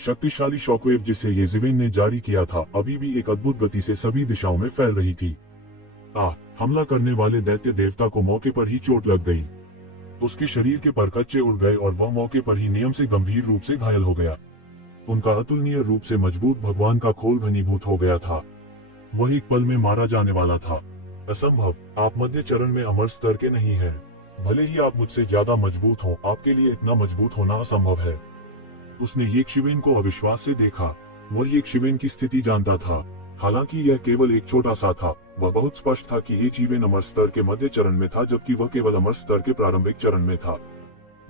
शक्तिशाली शॉकवेव जिसे येज़िवेन ने जारी किया था अभी भी एक अद्भुत गति से सभी दिशाओं में फैल रही थी। हमला करने वाले दैत्य देवता को मौके पर ही चोट लग गई। उसके शरीर के परखच्चे उड़ गए और वह मौके पर ही नियम से गंभीर रूप से घायल हो गया। उनका अतुलनीय रूप से मजबूत भगवान का खोल घनीभूत हो गया था। वह एक पल में मारा जाने वाला था। असंभव, आप मध्य चरण में अमर स्तर के नहीं हैं। भले ही आप मुझसे ज्यादा मजबूत हो, आपके लिए इतना मजबूत होना असंभव है। उसने येक्षिवेन को अविश्वास से देखा। वह येक्षिवेन की स्थिति जानता था। हालांकि यह केवल एक छोटा सा था, वह बहुत स्पष्ट था कि येक्षिवेन अमर स्तर के मध्य चरण में था, जबकि वह केवल अमर स्तर के प्रारंभिक चरण में था।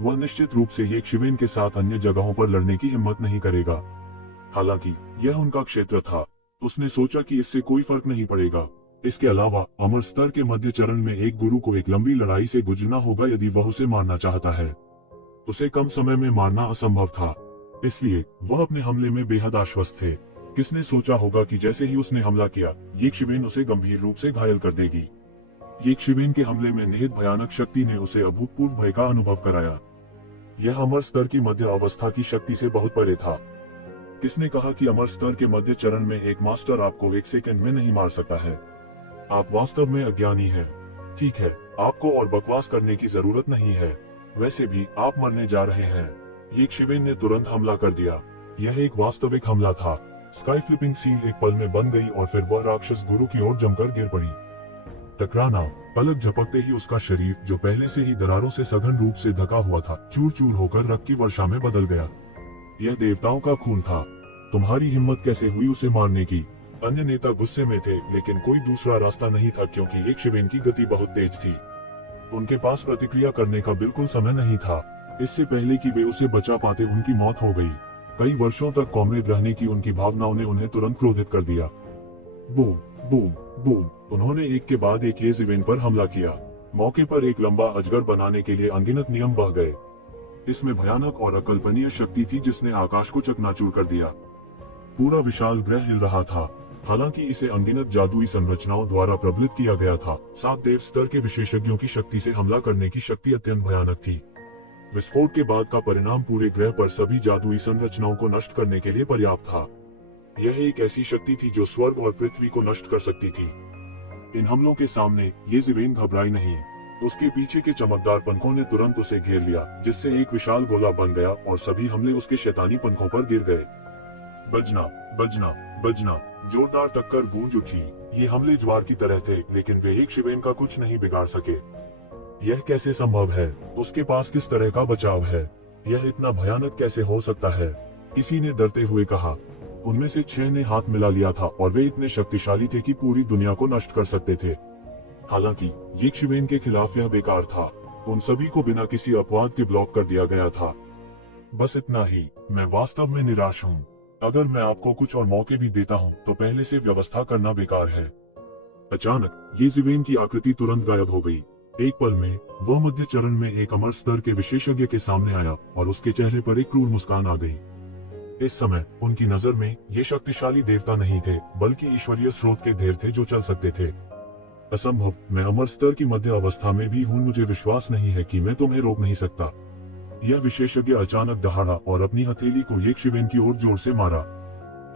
वह निश्चित रूप से येक्षिवेन के साथ अन्य जगहों पर लड़ने की हिम्मत नहीं करेगा। हालांकि यह उनका क्षेत्र था। उसने सोचा कि इससे कोई फर्क नहीं पड़ेगा। इसके अलावा अमर स्तर के मध्य चरण में एक गुरु को एक लंबी लड़ाई से गुजरना होगा यदि वह उसे मारना चाहता है। उसे कम समय में मारना असंभव था, इसलिए वह अपने हमले में बेहद आश्वस्त थे। किसने सोचा होगा कि जैसे ही उसने हमला किया, येक्षिवेन उसे गंभीर रूप से घायल कर देगी। येक्षिवेन के हमले में निहित भयानक शक्ति ने उसे अभूतपूर्व भय का अनुभव कराया। यह अमर स्तर की मध्य अवस्था की शक्ति से बहुत परे था। किसने कहा कि अमर स्तर के मध्य चरण में एक मास्टर आपको एक सेकंड में नहीं मार सकता है? आप वास्तव में अज्ञानी हैं। ठीक है, आपको और बकवास करने की जरूरत नहीं है। वैसे भी आप मरने जा रहे हैं। येक्षिवेन ने तुरंत हमला कर दिया। यह एक वास्तविक हमला था। स्काई फ्लिपिंग सील एक पल में बन गई और फिर वह राक्षस गुरु की ओर जमकर गिर पड़ी। टकराना, पलक झपकते ही उसका शरीर, जो पहले से ही दरारों से सघन रूप से ढका हुआ था, चूर चूर होकर रक्त की वर्षा में बदल गया। यह देवताओं का खून था। तुम्हारी हिम्मत कैसे हुई उसे मारने की? अन्य नेता गुस्से में थे, लेकिन कोई दूसरा रास्ता नहीं था क्योंकि येक्षिवेन की गति बहुत तेज थी। उनके पास प्रतिक्रिया करने का बिल्कुल समय नहीं था। इससे पहले कि वे उसे बचा पाते, उनकी मौत हो गई। कई वर्षों तक कॉमरेड रहने की उनकी भावनाओं ने उन्हें तुरंत क्रोधित कर दिया। बूम बूम बूम, उन्होंने एक के बाद एक येज़िवेन पर हमला किया। मौके पर एक लंबा अजगर बनाने के लिए अनगिनत नियम बह गए। इसमें भयानक और अकल्पनीय शक्ति थी जिसने आकाश को चकनाचूर कर दिया। पूरा विशाल ग्रह हिल रहा था। हालांकि इसे अनगिनत जादुई संरचनाओं द्वारा प्रबलित किया गया था, 7 देव स्तर के विशेषज्ञों की शक्ति से हमला करने की शक्ति अत्यंत भयानक थी। विस्फोट के बाद का परिणाम पूरे ग्रह पर सभी जादुई संरचनाओं को नष्ट करने के लिए पर्याप्त था। यह एक ऐसी शक्ति थी जो स्वर्ग और पृथ्वी को नष्ट कर सकती थी। इन हमलों के सामने येज़िवेन घबराई नहीं। उसके पीछे के चमकदार पंखों ने तुरंत उसे घेर लिया, जिससे एक विशाल गोला बन गया और सभी हमले उसके शैतानी पंखों पर गिर गए। बजना बजना बजना, जोरदार टक्कर गूंज उठी। ये हमले ज्वार की तरह थे, लेकिन वे येक्षिवेन का कुछ नहीं बिगाड़ सके। यह कैसे संभव है? उसके पास किस तरह का बचाव है? यह इतना भयानक कैसे हो सकता है? किसी ने डरते हुए कहा। उनमें से 6 ने हाथ मिला लिया था और वे इतने शक्तिशाली थे कि पूरी दुनिया को नष्ट कर सकते थे। हालांकि येक्षिवेन के खिलाफ यह बेकार था। उन सभी को बिना किसी अपवाद के ब्लॉक कर दिया गया था। बस इतना ही। मैं वास्तव में निराश हूँ। अगर मैं आपको कुछ और मौके भी देता हूँ तो पहले से व्यवस्था करना बेकार है। अचानक येज़िवेन की आकृति तुरंत गायब हो गई। एक पल में वह मध्य चरण में एक अमर स्तर के विशेषज्ञ के सामने आया और उसके चेहरे पर एक क्रूर मुस्कान आ गई। इस समय उनकी नजर में ये शक्तिशाली देवता नहीं थे, बल्कि ईश्वरीय स्रोत के ढेर थे जो चल सकते थे। असंभव, मैं अमर स्तर की मध्य अवस्था में भी हूँ। मुझे विश्वास नहीं है कि मैं तुम्हें रोक नहीं सकता। यह विशेषज्ञ अचानक दहाड़ा और अपनी हथेली को येक्षिवेन की ओर जोर से मारा।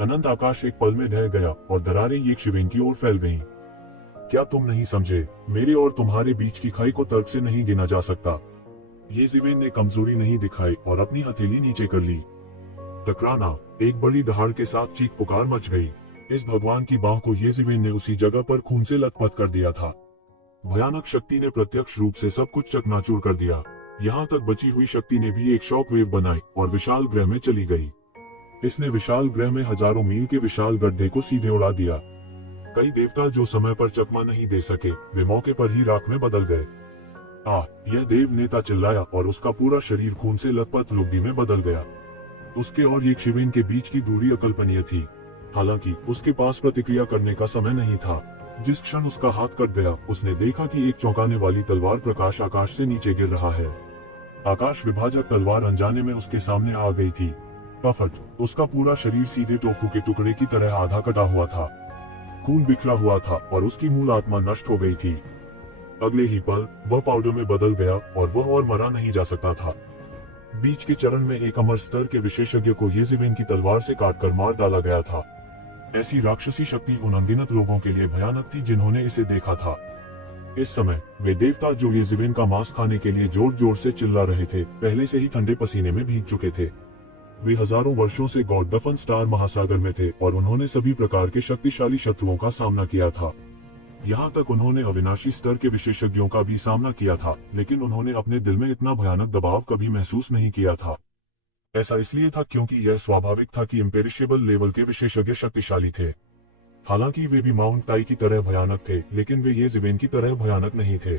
अनंत आकाश एक पल में ढह गया और दरारें येक्षिवेन की ओर फैल गईं। क्या तुम नहीं समझे? मेरे और तुम्हारे बीच की खाई को तर्क से नहीं गिना जा सकता। येज़िवेन ने कमजोरी नहीं दिखाई और अपनी हथेली नीचे कर ली। टकराना, एक बड़ी दहाड़ के साथ चीख पुकार मच गई। इस भगवान की बाह को येज़िवेन ने उसी जगह पर खून से लथपथ कर दिया था। भयानक शक्ति ने प्रत्यक्ष रूप से सब कुछ चकनाचूर कर दिया। यहाँ तक बची हुई शक्ति ने भी एक शॉक वेव बनाई और विशाल ग्रह में चली गई। इसने विशाल ग्रह में हजारों मील के विशाल गड्ढे को सीधे उड़ा दिया। कई देवता जो समय पर चकमा नहीं दे सके, वे मौके पर ही राख में बदल गए। यह देव नेता चिल्लाया और उसका पूरा शरीर खून से लथपथ लुगदी में बदल गया। उसके और येक्षिवेन के बीच की दूरी अकल्पनीय थी। हालांकि उसके पास प्रतिक्रिया करने का समय नहीं था। जिस क्षण उसका हाथ कट गया, उसने देखा कि एक चौंकाने वाली तलवार प्रकाश आकाश से नीचे गिर रहा है। आकाश विभाजक तलवार अनजाने में उसके सामने आ गई थी। पफट, उसका पूरा शरीर सीधे टोफू के टुकड़े की तरह आधा कटा हुआ था। खून बिखरा हुआ था और उसकी मूल आत्मा नष्ट हो गई थी। अगले ही पल वह पाउडर में बदल गया और वह और मरा नहीं जा सकता था। बीच के चरण में एक अमर स्तर के विशेषज्ञ को येज़ेबेल की तलवार से काटकर मार डाला गया था। ऐसी राक्षसी शक्ति उन अनगिनत लोगों के लिए भयानक थी जिन्होंने इसे देखा था। इस समय वे देवता जो येज़ेबेल का मांस खाने के लिए जोर जोर से चिल्ला रहे थे, पहले से ही ठंडे पसीने में भीग चुके थे। वे हजारों वर्षों से गॉड दफन स्टार महासागर में थे और उन्होंने सभी प्रकार के शक्तिशाली शत्रुओं का सामना किया था। यहाँ तक उन्होंने अविनाशी स्तर के विशेषज्ञों का भी सामना किया था, लेकिन उन्होंने अपने दिल में इतना भयानक दबाव कभी महसूस नहीं किया था। ऐसा इसलिए था क्योंकि यह स्वाभाविक था कि इम्पेरिशेबल लेवल के विशेषज्ञ शक्तिशाली थे। हालांकि वे भी माउंट ताई की तरह भयानक थे, लेकिन वे येज़ेबेल की तरह भयानक नहीं थे।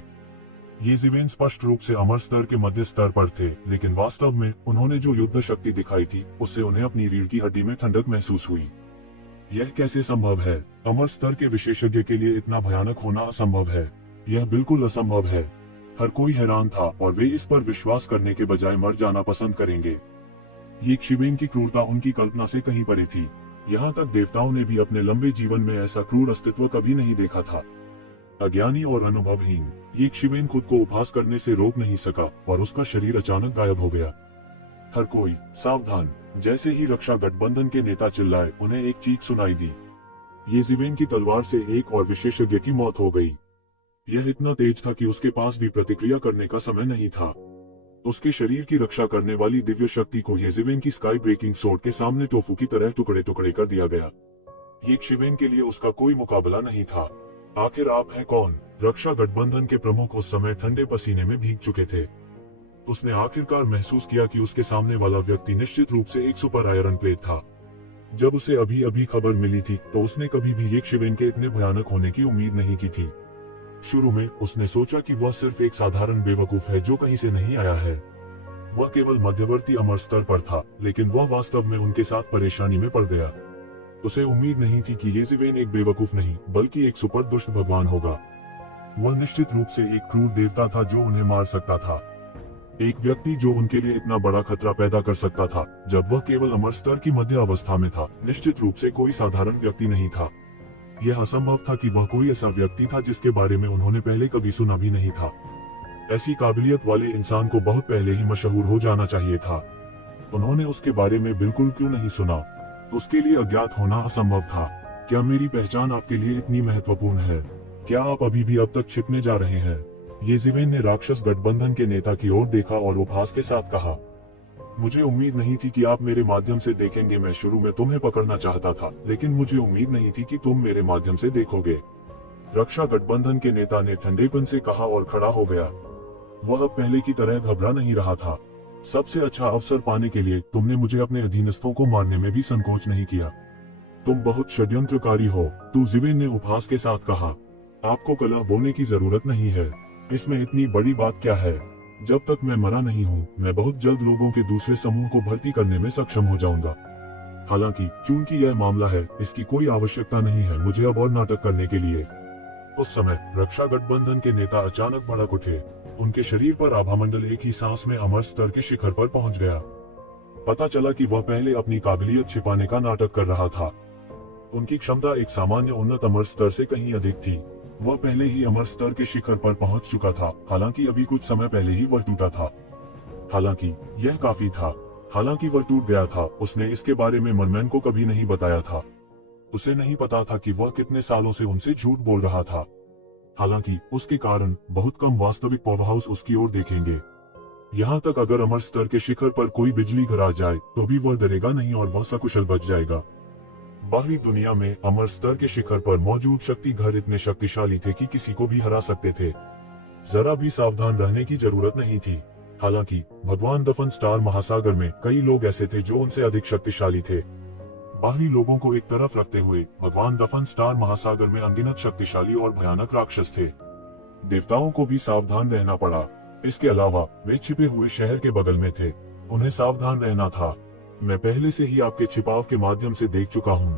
येज़ेबेल स्पष्ट रूप से अमर स्तर के मध्य स्तर पर थे, लेकिन वास्तव में उन्होंने जो युद्ध शक्ति दिखाई थी उससे उन्हें अपनी रीढ़ की हड्डी में ठंडक महसूस हुई। यह कैसे संभव है? अमर स्तर के विशेषज्ञ के लिए इतना भयानक होना असंभव है। यह बिल्कुल असंभव है। हर कोई हैरान था और वे इस पर विश्वास करने के बजाय मर जाना पसंद करेंगे। येज़ेबेल की क्रूरता उनकी कल्पना से कहीं परे थी। यहाँ तक देवताओं ने भी अपने लंबे जीवन में ऐसा क्रूर अस्तित्व कभी नहीं देखा था। अज्ञानी और अनुभवहीन येज़ेबेल खुद को उपहास करने से रोक नहीं सका और उसका शरीर अचानक गायब हो गया। हर कोई सावधान। जैसे ही रक्षा गठबंधन के नेता चिल्लाए, उन्हें एक चीख सुनाई दी। येज़ेबेल की तलवार से एक और विशेषज्ञ की मौत हो गई। यह इतना तेज था कि उसके पास भी प्रतिक्रिया करने का समय नहीं था। उसके शरीर की रक्षा करने वाली दिव्य शक्ति को येज़ेबेल की स्काई ब्रेकिंग सोर्ड के सामने टोफू की तरह टुकड़े टुकड़े कर दिया गया। येज़ेबेल के लिए उसका कोई मुकाबला नहीं था। आखिर आप हैं कौन? रक्षा गठबंधन के प्रमुख उस समय ठंडे पसीने में भीग चुके थे। उसने आखिरकार महसूस किया कि उसके सामने वाला व्यक्ति निश्चित रूप से एक सुपर आयरन प्लेट था। जब उसे अभी अभी खबर मिली थी तो उसने कभी भी येज़ेबेल के इतने भयानक होने की उम्मीद नहीं की थी। शुरू में उसने सोचा कि वह सिर्फ एक साधारण बेवकूफ है जो कहीं से नहीं आया है। वह केवल मध्यवर्ती अमर स्तर पर था, लेकिन वह वास्तव में उनके साथ परेशानी में पड़ गया। उसे उम्मीद नहीं थी कि येज़ेबेल एक बेवकूफ नहीं बल्कि एक सुपर दुष्ट भगवान होगा। वह निश्चित रूप से एक क्रूर देवता था जो उन्हें मार सकता था। एक व्यक्ति जो उनके लिए इतना बड़ा खतरा पैदा कर सकता था जब वह केवल अमर स्तर की मध्य अवस्था में था, निश्चित रूप से कोई साधारण व्यक्ति नहीं था। यह असंभव था कि वह कोई ऐसा व्यक्ति था जिसके बारे में उन्होंने पहले कभी सुना भी नहीं था। ऐसी काबिलियत वाले इंसान को बहुत पहले ही मशहूर हो जाना चाहिए था। उन्होंने उसके बारे में बिल्कुल क्यों नहीं सुना? उसके लिए अज्ञात होना असंभव था। क्या मेरी पहचान आपके लिए इतनी महत्वपूर्ण है? क्या आप अभी भी अब तक छिपने जा रहे हैं? येज़ेबेल ने राक्षस गठबंधन के नेता की ओर देखा और उपहास के साथ कहा, मुझे उम्मीद नहीं थी कि आप मेरे माध्यम से देखेंगे। मैं शुरू में तुम्हें पकड़ना चाहता था, लेकिन मुझे उम्मीद नहीं थी कि तुम मेरे माध्यम से देखोगे। रक्षा गठबंधन के नेता ने ठंडेपन से कहा और खड़ा हो गया। वह अब पहले की तरह घबरा नहीं रहा था। सबसे अच्छा अवसर पाने के लिए तुमने मुझे अपने अधीनस्थों को मारने में भी संकोच नहीं किया। तुम बहुत षड्यंत्रकारी हो, येज़ेबेल ने उपहास के साथ कहा। आपको कलह बोलने की जरूरत नहीं है। इसमें इतनी बड़ी बात क्या है? जब तक मैं मरा नहीं हूँ, मैं बहुत जल्द लोगों के दूसरे समूह को भर्ती करने में सक्षम हो जाऊंगा। हालांकि चूंकि यह मामला है, इसकी कोई आवश्यकता नहीं है मुझे अब और नाटक करने के लिए। उस समय रक्षा गठबंधन के नेता अचानक भड़क उठे। उनके शरीर पर आभामंडल एक ही सांस में अमर स्तर के शिखर पर पहुंच गया। पता चला कि वह पहले अपनी काबिलियत छिपाने का नाटक कर रहा था। उनकी क्षमता एक सामान्य उन्नत अमर स्तर से कहीं अधिक थी। वह पहले ही अमर स्तर के शिखर पर पहुंच चुका था, हालांकि अभी कुछ समय पहले ही वह टूटा था। हालांकि यह काफी था। हालांकि वह टूट गया था, उसने इसके बारे में मरमैन को कभी नहीं बताया था। उसे नहीं पता था कि वह कितने सालों से उनसे झूठ बोल रहा था। हालांकि उसके कारण बहुत कम वास्तविक पावरहाउस उसकी ओर देखेंगे। यहाँ तक अगर अमर स्तर के शिखर पर कोई बिजली घर आ जाए तो भी वह डरेगा नहीं और वह सकुशल बच जाएगा। बाहरी दुनिया में अमर स्तर के शिखर पर मौजूद शक्ति घर इतने शक्तिशाली थे कि किसी को भी हरा सकते थे। जरा भी सावधान रहने की जरूरत नहीं थी। हालांकि भगवान दफन स्टार महासागर में कई लोग ऐसे थे जो उनसे अधिक शक्तिशाली थे। बाहरी लोगों को एक तरफ रखते हुए भगवान दफन स्टार महासागर में अनगिनत शक्तिशाली और भयानक राक्षस थे। देवताओं को भी सावधान रहना पड़ा। इसके अलावा वे छिपे हुए शहर के बगल में थे। उन्हें सावधान रहना था। मैं पहले से ही आपके छिपाव के माध्यम से देख चुका हूँ।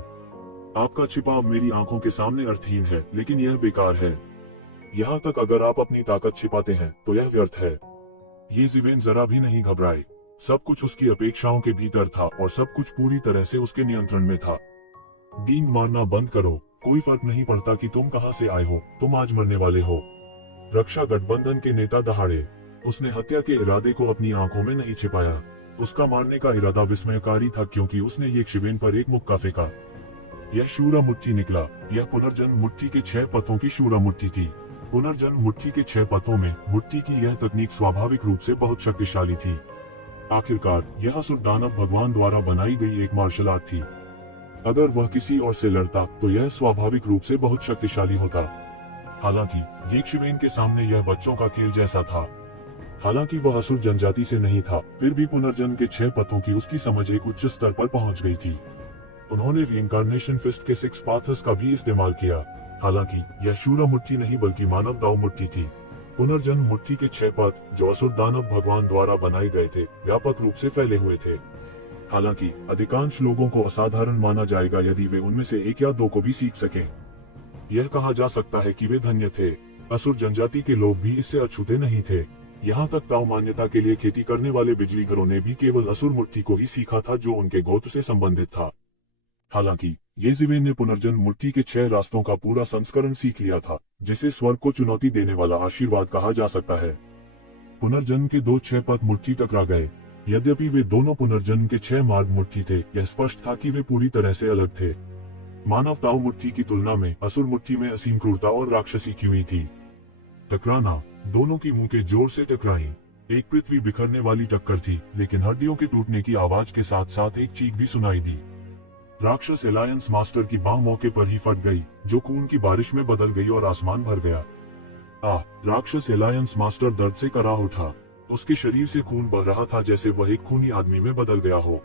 आपका छिपाव मेरी आंखों के सामने अर्थहीन है, लेकिन यह बेकार है। यहाँ तक अगर आप अपनी ताकत छिपाते हैं तो यह व्यर्थ है। येज़ेबेल जरा भी नहीं घबराए। सब कुछ उसकी अपेक्षाओं के भीतर था और सब कुछ पूरी तरह से उसके नियंत्रण में था। डींग मारना बंद करो। कोई फर्क नहीं पड़ता कि तुम कहां से आए हो, तुम आज मरने वाले हो। रक्षा गठबंधन के नेता दहाड़े। उसने हत्या के इरादे को अपनी आंखों में नहीं छिपाया। उसका मारने का इरादा विस्मयकारी था क्योंकि उसने यक्षविन पर एक मुक्का फेंका। यह शूरा मुट्ठी निकला। यह पुनर्जन्म मुट्ठी के 6 पतों की शूरा मुट्ठी थी। पुनर्जन्म मुट्ठी के 6 पतों में मुट्ठी की यह तकनीक स्वाभाविक रूप से बहुत शक्तिशाली थी। आखिरकार यह असुर दानव भगवान द्वारा बनाई गई एक मार्शल आर्ट थी। अगर वह किसी और से लड़ता तो यह स्वाभाविक रूप से बहुत शक्तिशाली होता। हालांकि यक्षविन के सामने यह बच्चों का खेल जैसा था। हालांकि वह असुर जनजाति से नहीं था, फिर भी पुनर्जन्म के 6 पतों की उसकी समझ एक उच्च स्तर पर पहुंच गई थी। उन्होंने रीइंकार्नेशन फिस्ट के 6 पाथर्स का भी इस्तेमाल किया। हालांकि यह शूरा मुट्ठी नहीं बल्कि मानव दाव मुट्ठी थी। पुनर्जन्म मुट्ठी के 6 पथ जो असुर दानव भगवान द्वारा बनाए गए थे, व्यापक रूप से फैले हुए थे। हालांकि अधिकांश लोगों को असाधारण माना जाएगा यदि वे उनमें से एक या दो को भी सीख सकें। यह कहा जा सकता है कि वे धन्य थे। असुर जनजाति के लोग भी इससे अछूते नहीं थे। यहाँ तक ताओ मान्यता के लिए खेती करने वाले बिजलीघरों ने भी केवल असुर मुट्ठी को ही सीखा था जो उनके गोत्र से संबंधित था। हालांकि येजिवेन ने पुनर्जन्म मुट्ठी के 6 रास्तों का पूरा संस्करण सीख लिया था, जिसे स्वर्ग को चुनौती देने वाला आशीर्वाद कहा जा सकता है। पुनर्जन्म के 6 पथ मुट्ठी टकरा गए। यद्यपि वे दोनों पुनर्जन्म के 6 मार्ग मुट्ठी थे, यह स्पष्ट था कि वे पूरी तरह से अलग थे। मानव ताओ मुट्ठी की तुलना में असुर मुट्ठी में असीम क्रूरता और राक्षसी की हुई थी। टकराना, दोनों की मुंह के जोर से टकराई। एक पृथ्वी बिखरने वाली टक्कर थी, लेकिन हड्डियों के टूटने की आवाज के साथ साथ एक चीख भी सुनाई दी। राक्षस एलायंस मास्टर की बांह मौके पर ही फट गई, जो खून की बारिश में बदल गई और आसमान भर गया। राक्षस एलायंस मास्टर दर्द से कराह उठा। उसके शरीर से खून बह रहा था जैसे वह एक खूनी आदमी में बदल गया हो।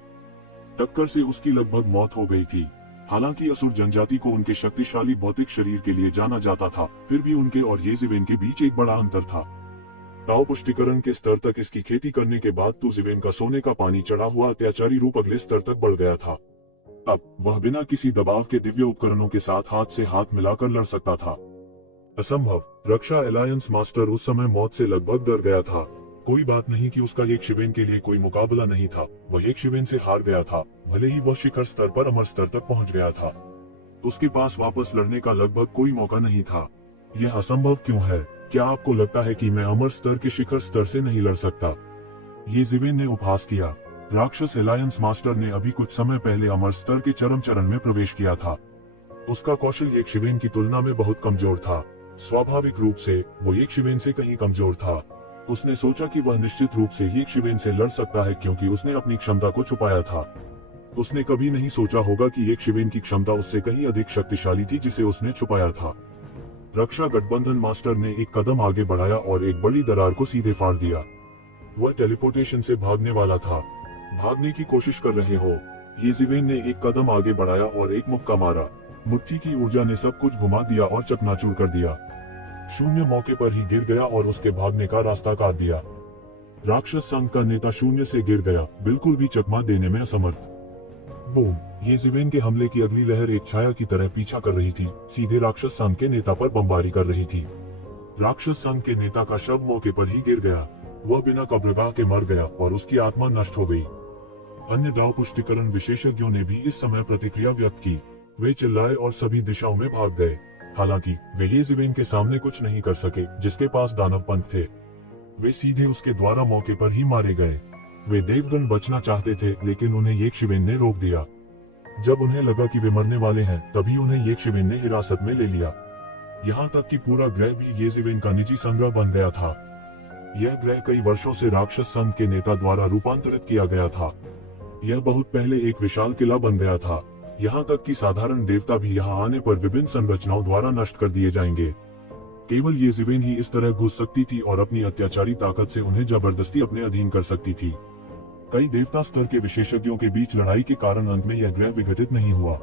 टक्कर से उसकी लगभग मौत हो गई थी। हालांकि असुर जनजाति को उनके शक्तिशाली भौतिक शरीर के लिए जाना जाता था, फिर भी उनके और येजिवेन के बीच एक बड़ा अंतर था। ताओ पुष्टिकरण के स्तर तक इसकी खेती करने के बाद तुजिवेन का सोने का पानी चढ़ा हुआ अत्याचारी रूप अगले स्तर तक बढ़ गया था। अब वह बिना किसी दबाव के दिव्य उपकरणों के साथ हाथ से हाथ मिलाकर लड़ सकता था। असंभव। रक्षा एलायंस मास्टर उस समय मौत से लगभग डर गया था। कोई बात नहीं कि उसका यक्षविन के लिए कोई मुकाबला नहीं था। वह यक्षविन से हार गया था, भले ही वह शिखर स्तर पर अमर स्तर तक पहुंच गया था। उसके पास वापस लड़ने का लगभग कोई मौका नहीं था। यह असंभव क्यों है? क्या आपको लगता है कि मैं अमर स्तर के शिखर स्तर से नहीं लड़ सकता? येजिवेन ने उपहास किया। राक्षस एलायंस मास्टर ने अभी कुछ समय पहले अमर स्तर के चरम चरण में प्रवेश किया था। उसका कौशल यक्षविन की तुलना में बहुत कमजोर था। स्वाभाविक रूप से वो यक्षविन से कहीं कमजोर था। उसने सोचा कि वह निश्चित रूप से यक्षविन से लड़ सकता है क्योंकि उसने अपनी क्षमता को छुपाया था। उसने कभी नहीं सोचा होगा कि यक्षविन की क्षमता उससे कहीं अधिक शक्तिशाली थी जिसे उसने छुपाया था। रक्षा गठबंधन मास्टर ने एक कदम आगे बढ़ाया और एक बड़ी दरार को सीधे फाड़ दिया। वह टेलीपोर्टेशन से भागने वाला था। भागने की कोशिश कर रहे हो? येजिवेन ने एक कदम आगे बढ़ाया और एक मुक्का मारा। मुट्ठी की ऊर्जा ने सब कुछ घुमा दिया और चकनाचूर कर दिया। शून्य मौके पर ही गिर गया और उसके भागने का रास्ता काट दिया। राक्षस संघ का नेता शून्य से गिर गया, बिल्कुल भी चकमा देने में असमर्थ। बूम! येजिवेन के हमले की अगली लहर एक छाया की तरह पीछा कर रही थी, सीधे राक्षस संघ के नेता पर बमबारी कर रही थी। राक्षस संघ के नेता का शव मौके पर ही गिर गया। वह बिना कब्रगाह के मर गया और उसकी आत्मा नष्ट हो गई। अन्य दाव पुष्टिकरण विशेषज्ञों ने भी इस समय प्रतिक्रिया व्यक्त की। वे चिल्लाए और सभी दिशाओं में भाग गए। हालांकि वे येजिवेन के सामने कुछ नहीं कर सके, जिसके पास दानव पंख थे। वे सीधे उसके द्वारा मौके पर ही मारे गए। वे देवगण बचना चाहते थे, लेकिन उन्हें यक्षविन ने रोक दिया। जब उन्हें लगा कि वे मरने वाले हैं, तभी उन्हें यक्षविन ने हिरासत में ले लिया। यहाँ तक कि पूरा ग्रह भी येजिवेन का निजी संग्रह बन गया था। यह ग्रह कई वर्षों से राक्षस संघ के नेता द्वारा रूपांतरित किया गया था। यह बहुत पहले एक विशाल किला बन गया था। यहाँ तक कि साधारण देवता भी यहाँ आने पर विभिन्न संरचनाओं द्वारा नष्ट कर दिए जाएंगे। केवल येजिवेन ही इस तरह घुस सकती थी और अपनी अत्याचारी ताकत से उन्हें जबरदस्ती अपने अधीन कर सकती थी। कई देवता स्तर के विशेषज्ञों के बीच लड़ाई के कारण अंत में यह ग्रह विघटित नहीं हुआ।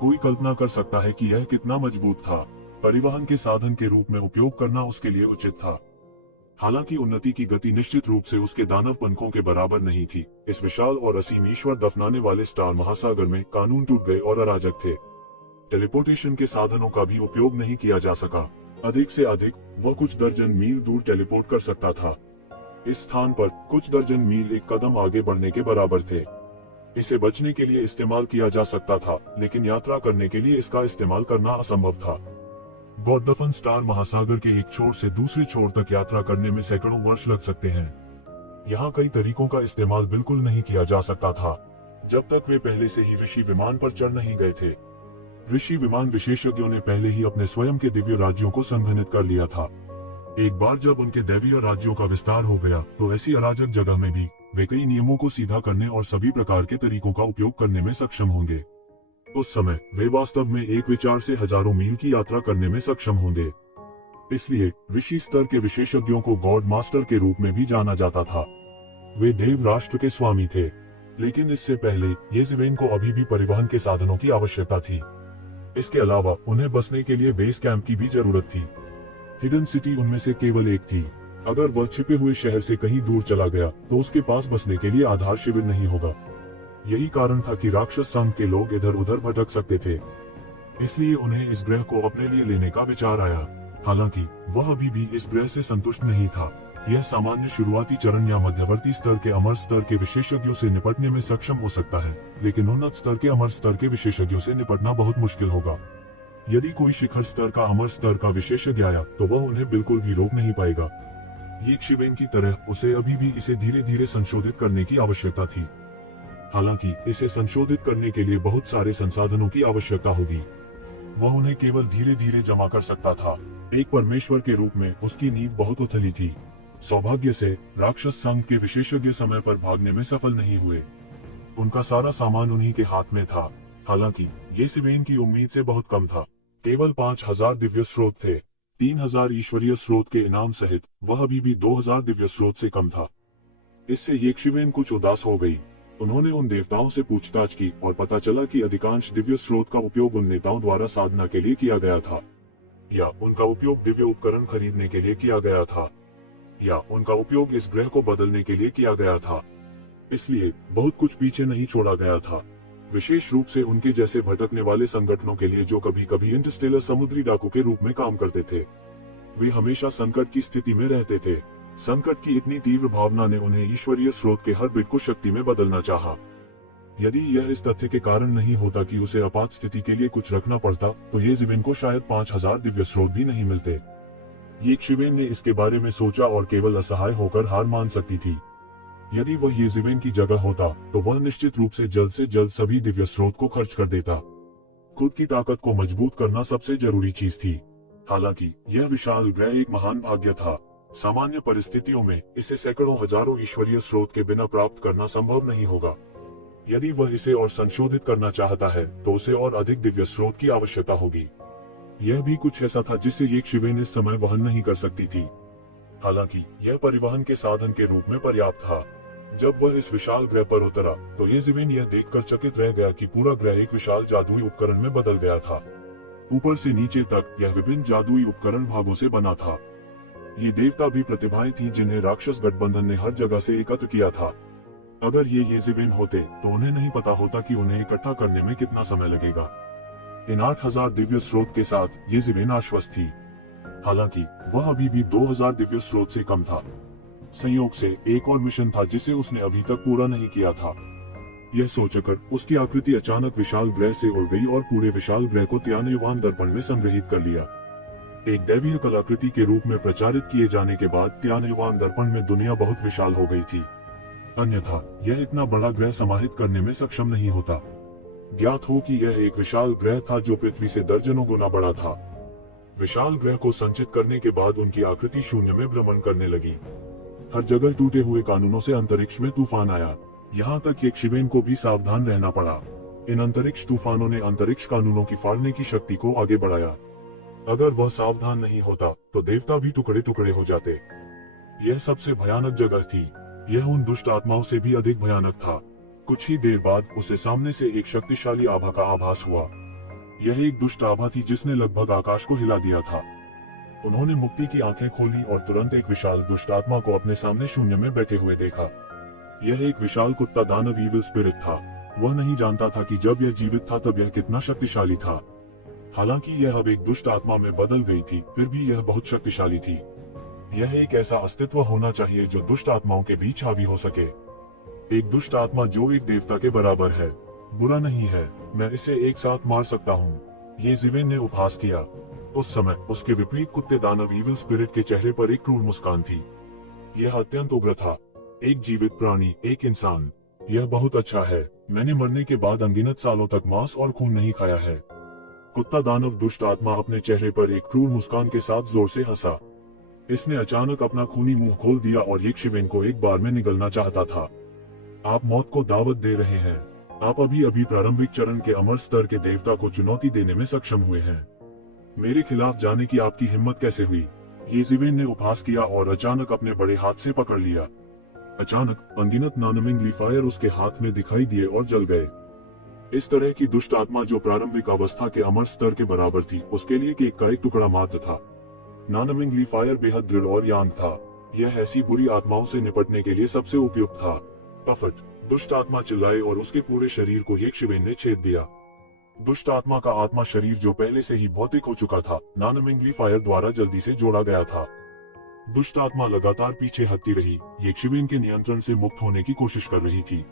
कोई कल्पना कर सकता है कि यह कितना मजबूत था। परिवहन के साधन के रूप में उपयोग करना उसके लिए उचित था। हालांकि उन्नति की गति निश्चित रूप से उसके दानव पंखों के बराबर नहीं थी। इस विशाल और असीम ईश्वर दफनाने वाले स्टार महासागर में कानून टूट गए और अराजक थे। टेलीपोर्टेशन के साधनों का भी उपयोग नहीं किया जा सका। अधिक से अधिक वह कुछ दर्जन मील दूर टेलीपोर्ट कर सकता था। इस स्थान पर कुछ दर्जन मील एक कदम आगे बढ़ने के बराबर थे। इसे बचने के लिए इस्तेमाल किया जा सकता था, लेकिन यात्रा करने के लिए इसका इस्तेमाल करना असंभव था। गॉडफन स्टार महासागर के एक छोर से दूसरे छोर तक यात्रा करने में सैकड़ों वर्ष लग सकते हैं। यहाँ कई तरीकों का इस्तेमाल बिल्कुल नहीं किया जा सकता था, जब तक वे पहले से ही ऋषि विमान पर चढ़ नहीं गए थे। ऋषि विमान विशेषज्ञों ने पहले ही अपने स्वयं के दिव्य राज्यों को संघनित कर लिया था। एक बार जब उनके दैवीय राज्यों का विस्तार हो गया, तो ऐसी अराजक जगह में भी वे कई नियमों को सीधा करने और सभी प्रकार के तरीकों का उपयोग करने में सक्षम होंगे। उस समय वे वास्तव में एक विचार से हजारों मील की यात्रा करने में सक्षम होंगे। इसलिए ऋषि स्तर के विशेषज्ञों को गॉड मास्टर के रूप में भी जाना जाता था। वे देव राष्ट्र के स्वामी थे, लेकिन इससे पहले येज़ेवेन को अभी भी परिवहन के साधनों की आवश्यकता थी। इसके अलावा उन्हें बसने के लिए बेस कैंप की भी जरूरत थी। हिडन सिटी उनमें से केवल एक थी। अगर वह छिपे हुए शहर से कहीं दूर चला गया, तो उसके पास बसने के लिए आधार शिविर नहीं होगा। यही कारण था कि राक्षस संघ के लोग इधर उधर भटक सकते थे। इसलिए उन्हें इस ग्रह को अपने लिए लेने का विचार आया। हालांकि वह अभी भी इस ग्रह से संतुष्ट नहीं था। यह सामान्य शुरुआती चरण या मध्यवर्ती स्तर के अमर स्तर के विशेषज्ञों से निपटने में सक्षम हो सकता है, लेकिन उन्नत स्तर के अमर स्तर के विशेषज्ञों से निपटना बहुत मुश्किल होगा। यदि कोई शिखर स्तर का अमर स्तर का विशेषज्ञ आया, तो वह उन्हें बिल्कुल भी रोक नहीं पाएगा। येज़ेवेन की तरह उसे अभी भी इसे धीरे धीरे संशोधित करने की आवश्यकता थी। हालांकि इसे संशोधित करने के लिए बहुत सारे संसाधनों की आवश्यकता होगी। वह उन्हें केवल धीरे धीरे जमा कर सकता था। एक परमेश्वर के रूप में उसकी नींव बहुत उथली थी। सौभाग्य से राक्षस संघ के विशेषज्ञ समय पर भागने में सफल नहीं हुए। उनका सारा सामान उन्हीं के हाथ में था। हालांकि येज़ेवेन की उम्मीद से बहुत कम था। केवल 5000 दिव्य स्रोत थे। 3000 ईश्वरीय स्रोत के इनाम सहित वह अभी भी 2000 दिव्य स्रोत से कम था। इससे येज़ेवेन कुछ उदास हो गई। उन्होंने उन देवताओं से पूछताछ की और पता चला कि अधिकांश दिव्य स्रोत का उपयोग उन नेताओं द्वारा साधना के लिए किया गया था, या उनका उपयोग दिव्य उपकरण खरीदने के लिए किया गया था, या उनका उपयोग इस ग्रह को बदलने के लिए किया गया था। इसलिए बहुत कुछ पीछे नहीं छोड़ा गया था, विशेष रूप से उनके जैसे भटकने वाले संगठनों के लिए जो कभी कभी इंटरस्टेलर समुद्री डाकू के रूप में काम करते थे। वे हमेशा संकट की स्थिति में रहते थे। संकट की इतनी तीव्र भावना ने उन्हें ईश्वरीय स्रोत के हर बिट को शक्ति में बदलना चाहा। यदि यह इस तथ्य के कारण नहीं होता कि उसे आपात स्थिति के लिए कुछ रखना पड़ता, तो येज़ेवेन को शायद 5000 दिव्य स्रोत भी नहीं मिलते। येज़ेवेन ने इसके बारे में सोचा और केवल असहाय होकर हार मान सकती थी। यदि वह येज़ेवेन की जगह होता, तो वह निश्चित रूप से जल्द सभी दिव्य स्रोत को खर्च कर देता। खुद की ताकत को मजबूत करना सबसे जरूरी चीज थी। हालांकि यह विशाल ग्रह एक महान भाग्य था। सामान्य परिस्थितियों में इसे सैकड़ों हजारों ईश्वरीय स्रोत के बिना प्राप्त करना संभव नहीं होगा। यदि वह इसे और संशोधित करना चाहता है, तो उसे और अधिक दिव्य स्रोत की आवश्यकता होगी। यह भी कुछ ऐसा था जिसे येज़ेवेन इस समय वहन नहीं कर सकती थी। हालांकि यह परिवहन के साधन के रूप में पर्याप्त था। जब वह इस विशाल ग्रह पर उतरा, तो येज़ेवेन यह देखकर चकित रह गया कि पूरा ग्रह एक विशाल जादुई उपकरण में बदल गया था। ऊपर से नीचे तक यह विभिन्न जादुई उपकरण भागों से बना था। ये देवता भी प्रतिभाएं थीं जिन्हें राक्षस गठबंधन ने हर जगह से एकत्र किया था। अगर ये येज़ेवेन होते, तो उन्हें नहीं पता होता कि उन्हें इकट्ठा करने में कितना समय लगेगा। इन 8000 दिव्य स्रोत के साथ येज़ेवेन आश्वस्त थी। हालांकि वह अभी भी 2000 दिव्य स्रोत से कम था। संयोग से एक और मिशन था जिसे उसने अभी तक पूरा नहीं किया था। यह सोचकर उसकी आकृति अचानक विशाल ग्रह से उड़ गई और पूरे विशाल ग्रह को त्यानयुवान दर्पण में संग्रहित कर लिया। एक दैवीय कलाकृति के रूप में प्रचारित किए जाने के बाद त्यानयुवान दर्पण में दुनिया बहुत विशाल हो गई थी। अन्यथा यह इतना बड़ा ग्रह समाहित करने में सक्षम नहीं होता। ज्ञात हो कि यह एक विशाल ग्रह था जो पृथ्वी से दर्जनों गुना बड़ा था। विशाल ग्रह को संचित करने के बाद उनकी आकृति शून्य में भ्रमण करने लगी। हर जगह टूटे हुए कानूनों से अंतरिक्ष में तूफान आया। यहाँ तक येज़ेवेन को भी सावधान रहना पड़ा। इन अंतरिक्ष तूफानों ने अंतरिक्ष कानूनों की फाड़ने की शक्ति को आगे बढ़ाया। अगर वह सावधान नहीं होता, तो देवता भी टुकड़े टुकड़े हो जाते। यह सबसे भयानक जगह थी। यह उन दुष्ट आत्माओं से भी अधिक भयानक था। कुछ ही देर बाद उसे सामने से एक शक्तिशाली आभा का आभास हुआ। यह एक दुष्ट आभा थी जिसने लगभग आकाश को हिला दिया था। उन्होंने मुक्ति की आंखें खोली और तुरंत एक विशाल दुष्ट आत्मा को अपने सामने शून्य में बैठे हुए देखा। यह एक विशाल कुत्ता दानव ईविल स्पिरिट था। वह नहीं जानता था कि जब यह जीवित था तब यह कितना शक्तिशाली था। हालांकि यह अब एक दुष्ट आत्मा में बदल गई थी, फिर भी यह बहुत शक्तिशाली थी। यह एक ऐसा अस्तित्व होना चाहिए जो दुष्ट आत्माओं के बीच हावी हो सके। एक दुष्ट आत्मा जो एक देवता के बराबर है। बुरा नहीं है, मैं इसे एक साथ मार सकता हूँ। ये जिवेन ने उपहास किया। उस समय उसके विपरीत कुत्ते दानव ईविल स्पिरिट के चेहरे पर एक क्रूर मुस्कान थी। यह अत्यंत उग्र था। एक जीवित प्राणी, एक इंसान। यह बहुत अच्छा है। मैंने मरने के बाद अनगिनत सालों तक मांस और खून नहीं खाया है। कुत्ता दानव दुष्ट आत्मा अपने चेहरे पर एक क्रूर मुस्कान के साथ जोर से हंसा। इसने अचानक अपना खूनी मुंह खोल दिया और यक्षिवेन को एक बार में निगलना चाहता था। आप मौत को दावत दे रहे हैं। आप अभी अभी प्रारंभिक चरण के अमर स्तर के देवता को चुनौती देने में सक्षम हुए हैं। मेरे खिलाफ जाने की आपकी हिम्मत कैसे हुई? ये जिवेन ने उपहास किया और अचानक अपने बड़े हाथ से पकड़ लिया। अचानक अनगिनत नानमिंगली फायर उसके हाथ में दिखाई दिए और जल गए। इस तरह की दुष्ट आत्मा जो प्रारंभिक अवस्था के अमर स्तर के बराबर थी, उसके लिए केक का एक टुकड़ा मात्र था। नानमिंगली फायर बेहद दृढ़ और यांग था। यह ऐसी बुरी आत्माओं से निपटने के लिए सबसे उपयुक्त था। पफट, दुष्ट आत्मा चिल्लाए और उसके पूरे शरीर को यक्षिवेन ने छेद दिया। दुष्ट आत्मा का आत्मा शरीर जो पहले से ही भौतिक हो चुका था, नानमिंगली फायर द्वारा जल्दी से जोड़ा गया था। दुष्ट आत्मा लगातार पीछे हटती रही, यक्षिवेन के नियंत्रण से मुक्त होने की कोशिश कर रही थी।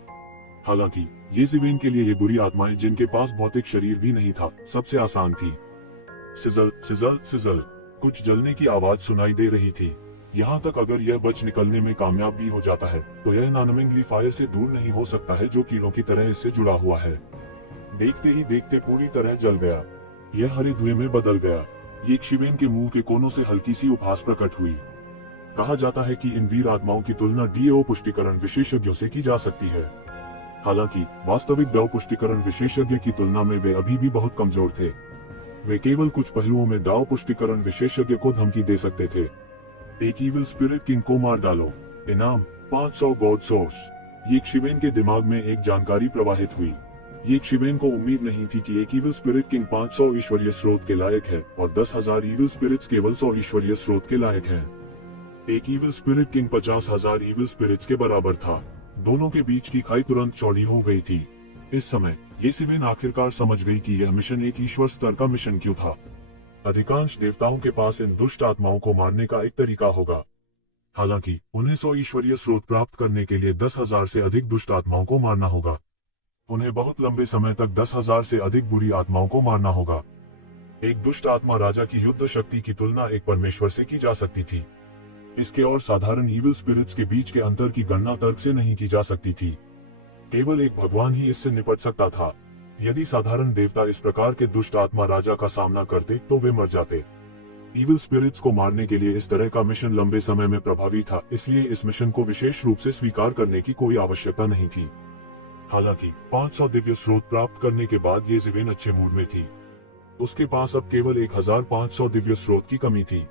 हालांकि ये जिवेन के लिए ये बुरी आत्माएं जिनके पास भौतिक शरीर भी नहीं था, सबसे आसान थी। सिजल सिजल सिजल, कुछ जलने की आवाज सुनाई दे रही थी। यहाँ तक अगर यह बच निकलने में कामयाब भी हो जाता है, तो यह नानमिंगली फायर से दूर नहीं हो सकता है, जो कीड़ों की तरह इससे जुड़ा हुआ है। देखते ही देखते पूरी तरह जल गया। यह हरे धुएं में बदल गया। यक्षिवेन के मुंह के कोनों से हल्की सी उपहास प्रकट हुई। कहा जाता है कि इन वीर आत्माओं की तुलना डीओ पुष्टिकरण विशेषज्ञों से की जा सकती है। हालांकि वास्तविक दाव पुष्टिकरण विशेषज्ञ की तुलना में वे अभी भी बहुत कमजोर थे। वे केवल कुछ पहलुओं में दाव पुष्टिकरण विशेषज्ञ को धमकी दे सकते थे। एक ईविल स्पिरिट किंग को मार डालो। इनाम 500 गॉड सोर्स। यक्षिवेन के दिमाग में एक जानकारी प्रवाहित हुई। यक्षिवेन को उम्मीद नहीं थी कि एक ईविल स्पिरिट किंग 500 ईश्वरीय स्रोत के लायक है और 10,000 ईविल स्पिरिट्स केवल 100 ईश्वरीय स्रोत के लायक हैं। एक evil spirit king 50,000 evil spirits के बराबर था। दोनों के बीच की खाई तुरंत चौड़ी हो गई थी। इस समय यक्षिवेन आखिरकार समझ गई कि यह मिशन एक ईश्वर स्तर का मिशन क्यों था। अधिकांश देवताओं के पास इन दुष्ट आत्माओं को मारने का एक तरीका होगा। हालांकि उन्हें 100 ईश्वरीय स्रोत प्राप्त करने के लिए 10,000 से अधिक दुष्ट आत्माओं को मारना होगा। उन्हें बहुत लंबे समय तक 10,000 से अधिक बुरी आत्माओं को मारना होगा। एक दुष्ट आत्मा राजा की युद्ध शक्ति की तुलना एक परमेश्वर से की जा सकती थी। इसके और साधारण ईविल स्पिरिट्स के बीच के अंतर की गणना तर्क से नहीं की जा सकती थी। केवल एक भगवान ही इससे निपट सकता था। यदि साधारण देवता इस प्रकार के दुष्ट आत्मा राजा का सामना करते तो वे मर जाते। ईविल स्पिरिट्स को मारने के लिए इस तरह का मिशन लंबे समय में प्रभावी था, इसलिए इस मिशन को विशेष रूप से स्वीकार करने की कोई आवश्यकता नहीं थी। हालांकि 500 दिव्य स्रोत प्राप्त करने के बाद ये जिवेन अच्छे मूड में थी। उसके पास अब केवल 1500 दिव्य स्रोत की कमी थी।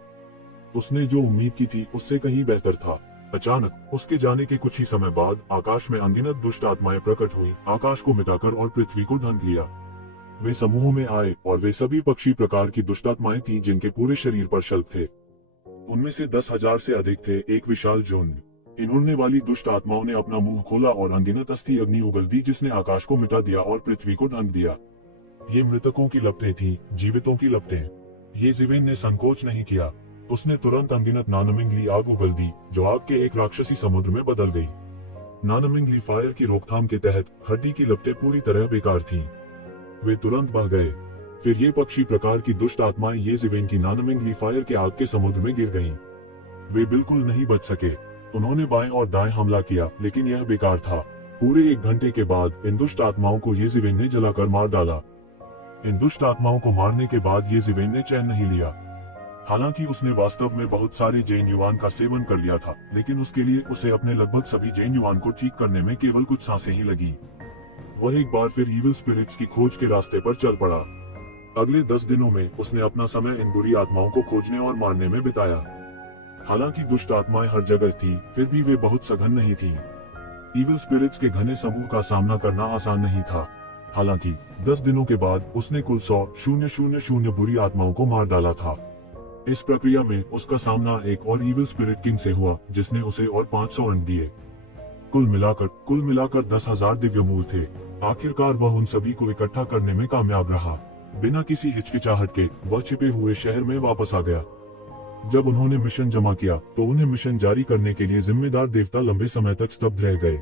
उसने जो उम्मीद की थी उससे कहीं बेहतर था। अचानक उसके जाने के कुछ ही समय बाद आकाश में अनगिनत दुष्ट आत्माएं प्रकट हुई, आकाश को मिटाकर और पृथ्वी को ढंक लिया। वे समूह में आए और वे सभी पक्षी प्रकार की दुष्ट आत्माएं थीं जिनके पूरे शरीर पर शल्क थे। उनमें से 10,000 से अधिक थे, एक विशाल झुंड। इन उड़ने वाली दुष्ट आत्माओं ने अपना मुंह खोला और अनगिनत अस्थि अग्नि उगल दी, जिसने आकाश को मिटा दिया और पृथ्वी को ढंक दिया। ये मृतकों की लपटें थीं, जीवितों की लपटें। ये जिवेन ने संकोच नहीं किया। उसने तुरंत अनगिनत नानमिंगली आग उगल दी, जो आग के एक राक्षसी समुद्र में बदल गई। नानमिंगली फायर की रोकथाम के तहत हड्डी की लपटें पूरी तरह बेकार थीं। वे तुरंत बह गए। फिर ये पक्षी प्रकार की दुष्ट आत्माएं ये जिवेन की नानमिंगली फायर के आग के समुद्र में गिर गईं। वे बिल्कुल नहीं बच सके। उन्होंने बाएं और दाएं हमला किया, लेकिन यह बेकार था। पूरे 1 घंटे के बाद इन दुष्ट आत्माओं को ये जिवेन ने जलाकर मार डाला। इन दुष्ट आत्माओं को मारने के बाद ये जिवेन ने चैन नहीं लिया। हालांकि उसने वास्तव में बहुत सारे जैन युवान का सेवन कर लिया था, लेकिन उसके लिए उसे अपने लगभग सभी जैन युवान को ठीक करने में केवल कुछ सांसें ही लगी। वह एक बार फिर ईविल स्पिरिट्स की खोज के रास्ते पर चल पड़ा। अगले 10 दिनों में उसने अपना समय इन बुरी आत्माओं को खोजने और मारने में बिताया। हालांकि दुष्ट आत्माएं हर जगह थी, फिर भी वे बहुत सघन नहीं थी। ईविल स्पिरिट्स के घने समूह का सामना करना आसान नहीं था। हालांकि 10 दिनों के बाद उसने कुल 100,000 बुरी आत्माओं को मार डाला था। इस प्रक्रिया में उसका सामना एक और ईविल स्पिरिट किंग से हुआ, जिसने उसे और 500 अंक दिए। कुल मिलाकर 10,000 दिव्य मूल थे। आखिरकार वह उन सभी को इकट्ठा करने में कामयाब रहा। बिना किसी हिचकिचाहट के वह छिपे हुए शहर में वापस आ गया। जब उन्होंने मिशन जमा किया तो उन्हें मिशन जारी करने के लिए जिम्मेदार देवता लंबे समय तक स्तब्ध रह गए।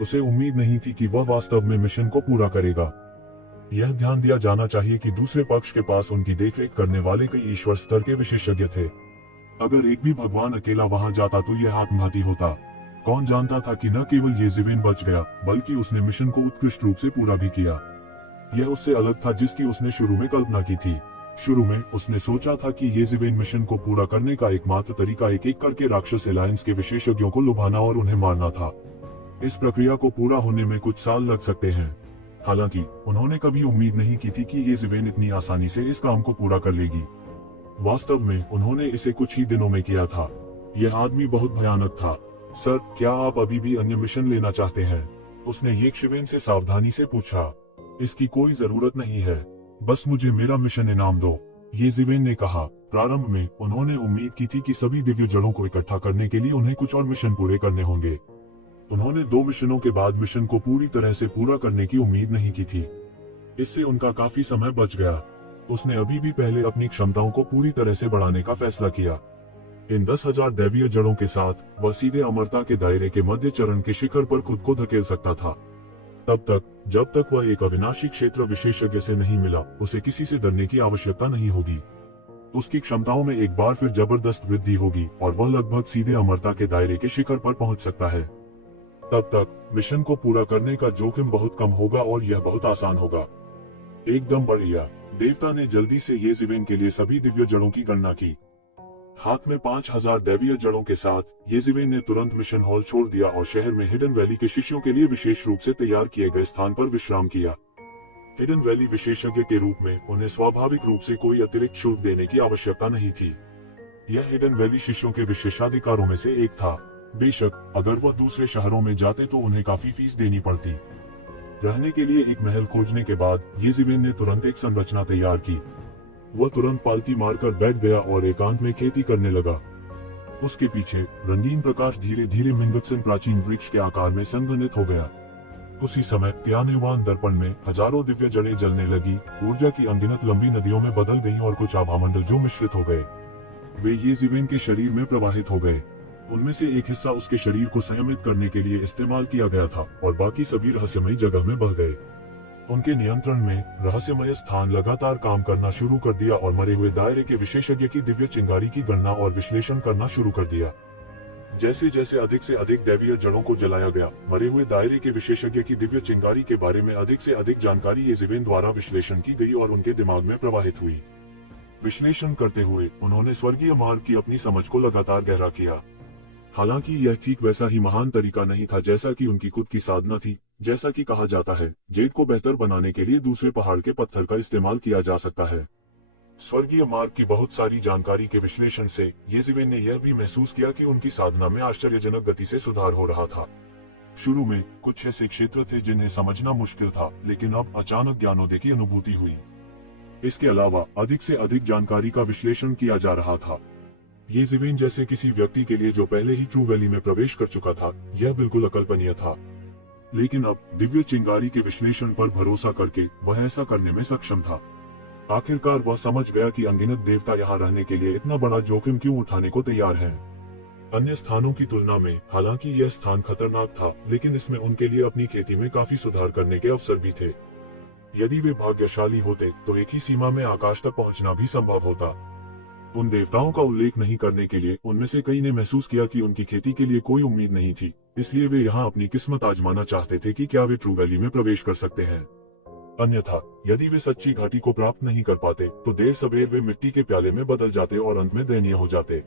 उसे उम्मीद नहीं थी कि वह वास्तव में मिशन को पूरा करेगा। यह ध्यान दिया जाना चाहिए कि दूसरे पक्ष के पास उनकी देखरेख करने वाले कई ईश्वर स्तर के विशेषज्ञ थे। अगर एक भी भगवान अकेला वहां जाता तो यह आत्मघाती होता। कौन जानता था कि न केवल येज़ेवेन बच गया, बल्कि उसने मिशन को उत्कृष्ट रूप से पूरा भी किया। यह उससे अलग था जिसकी उसने शुरू में कल्पना की थी। शुरू में उसने सोचा था कि येज़ेवेन मिशन को पूरा करने का एकमात्र तरीका एक एक करके राक्षस एलायंस के विशेषज्ञों को लुभाना और उन्हें मारना था। इस प्रक्रिया को पूरा होने में कुछ साल लग सकते हैं। हालांकि उन्होंने कभी उम्मीद नहीं की थी कि येज़ेवेन इतनी आसानी से इस काम को पूरा कर लेगी। वास्तव में उन्होंने इसे कुछ ही दिनों में किया था। यह आदमी बहुत भयानक था। सर, क्या आप अभी भी अन्य मिशन लेना चाहते हैं? उसने येज़ेवेन से सावधानी से पूछा। इसकी कोई जरूरत नहीं है, बस मुझे मेरा मिशन इनाम दो, येज़ेवेन ने कहा। प्रारंभ में उन्होंने उम्मीद की थी कि सभी दिव्य जड़ों को इकट्ठा करने के लिए उन्हें कुछ और मिशन पूरे करने होंगे। उन्होंने 2 मिशनों के बाद मिशन को पूरी तरह से पूरा करने की उम्मीद नहीं की थी। इससे उनका काफी समय बच गया। उसने अभी भी पहले अपनी क्षमताओं को पूरी तरह से बढ़ाने का फैसला किया। इन 10,000 दैवीय जड़ों के साथ वह सीधे अमरता के दायरे के मध्य चरण के शिखर पर खुद को धकेल सकता था। तब तक जब तक वह एक अविनाशी क्षेत्र विशेषज्ञ से नहीं मिला, उसे किसी से डरने की आवश्यकता नहीं होगी। उसकी क्षमताओं में एक बार फिर जबरदस्त वृद्धि होगी और वह लगभग सीधे अमरता के दायरे के शिखर पर पहुंच सकता है। तब तक मिशन को पूरा करने का जोखिम बहुत कम होगा और यह बहुत आसान होगा। एकदम बढ़िया। देवता ने जल्दी से येज़ेवेन के लिए सभी दिव्य जड़ों की गणना की। हाथ में 5,000 दैवीय जड़ों के साथ येज़ेवेन ने तुरंत मिशन हॉल छोड़ दिया और शहर में हिडन वैली के शिष्यों के लिए विशेष रूप से तैयार किए गए स्थान पर विश्राम किया। हिडन वैली विशेषज्ञ के रूप में उन्हें स्वाभाविक रूप से कोई अतिरिक्त शुल्क देने की आवश्यकता नहीं थी। यह हिडन वैली शिष्यों के विशेषाधिकारों में से एक था। बेशक अगर वह दूसरे शहरों में जाते तो उन्हें काफी फीस देनी पड़ती। रहने के लिए एक महल खोजने के बाद येज़ेवेन ने तुरंत एक संरचना तैयार की। वह तुरंत पालती मारकर बैठ गया और एकांत में खेती करने लगा। उसके पीछे रंगीन प्रकाश धीरे धीरे मिंगक्सन प्राचीन वृक्ष के आकार में संघनित हो गया। उसी समय त्यान्युवान दर्पण में हजारों दिव्य जड़ें जलने लगी, ऊर्जा की अनगिनत लंबी नदियों में बदल गईं और कुछ आभामंडल जो मिश्रित हो गए, वे येज़ेवेन के शरीर में प्रवाहित हो गए। उनमें से एक हिस्सा उसके शरीर को संयमित करने के लिए इस्तेमाल किया गया था और बाकी सभी रहस्यमयी जगह में बह गए। उनके नियंत्रण में रहस्यमय स्थान लगातार काम करना शुरू कर दिया और मरे हुए दायरे के विशेषज्ञ की दिव्य चिंगारी की गणना और विश्लेषण करना शुरू कर दिया। जैसे जैसे अधिक से अधिक दैवीय जड़ों को जलाया गया, मरे हुए दायरे के विशेषज्ञ की दिव्य चिंगारी के बारे में अधिक से अधिक जानकारी येज़ेवेन द्वारा विश्लेषण की गई और उनके दिमाग में प्रवाहित हुई। विश्लेषण करते हुए उन्होंने स्वर्गीय मार्ग की अपनी समझ को लगातार गहरा किया। हालांकि यह ठीक वैसा ही महान तरीका नहीं था जैसा कि उनकी खुद की साधना थी। जैसा कि कहा जाता है, जेड को बेहतर बनाने के लिए दूसरे पहाड़ के पत्थर का इस्तेमाल किया जा सकता है। स्वर्गीय मार्ग की बहुत सारी जानकारी के विश्लेषण से येज़ेवेन ने यह भी महसूस किया कि उनकी साधना में आश्चर्यजनक गति से सुधार हो रहा था। शुरू में कुछ ऐसे क्षेत्र थे जिन्हें समझना मुश्किल था, लेकिन अब अचानक ज्ञानोदय की अनुभूति हुई। इसके अलावा अधिक से अधिक जानकारी का विश्लेषण किया जा रहा था। येज़ेवेन जैसे किसी व्यक्ति के लिए जो पहले ही ट्रू वैली में प्रवेश कर चुका था, यह बिल्कुल अकल्पनीय था। लेकिन अब दिव्य चिंगारी के विश्लेषण पर भरोसा करके वह ऐसा करने में सक्षम था। आखिरकार वह समझ गया कि अनगिनत देवता यहाँ रहने के लिए इतना बड़ा जोखिम क्यों उठाने को तैयार हैं। अन्य स्थानों की तुलना में हालांकि यह स्थान खतरनाक था, लेकिन इसमें उनके लिए अपनी खेती में काफी सुधार करने के अवसर भी थे। यदि वे भाग्यशाली होते तो एक ही सीमा में आकाश तक पहुंचना भी संभव होता। उन देवताओं का उल्लेख नहीं करने के लिए उनमें से कई ने महसूस किया कि उनकी खेती के लिए कोई उम्मीद नहीं थी, इसलिए वे यहाँ अपनी किस्मत आजमाना चाहते थे कि क्या वे ट्रू वैली में प्रवेश कर सकते हैं। अन्यथा यदि वे सच्ची घाटी को प्राप्त नहीं कर पाते तो देर सबेर वे मिट्टी के प्याले में बदल जाते और अंत में दयनीय हो जाते।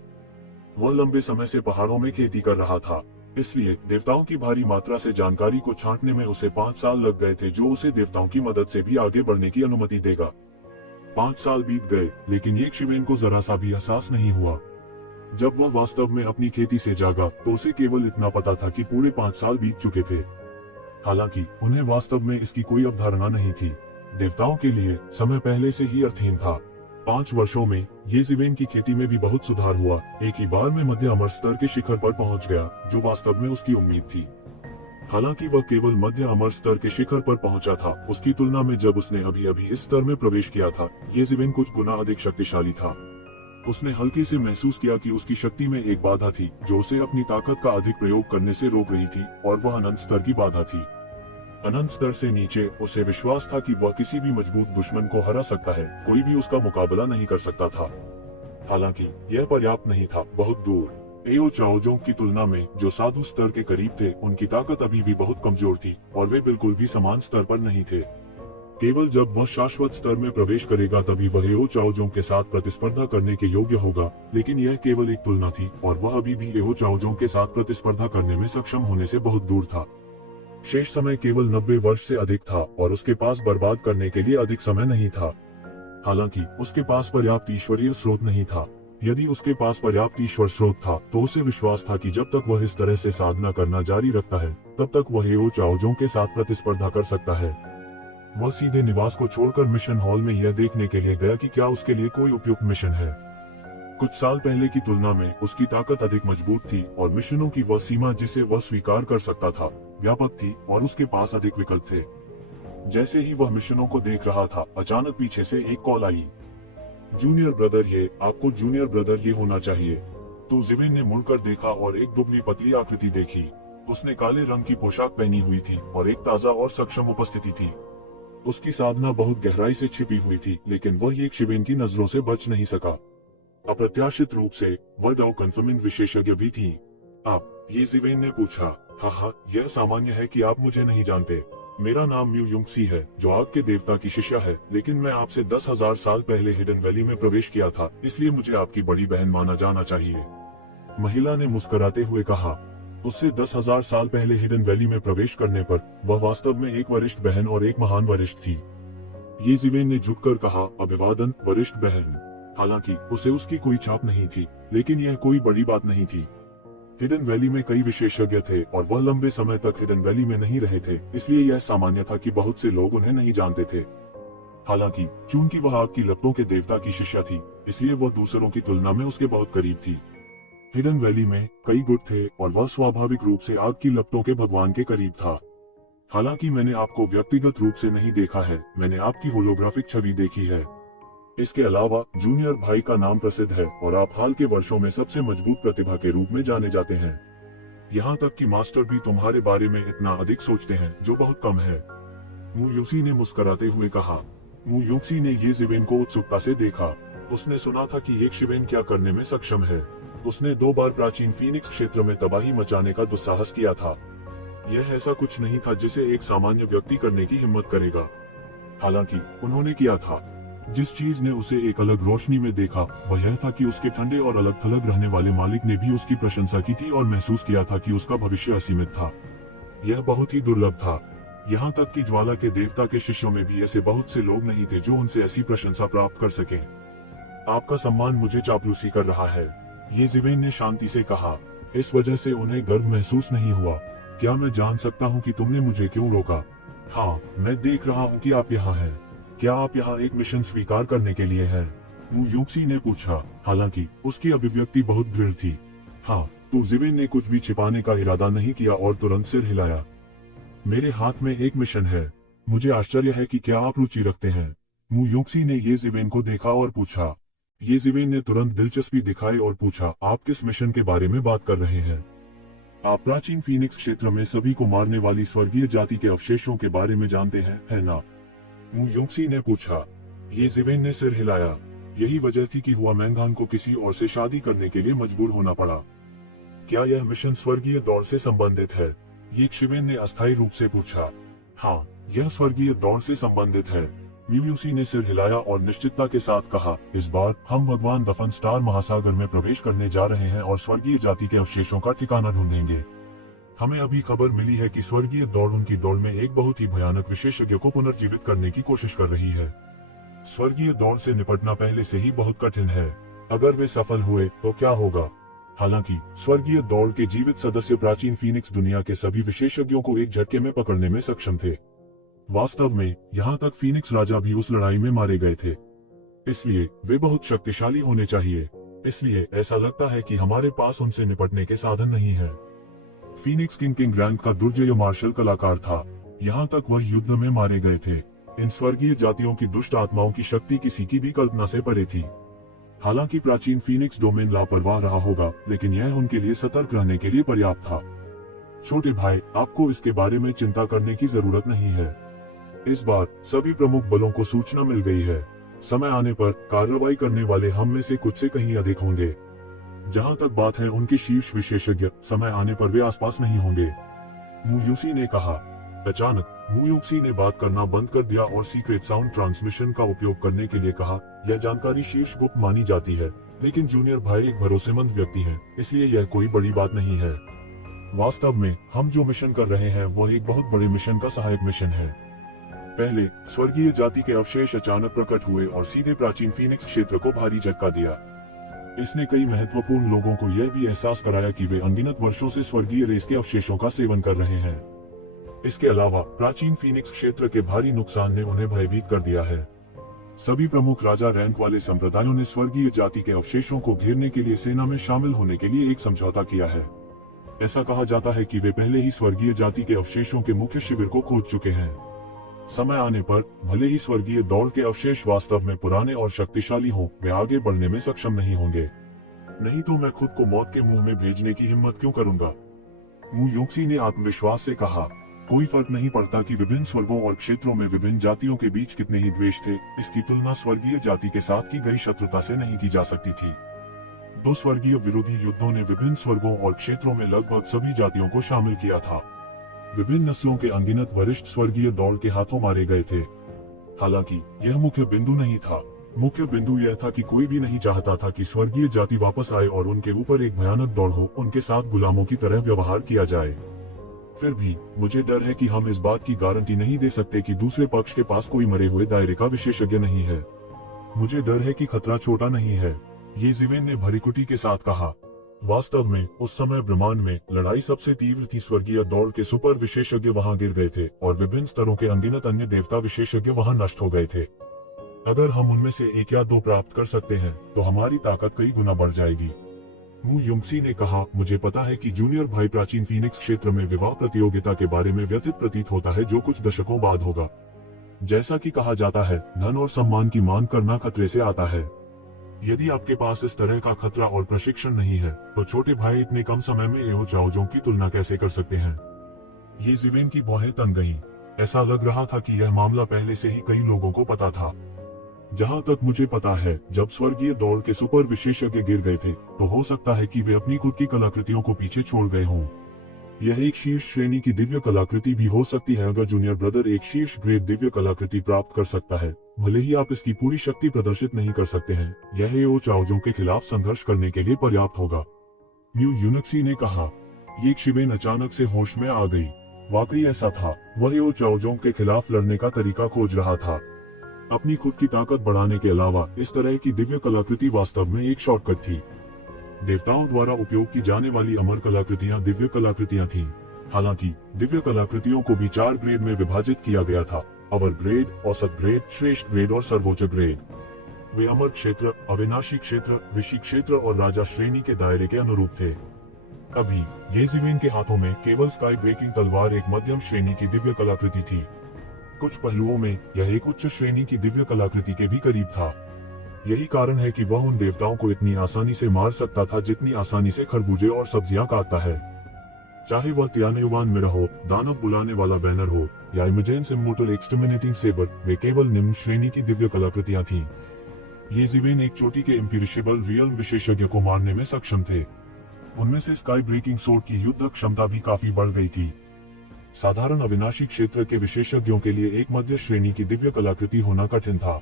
वह लंबे समय से पहाड़ों में खेती कर रहा था, इसलिए देवताओं की भारी मात्रा से जानकारी को छांटने में उसे 5 साल लग गए थे, जो उसे देवताओं की मदद से भी आगे बढ़ने की अनुमति देगा। 5 साल बीत गए, लेकिन येज़ेवेन को जरा सा भी एहसास नहीं हुआ। जब वह वास्तव में अपनी खेती से जागा तो उसे केवल इतना पता था कि पूरे 5 साल बीत चुके थे। हालांकि उन्हें वास्तव में इसकी कोई अवधारणा नहीं थी। देवताओं के लिए समय पहले से ही अर्थहीन था। 5 वर्षों में येज़ेवेन की खेती में भी बहुत सुधार हुआ। एक ही बार में मध्य अमर स्तर के शिखर पर पहुंच गया, जो वास्तव में उसकी उम्मीद थी। हालांकि वह केवल मध्य अमर स्तर के शिखर पर पहुंचा था, उसकी तुलना में जब उसने अभी अभी इस स्तर में प्रवेश किया था, येज़ेवेन कुछ गुना अधिक शक्तिशाली था। उसने हल्के से महसूस किया कि उसकी शक्ति में एक बाधा थी जो उसे अपनी ताकत का अधिक प्रयोग करने से रोक रही थी, और वह अनंत स्तर की बाधा थी। अनंत स्तर से नीचे उसे विश्वास था कि वह किसी भी मजबूत दुश्मन को हरा सकता है, कोई भी उसका मुकाबला नहीं कर सकता था। हालांकि यह पर्याप्त नहीं था, बहुत दूर। एओ चाओजोंग की तुलना में जो साधु स्तर के करीब थे, उनकी ताकत अभी भी बहुत कमजोर थी और वे बिल्कुल भी समान स्तर पर नहीं थे। केवल जब वह शाश्वत स्तर में प्रवेश करेगा तभी वह एओ चाओजोंग के साथ प्रतिस्पर्धा करने के योग्य होगा, लेकिन यह केवल एक तुलना थी और वह अभी भी एओ चाओजोंग के साथ प्रतिस्पर्धा करने में सक्षम होने से बहुत दूर था। शेष समय केवल 90 वर्ष से अधिक था और उसके पास बर्बाद करने के लिए अधिक समय नहीं था। हालांकि उसके पास पर्याप्त ईश्वरीय स्रोत नहीं था। यदि उसके पास पर्याप्त ईश्वर स्रोत था तो उसे विश्वास था कि जब तक वह इस तरह से साधना करना जारी रखता है, तब तक वह एओ चाओजोंग के साथ प्रतिस्पर्धा कर सकता है। वह सीधे निवास को छोड़कर मिशन हॉल में यह देखने के लिए गया कि क्या उसके लिए कोई उपयुक्त मिशन है। कुछ साल पहले की तुलना में उसकी ताकत अधिक मजबूत थी और मिशनों की वह सीमा जिसे वह स्वीकार कर सकता था व्यापक थी और उसके पास अधिक विकल्प थे। जैसे ही वह मिशनों को देख रहा था, अचानक पीछे से एक कॉल आई। जूनियर ब्रदर, ये आपको जूनियर ब्रदर ये होना चाहिए। तो जिवेन ने मुड़कर देखा और एक दुबली पतली आकृति देखी। उसने काले रंग की पोशाक पहनी हुई थी और एक ताजा और सक्षम उपस्थिति थी। उसकी साधना बहुत गहराई से छिपी हुई थी, लेकिन वह एक शिवेन की नजरों से बच नहीं सका। अप्रत्याशित रूप से वह डाउ कन्फर्मिंग विशेषज्ञ भी थी। आप, ये जिवेन ने पूछा। हाँ, यह सामान्य है कि आप मुझे नहीं जानते। मेरा नाम म्यू युंगसी है, जो आग के देवता की शिष्या है, लेकिन मैं आपसे 10,000 साल पहले हिडन वैली में प्रवेश किया था, इसलिए मुझे आपकी बड़ी बहन माना जाना चाहिए। महिला ने मुस्कुराते हुए कहा। उससे 10,000 साल पहले हिडन वैली में प्रवेश करने पर वह वास्तव में एक वरिष्ठ बहन और एक महान वरिष्ठ थी। ये जिवेन ने झुककर कहा, अभिवादन वरिष्ठ बहन। हालांकि उसे उसकी कोई छाप नहीं थी, लेकिन यह कोई बड़ी बात नहीं थी। हिडन वैली में कई विशेषज्ञ थे और वह लंबे समय तक हिडन वैली में नहीं रहे थे, इसलिए यह सामान्य था कि बहुत से लोग उन्हें नहीं जानते थे। हालांकि चूंकि वह आग की लपटों के देवता की शिष्या थी, इसलिए वह दूसरों की तुलना में उसके बहुत करीब थी। हिडन वैली में कई गुट थे और वह स्वाभाविक रूप से आग की लपटों के भगवान के करीब था। हालांकि मैंने आपको व्यक्तिगत रूप से नहीं देखा है, मैंने आपकी होलोग्राफिक छवि देखी है। इसके अलावा जूनियर भाई का नाम प्रसिद्ध है और आप हाल के वर्षों में सबसे मजबूत प्रतिभा के रूप में जाने जाते हैं। यहाँ तक कि मास्टर भी तुम्हारे बारे में इतना अधिक सोचते हैं, जो बहुत कम है। मू युक्सी ने मुस्कुराते हुए कहा। मू युक्सी ने ये जिवेन को उत्सुकता से देखा। उसने सुना था कि एक शिवेन क्या करने में सक्षम है। उसने 2 बार प्राचीन फीनिक्स क्षेत्र में तबाही मचाने का दुस्साहस किया था। यह ऐसा कुछ नहीं था जिसे एक सामान्य व्यक्ति करने की हिम्मत करेगा। हालांकि उन्होंने किया था। जिस चीज ने उसे एक अलग रोशनी में देखा, वह यह था कि उसके ठंडे और अलग थलग रहने वाले मालिक ने भी उसकी प्रशंसा की थी और महसूस किया था कि उसका भविष्य असीमित था। यह बहुत ही दुर्लभ था। यहाँ तक कि ज्वाला के देवता के शिष्यों में भी ऐसे बहुत से लोग नहीं थे जो उनसे ऐसी प्रशंसा प्राप्त कर सके। आपका सम्मान मुझे चापलूसी कर रहा है, ये जिवेन ने शांति से कहा। इस वजह से उन्हें गर्व महसूस नहीं हुआ। क्या मैं जान सकता हूँ कि तुमने मुझे क्यों रोका? हाँ, मैं देख रहा हूँ कि आप यहाँ हैं। क्या आप यहाँ एक मिशन स्वीकार करने के लिए हैं? मू युक्सी ने पूछा, हालांकि उसकी अभिव्यक्ति बहुत दृढ़ थी। हाँ, तो जिवेन ने कुछ भी छिपाने का इरादा नहीं किया और तुरंत सिर हिलाया। मेरे हाथ में एक मिशन है। मुझे आश्चर्य है कि क्या आप रुचि रखते हैं? मू युक्सी ने ये जिवेन को देखा और पूछा। ये जिवेन ने तुरंत दिलचस्पी दिखाई और पूछा, आप किस मिशन के बारे में बात कर रहे हैं? आप प्राचीन फीनिक्स क्षेत्र में सभी को मारने वाली स्वर्गीय जाति के अवशेषों के बारे में जानते हैं, है ना? मू युक्सी ने पूछा। ये जिवेन ने सिर हिलाया। यही वजह थी कि हुआ मैंगान को किसी और से शादी करने के लिए मजबूर होना पड़ा। क्या यह मिशन स्वर्गीय दौड़ से संबंधित है? ये शिवेन ने अस्थायी रूप से पूछा। हाँ, यह स्वर्गीय दौड़ से संबंधित है। म्यू युक्सी ने सिर हिलाया और निश्चितता के साथ कहा, इस बार हम भगवान दफन स्टार महासागर में प्रवेश करने जा रहे हैं और स्वर्गीय जाति के अवशेषों का ठिकाना ढूंढेंगे। हमें अभी खबर मिली है कि स्वर्गीय दौड़ उनकी दौड़ में एक बहुत ही भयानक विशेषज्ञ को पुनर्जीवित करने की कोशिश कर रही है। स्वर्गीय दौड़ से निपटना पहले से ही बहुत कठिन है। अगर वे सफल हुए तो क्या होगा? हालांकि स्वर्गीय दौड़ के जीवित सदस्य प्राचीन फीनिक्स दुनिया के सभी विशेषज्ञों को एक झटके में पकड़ने में सक्षम थे। वास्तव में यहाँ तक फीनिक्स राजा भी उस लड़ाई में मारे गए थे। इसलिए वे बहुत शक्तिशाली होने चाहिए। इसलिए ऐसा लगता है कि हमारे पास उनसे निपटने के साधन नहीं है। फीनिक्स किंग रैंक का दुर्जय मार्शल कलाकार था। यहाँ तक वह युद्ध में मारे गए थे। इन स्वर्गीय जातियों की दुष्ट आत्माओं की शक्ति किसी की भी कल्पना से परे थी। हालांकि प्राचीन फीनिक्स डोमेन लापरवाह रहा होगा, लेकिन यह उनके लिए सतर्क रहने के लिए पर्याप्त था। छोटे भाई, आपको इसके बारे में चिंता करने की जरूरत नहीं है। इस बार सभी प्रमुख बलों को सूचना मिल गई है। समय आने पर कार्रवाई करने वाले हम में से कुछ से कहीं अधिक होंगे। जहां तक बात है उनके शीर्ष विशेषज्ञ, समय आने पर वे आसपास नहीं होंगे, मू यूसी ने कहा। अचानक मू यूसी ने बात करना बंद कर दिया और सीक्रेट साउंड ट्रांसमिशन का उपयोग करने के लिए कहा। यह जानकारी शीर्ष गुप्त मानी जाती है, लेकिन जूनियर भाई एक भरोसेमंद व्यक्ति हैं, इसलिए यह कोई बड़ी बात नहीं है। वास्तव में हम जो मिशन कर रहे हैं वह एक बहुत बड़े मिशन का सहायक मिशन है। पहले स्वर्गीय जाति के अवशेष अचानक प्रकट हुए और सीधे प्राचीन फीनिक्स क्षेत्र को भारी झटका दिया। इसने कई महत्वपूर्ण लोगों को यह भी एहसास कराया कि वे अनगिनत वर्षों से स्वर्गीय रेस के अवशेषों का सेवन कर रहे हैं। इसके अलावा प्राचीन फीनिक्स क्षेत्र के भारी नुकसान ने उन्हें भयभीत कर दिया है। सभी प्रमुख राजा रैंक वाले संप्रदायों ने स्वर्गीय जाति के अवशेषों को घेरने के लिए सेना में शामिल होने के लिए एक समझौता किया है। ऐसा कहा जाता है कि वे पहले ही स्वर्गीय जाति के अवशेषों के मुख्य शिविर को खोज चुके हैं। समय आने पर भले ही स्वर्गीय दौड़ के अवशेष वास्तव में पुराने और शक्तिशाली हों, वे आगे बढ़ने में सक्षम नहीं होंगे। नहीं तो मैं खुद को मौत के मुंह में भेजने की हिम्मत क्यों करूंगा, मू यूक्सी ने आत्मविश्वास से कहा। कोई फर्क नहीं पड़ता कि विभिन्न स्वर्गों और क्षेत्रों में विभिन्न जातियों के बीच कितने ही द्वेष थे, इसकी तुलना स्वर्गीय जाति के साथ की गई शत्रुता से नहीं की जा सकती थी। दो स्वर्गीय विरोधी युद्धों ने विभिन्न स्वर्गों और क्षेत्रों में लगभग सभी जातियों को शामिल किया था। विभिन्न नस्लों के अनगिनत वरिष्ठ स्वर्गीय दौड़ के हाथों मारे गए थे। हालांकि यह मुख्य बिंदु नहीं था। मुख्य बिंदु यह था कि कोई भी नहीं चाहता था कि स्वर्गीय जाति वापस आए और उनके ऊपर एक भयानक दौड़ हो, उनके साथ गुलामों की तरह व्यवहार किया जाए। फिर भी मुझे डर है कि हम इस बात की गारंटी नहीं दे सकते कि दूसरे पक्ष के पास कोई मरे हुए दायरे का विशेषज्ञ नहीं है। मुझे डर है कि खतरा छोटा नहीं है, ये जिवेन ने भरीकुटी के साथ कहा। वास्तव में उस समय ब्रह्मांड में लड़ाई सबसे तीव्र थी। स्वर्गीय दौड़ के सुपर विशेषज्ञ वहां गिर गए थे और विभिन्न स्तरों के अनगिनत अन्य देवता विशेषज्ञ वहां नष्ट हो गए थे। अगर हम उनमें से एक या दो प्राप्त कर सकते हैं तो हमारी ताकत कई गुना बढ़ जाएगी, मू यूंगसी ने कहा। मुझे पता है कि जूनियर भाई प्राचीन फीनिक्स क्षेत्र में विवाह प्रतियोगिता के बारे में व्यथित प्रतीत होता है, जो कुछ दशकों बाद होगा। जैसा कि कहा जाता है, धन और सम्मान की मांग करना खतरे से आता है। यदि आपके पास इस तरह का खतरा और प्रशिक्षण नहीं है तो छोटे भाई इतने कम समय में एओ चाओजों की तुलना कैसे कर सकते हैं। ये जिवेन की भौहें तन गईं। ऐसा लग रहा था कि यह मामला पहले से ही कई लोगों को पता था। जहां तक मुझे पता है, जब स्वर्गीय दौड़ के सुपर विशेषज्ञ गिर गए थे तो हो सकता है कि वे अपनी खुद की कलाकृतियों को पीछे छोड़ गए हों। यह एक शीर्ष श्रेणी की दिव्य कलाकृति भी हो सकती है। अगर जूनियर ब्रदर एक शीर्ष ग्रेड दिव्य कलाकृति प्राप्त कर सकता है, भले ही आप इसकी पूरी शक्ति प्रदर्शित नहीं कर सकते हैं, यह एओ चाओजों के खिलाफ संघर्ष करने के लिए पर्याप्त होगा, म्यू यूनक्सी ने कहा। ये शिवेन अचानक से होश में आ गई। वाकई ऐसा था, वह एओ चाओजों के खिलाफ लड़ने का तरीका खोज रहा था। अपनी खुद की ताकत बढ़ाने के अलावा इस तरह की दिव्य कलाकृति वास्तव में एक शॉर्टकट थी। देवताओं द्वारा उपयोग की जाने वाली अमर कलाकृतियां दिव्य कलाकृतियां थीं। हालांकि दिव्य कलाकृतियों को भी 4 ग्रेड में विभाजित किया गया था: अवर ग्रेड, औसत ग्रेड, श्रेष्ठ ग्रेड और सर्वोच्च ग्रेड। वे अमर क्षेत्र, अविनाशी क्षेत्र, ऋषि क्षेत्र और राजा श्रेणी के दायरे के अनुरूप थे। अभी ये जिवेन के हाथों में केवल स्काई ब्रेकिंग तलवार एक मध्यम श्रेणी की दिव्य कलाकृति थी। कुछ पहलुओं में यह एक उच्च श्रेणी की दिव्य कलाकृति के भी करीब था। यही कारण है कि वह उन देवताओं को इतनी आसानी से मार सकता था जितनी आसानी से खरबूजे और सब्जियां काटता है। चाहे वह त्यानेवान मिरर हो, दानव बुलाने वाला बैनर हो या इमेजेंस इमोर्टल एक्सटर्मिनेटिंग सेबर, वे केवल निम्न श्रेणी की दिव्य कलाकृतियां थीं। ये जिवेन एक चोटी के इम्पीरिशेबल रियल विशेषज्ञ को मारने में सक्षम थे। उनमें से स्काई ब्रेकिंग सोर्ड की युद्ध क्षमता भी काफी बढ़ गई थी। साधारण अविनाशी क्षेत्र के विशेषज्ञों के लिए एक मध्य श्रेणी की दिव्य कलाकृति होना कठिन था।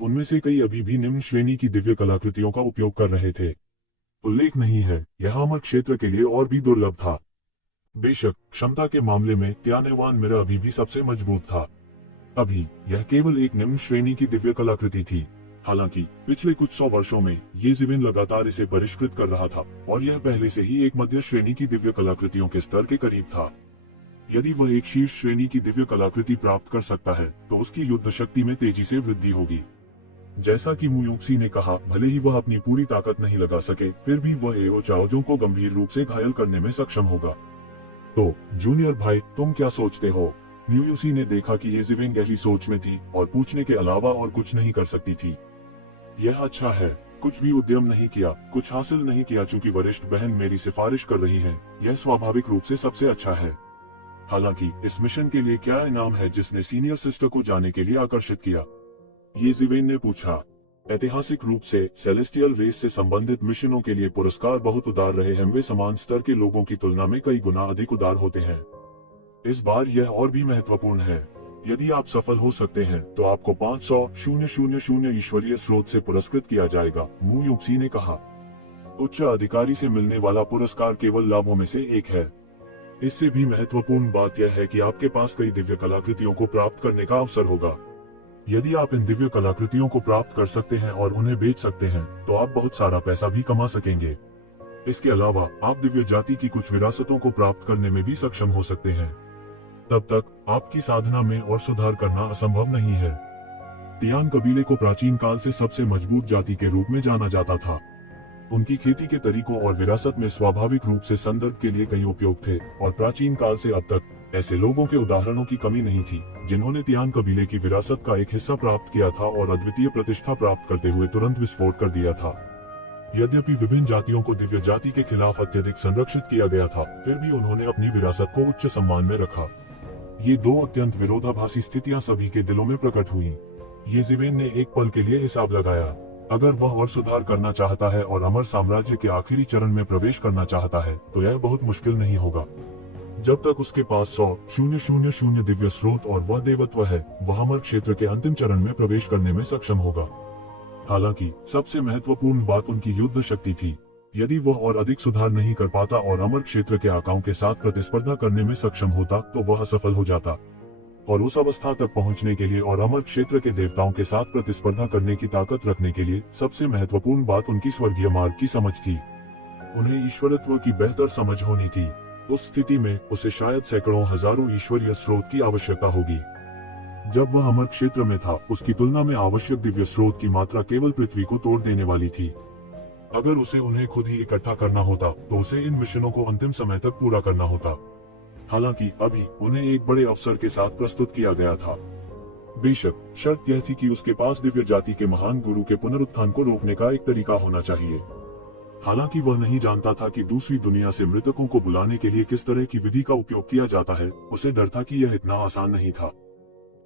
उनमें से कई अभी भी निम्न श्रेणी की दिव्य कलाकृतियों का उपयोग कर रहे थे। उल्लेख नहीं है, यह अमर क्षेत्र के लिए और भी दुर्लभ था। बेशक क्षमता के मामले में त्यानेवान मिरर अभी भी सबसे मजबूत था। अभी यह केवल एक निम्न श्रेणी की दिव्य कलाकृति थी। हालांकि पिछले कुछ 100 वर्षों में ये जिवेन लगातार इसे परिष्कृत कर रहा था और यह पहले से ही एक मध्य श्रेणी की दिव्य कलाकृतियों के स्तर के करीब था। यदि वह एक शीर्ष श्रेणी की दिव्य कलाकृति प्राप्त कर सकता है तो उसकी युद्ध शक्ति में तेजी से वृद्धि होगी। जैसा कि मू यूंगसी ने कहा, भले ही वह अपनी पूरी ताकत नहीं लगा सके, फिर भी वह एओ चाओजों को गंभीर रूप से घायल करने में सक्षम होगा। तो जूनियर भाई, तुम क्या सोचते हो? म्यू यूसी ने देखा कि ये जिवेन गहरी सोच में थी और पूछने के अलावा और कुछ नहीं कर सकती थी। यह अच्छा है, कुछ भी उद्यम नहीं किया, कुछ हासिल नहीं किया चूंकि वरिष्ठ बहन मेरी सिफारिश कर रही है, यह स्वाभाविक रूप से सबसे अच्छा है। हालांकि इस मिशन के लिए क्या इनाम है जिसने सीनियर सिस्टर को जाने के लिए आकर्षित किया? ये ज़िवेन ने पूछा। ऐतिहासिक रूप से सेलेस्टियल रेस से संबंधित मिशनों के लिए पुरस्कार बहुत उदार रहे हैं, वे समान स्तर के लोगों की तुलना में कई गुना अधिक उदार होते हैं। इस बार यह और भी महत्वपूर्ण है। यदि आप सफल हो सकते हैं तो आपको 500,000 ईश्वरीय स्रोत से पुरस्कृत किया जाएगा, मू युक्सी ने कहा। उच्च अधिकारी से मिलने वाला पुरस्कार केवल लाभों में से एक है। इससे भी महत्वपूर्ण बात यह है कि आपके पास कई दिव्य कलाकृतियों को प्राप्त करने का अवसर होगा। यदि आप इन दिव्य कलाकृतियों को प्राप्त कर सकते हैं और उन्हें बेच सकते हैं तो आप बहुत सारा पैसा भी कमा सकेंगे। इसके अलावा आप दिव्य जाति की कुछ विरासतों को प्राप्त करने में भी सक्षम हो सकते हैं। तब तक आपकी साधना में और सुधार करना असंभव नहीं है। तियान कबीले को प्राचीन काल से सबसे मजबूत जाति के रूप में जाना जाता था। उनकी खेती के तरीकों और विरासत में स्वाभाविक रूप से संदर्भ के लिए कई उपयोग थे और प्राचीन काल से अब तक ऐसे लोगों के उदाहरणों की कमी नहीं थी जिन्होंने तियान कबीले की विरासत का एक हिस्सा प्राप्त किया था और अद्वितीय प्रतिष्ठा प्राप्त करते हुए तुरंत विस्फोट कर दिया था। यद्यपि विभिन्न जातियों को दिव्य जाति के खिलाफ अत्यधिक संरक्षित किया गया था, फिर भी उन्होंने अपनी विरासत को उच्च सम्मान में रखा। ये दो अत्यंत विरोधाभासी स्थितियां सभी के दिलों में प्रकट हुई। ये ज़िवेन ने एक पल के लिए हिसाब लगाया। अगर वह और सुधार करना चाहता है और अमर साम्राज्य के आखिरी चरण में प्रवेश करना चाहता है तो यह बहुत मुश्किल नहीं होगा। जब तक उसके पास 100,000 दिव्य स्रोत और वह देवत्व है, वह अमर क्षेत्र के अंतिम चरण में प्रवेश करने में सक्षम होगा। हालांकि सबसे महत्वपूर्ण बात उनकी युद्ध शक्ति थी। यदि वह और अधिक सुधार नहीं कर पाता और अमर क्षेत्र के आकाओं के साथ प्रतिस्पर्धा करने में सक्षम होता तो वह असफल हो जाता। और उस अवस्था तक पहुंचने के लिए और अमर क्षेत्र के देवताओं के साथ प्रतिस्पर्धा करने की ताकत रखने के लिए सबसे महत्वपूर्ण बात उनकी स्वर्गीय मार्ग की समझ थी। उन्हें ईश्वरत्व की बेहतर समझ होनी थी। उस स्थिति में उसे शायद सैकड़ों हजारों ईश्वरीय स्रोत की आवश्यकता होगी। जब वह अमर क्षेत्र में था, उसकी तुलना में आवश्यक दिव्य स्रोत की मात्रा केवल पृथ्वी को तोड़ देने वाली थी। अगर उसे उन्हें खुद ही इकट्ठा करना होता तो उसे इन मिशनों को अंतिम समय तक पूरा करना होता। हालांकि अभी उन्हें एक बड़े अवसर के साथ प्रस्तुत किया गया था। बेशक शर्त यह थी कि उसके पास दिव्य जाति के महान गुरु के पुनरुत्थान को रोकने का एक तरीका होना चाहिए। हालांकि वह नहीं जानता था कि दूसरी दुनिया से मृतकों को बुलाने के लिए किस तरह की विधि का उपयोग किया जाता है, उसे डर था कि यह इतना आसान नहीं था।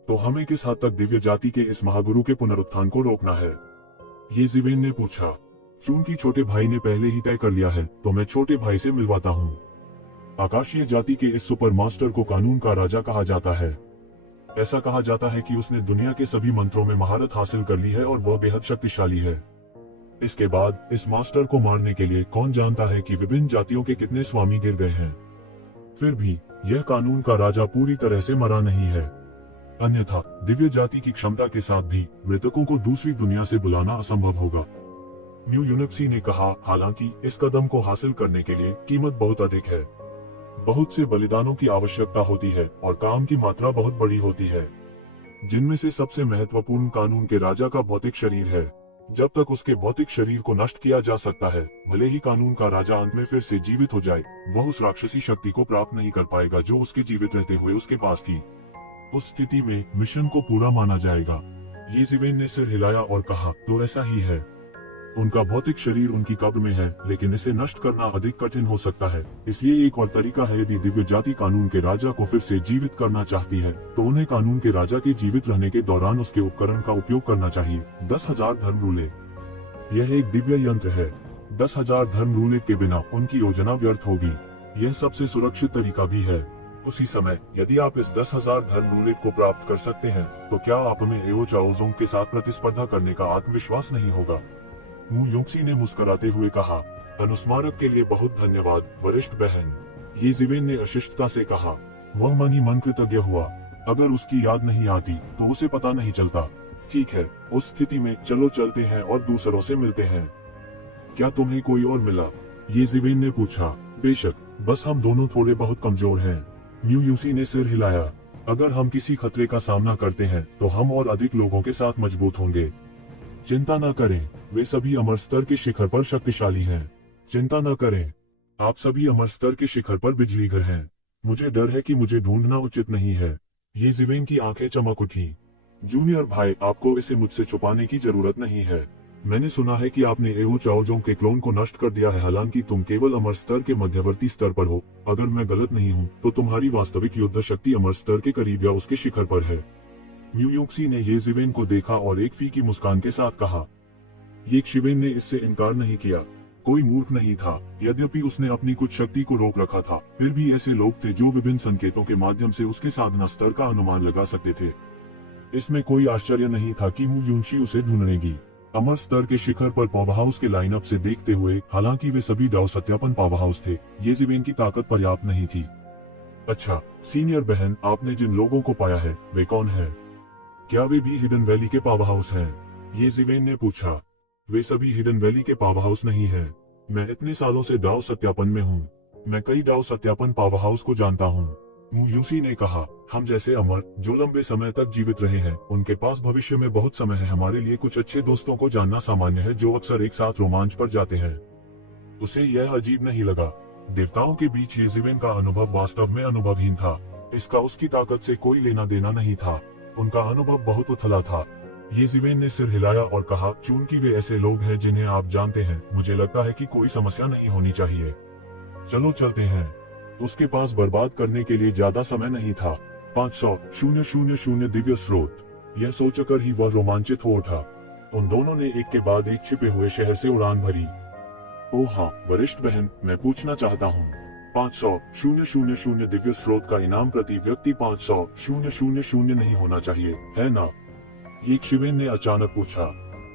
तो हमें किस हद तक दिव्य जाति के इस महागुरु के पुनरुत्थान को रोकना है? ये ज़िवेन ने पूछा। चूंकि छोटे भाई ने पहले ही तय कर लिया है तो मैं छोटे भाई से मिलवाता हूँ। आकाशीय जाति के इस सुपर मास्टर को कानून का राजा कहा जाता है। ऐसा कहा जाता है कि उसने दुनिया के सभी मंत्रों में महारत हासिल कर ली है और वह बेहद शक्तिशाली है। इसके बाद इस मास्टर को मारने के लिए कौन जानता है कि विभिन्न जातियों के कितने स्वामी गिर गए हैं। फिर भी यह कानून का राजा पूरी तरह से मरा नहीं है। अन्यथा दिव्य जाति की क्षमता के साथ भी मृतकों को दूसरी दुनिया से बुलाना असंभव होगा। न्यू यूनिक्सी ने कहा, हालांकि इस कदम को हासिल करने के लिए कीमत बहुत अधिक है। बहुत से बलिदानों की आवश्यकता होती है और काम की मात्रा बहुत बड़ी होती है, जिनमें से सबसे महत्वपूर्ण कानून के राजा का भौतिक शरीर है। जब तक उसके भौतिक शरीर को नष्ट किया जा सकता है, भले ही कानून का राजा अंत में फिर से जीवित हो जाए, वह उस राक्षसी शक्ति को प्राप्त नहीं कर पाएगा जो उसके जीवित रहते हुए उसके पास थी। उस स्थिति में मिशन को पूरा माना जाएगा। ये ज़िवेन ने सिर हिलाया और कहा, तो ऐसा ही है। उनका भौतिक शरीर उनकी कब्र में है, लेकिन इसे नष्ट करना अधिक कठिन हो सकता है। इसलिए एक और तरीका है, यदि दिव्य जाति कानून के राजा को फिर से जीवित करना चाहती है तो उन्हें कानून के राजा के जीवित रहने के दौरान उसके उपकरण का उपयोग करना चाहिए। 10,000 धर्म रूले। यह एक दिव्य यंत्र है। 10,000 धर्म रूले के बिना उनकी योजना व्यर्थ होगी। यह सबसे सुरक्षित तरीका भी है। उसी समय यदि आप इस 10,000 धर्म रूलेट को प्राप्त कर सकते हैं तो क्या आप में एओ चाओजोंग के साथ प्रतिस्पर्धा करने का आत्मविश्वास नहीं होगा? मू युक्सी ने मुस्कुराते हुए कहा, अनुस्मारक के लिए बहुत धन्यवाद वरिष्ठ बहन। ये ज़िवेन ने अशिष्टता से कहा। वह मन ही मन कृतज्ञ हुआ। अगर उसकी याद नहीं आती तो उसे पता नहीं चलता। ठीक है, उस स्थिति में चलो चलते हैं और दूसरों से मिलते हैं। क्या तुम्हें कोई और मिला? ये ज़िवेन ने पूछा। बेशक, बस हम दोनों थोड़े बहुत कमजोर हैं। न्यू यूसी ने सिर हिलाया। अगर हम किसी खतरे का सामना करते हैं तो हम और अधिक लोगों के साथ मजबूत होंगे। चिंता न करें, वे सभी अमर स्तर के शिखर पर शक्तिशाली हैं। चिंता न करें, आप सभी अमर स्तर के शिखर पर बिजलीघर हैं। मुझे डर है कि मुझे ढूंढना उचित नहीं है। ये ज़िवेन की आंखें चमक उठी। जूनियर भाई, आपको इसे मुझसे छुपाने की जरूरत नहीं है। मैंने सुना है कि आपने एओ चाओजोंग के क्लोन को नष्ट कर दिया है, हालांकि तुम केवल अमर स्तर के मध्यवर्ती स्तर पर हो। अगर मैं गलत नहीं हूँ तो तुम्हारी वास्तविक युद्ध शक्ति अमर स्तर के करीब या उसके शिखर पर है। म्यू यूक्सी ने ये जिवेन को देखा और एक फीकी मुस्कान के साथ कहा। ये शिवेन ने इससे इनकार नहीं किया। कोई मूर्ख नहीं था। यद्यपि उसने अपनी कुछ शक्ति को रोक रखा था, फिर भी ऐसे लोग थे जो विभिन्न संकेतों के माध्यम से उसके साधना स्तर का अनुमान लगा सकते थे। इसमें कोई आश्चर्य नहीं था कि म्यू यूक्सी उसे ढूंढेगी। अमर स्तर के शिखर पर पावर हाउस के लाइनअप से देखते हुए, हालांकि वे सभी डाउ सत्यापन पावर हाउस थे, ये जिवेन की ताकत पर्याप्त नहीं थी। अच्छा सीनियर बहन, आपने जिन लोगों को पाया है वे कौन है? क्या वे भी हिडन वैली के पावर हाउस हैं? ये जिवेन ने पूछा। वे सभी हिडन वैली के पावर हाउस नहीं हैं। मैं इतने सालों से डाउ सत्यापन में हूँ। मैं कई डाउ सत्यापन पावर हाउस को जानता हूँ। मू यूसी ने कहा, हम जैसे अमर जो लंबे समय तक जीवित रहे हैं, उनके पास भविष्य में बहुत समय है। हमारे लिए कुछ अच्छे दोस्तों को जानना सामान्य है जो अक्सर एक साथ रोमांच पर जाते हैं। उसे यह अजीब नहीं लगा। देवताओं के बीच ये जिवेन का अनुभव वास्तव में अनुभवहीन था। इसका उसकी ताकत से कोई लेना देना नहीं था। उनका अनुभव बहुत उथला था। ये जिवेन ने सिर हिलाया और कहा, चूंकि वे ऐसे लोग हैं जिन्हें आप जानते हैं, मुझे लगता है कि कोई समस्या नहीं होनी चाहिए। चलो चलते हैं। उसके पास बर्बाद करने के लिए ज्यादा समय नहीं था। 500,000 दिव्य स्रोत। यह सोचकर ही वह रोमांचित हो उठा। उन दोनों ने एक के बाद एक छिपे हुए शहर से उड़ान भरी। ओह हाँ वरिष्ठ बहन, मैं पूछना चाहता हूँ, 500,000 दिव्य स्रोत का इनाम प्रति व्यक्ति 500,000 नहीं होना चाहिए, है ना? ये शिवेन ने अचानक पूछा।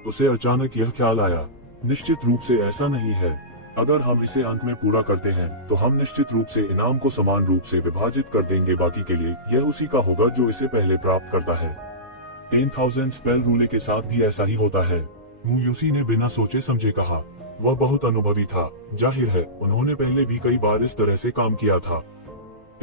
उसे अचानक यह ख्याल आया, निश्चित रूप से ऐसा नहीं है। अगर हम इसे अंत में पूरा करते हैं तो हम निश्चित रूप से इनाम को समान रूप से विभाजित कर देंगे। बाकी के लिए यह उसी का होगा जो इसे पहले प्राप्त करता है। 10,000 स्पेल रूले के साथ भी ऐसा ही होता है। मू यूसी ने बिना सोचे समझे कहा। वह बहुत अनुभवी था। जाहिर है उन्होंने पहले भी कई बार इस तरह से काम किया था।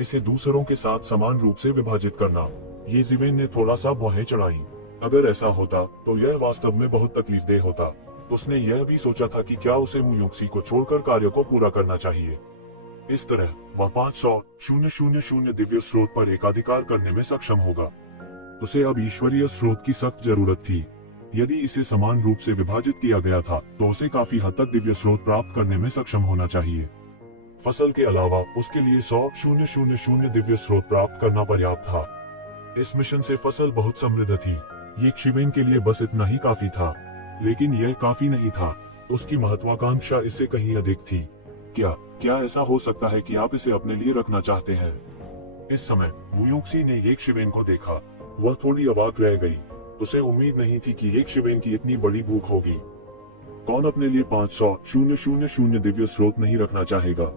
इसे दूसरों के साथ समान रूप से विभाजित करना। ये जिवेन ने थोड़ा सा भौहें चढ़ाई। अगर ऐसा होता तो यह वास्तव में बहुत तकलीफदेह होता। उसने यह भी सोचा था कि क्या उसे मू यूक्सी को छोड़कर कार्य को पूरा करना चाहिए। इस तरह वह 500,000 दिव्य स्रोत पर एकाधिकार करने में सक्षम होगा। उसे अब ईश्वरीय स्रोत की सख्त जरूरत थी। यदि इसे समान रूप से विभाजित किया गया था तो उसे काफी हद तक दिव्य स्रोत प्राप्त करने में सक्षम होना चाहिए। फसल के अलावा उसके लिए 100,000 दिव्य स्रोत प्राप्त करना पर्याप्त था। इस मिशन से फसल बहुत समृद्ध थी। ये शिवेन के लिए बस इतना ही काफी था। लेकिन यह काफी नहीं था। उसकी महत्वाकांक्षा इससे कहीं अधिक थी। क्या ऐसा हो सकता है कि आप इसे अपने लिए रखना चाहते हैं? इस समय मू यूक्सी ने ये शिवेन को देखा। वह थोड़ी अवाक रह गई। उसे उम्मीद नहीं थी कि ये शिवेन की इतनी बड़ी भूख होगी। कौन अपने लिए 500,000 दिव्य स्रोत नहीं रखना चाहेगा?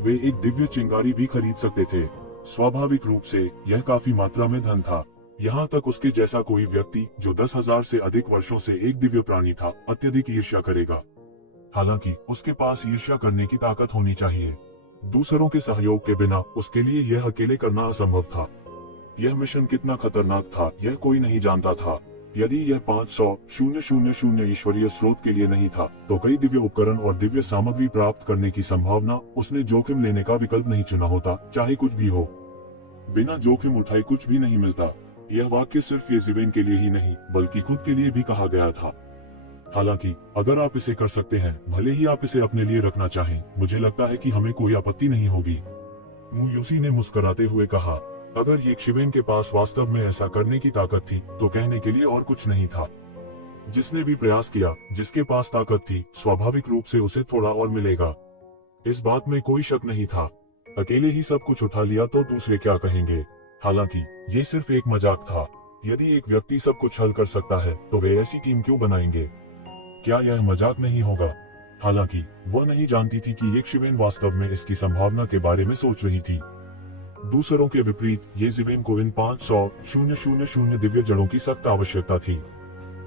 वे एक दिव्य चिंगारी भी खरीद सकते थे। स्वाभाविक रूप से यह काफी मात्रा में धन था। यहाँ तक उसके जैसा कोई व्यक्ति जो 10,000 से अधिक वर्षों से एक दिव्य प्राणी था, अत्यधिक ईर्ष्या करेगा। हालांकि उसके पास ईर्ष्या करने की ताकत होनी चाहिए। दूसरों के सहयोग के बिना उसके लिए यह अकेले करना असंभव था। यह मिशन कितना खतरनाक था यह कोई नहीं जानता था। यदि यह 500,000 ईश्वरीय स्रोत के लिए नहीं था तो कई दिव्य उपकरण और दिव्य सामग्री प्राप्त करने की संभावना, उसने जोखिम लेने का विकल्प नहीं चुना होता, चाहे कुछ भी हो। बिना जोखिम उठाए कुछ भी नहीं मिलता। यह वाक्य सिर्फ ये जिवेन के लिए ही नहीं बल्कि खुद के लिए भी कहा गया था। हालांकि अगर आप इसे कर सकते हैं, भले ही आप इसे अपने लिए रखना चाहें, मुझे लगता है कि हमें कोई आपत्ति नहीं होगी। मू यूसी ने मुस्कुराते हुए कहा। अगर ये शिवेन के पास वास्तव में ऐसा करने की ताकत थी तो कहने के लिए और कुछ नहीं था। जिसने भी प्रयास किया, जिसके पास ताकत थी, स्वाभाविक रूप से उसे थोड़ा और मिलेगा। इस बात में कोई शक नहीं था। अकेले ही सब कुछ उठा लिया तो दूसरे क्या कहेंगे? हालांकि ये सिर्फ एक मजाक था। यदि एक व्यक्ति सब कुछ हल कर सकता है तो वे ऐसी टीम क्यों बनाएंगे? क्या यह मजाक नहीं होगा? हालांकि वह नहीं जानती थी कि ये शिवेन वास्तव में इसकी संभावना के बारे में सोच रही थी। दूसरों के विपरीत ये जिवेन को इन 500,000 दिव्य जड़ों की सख्त आवश्यकता थी।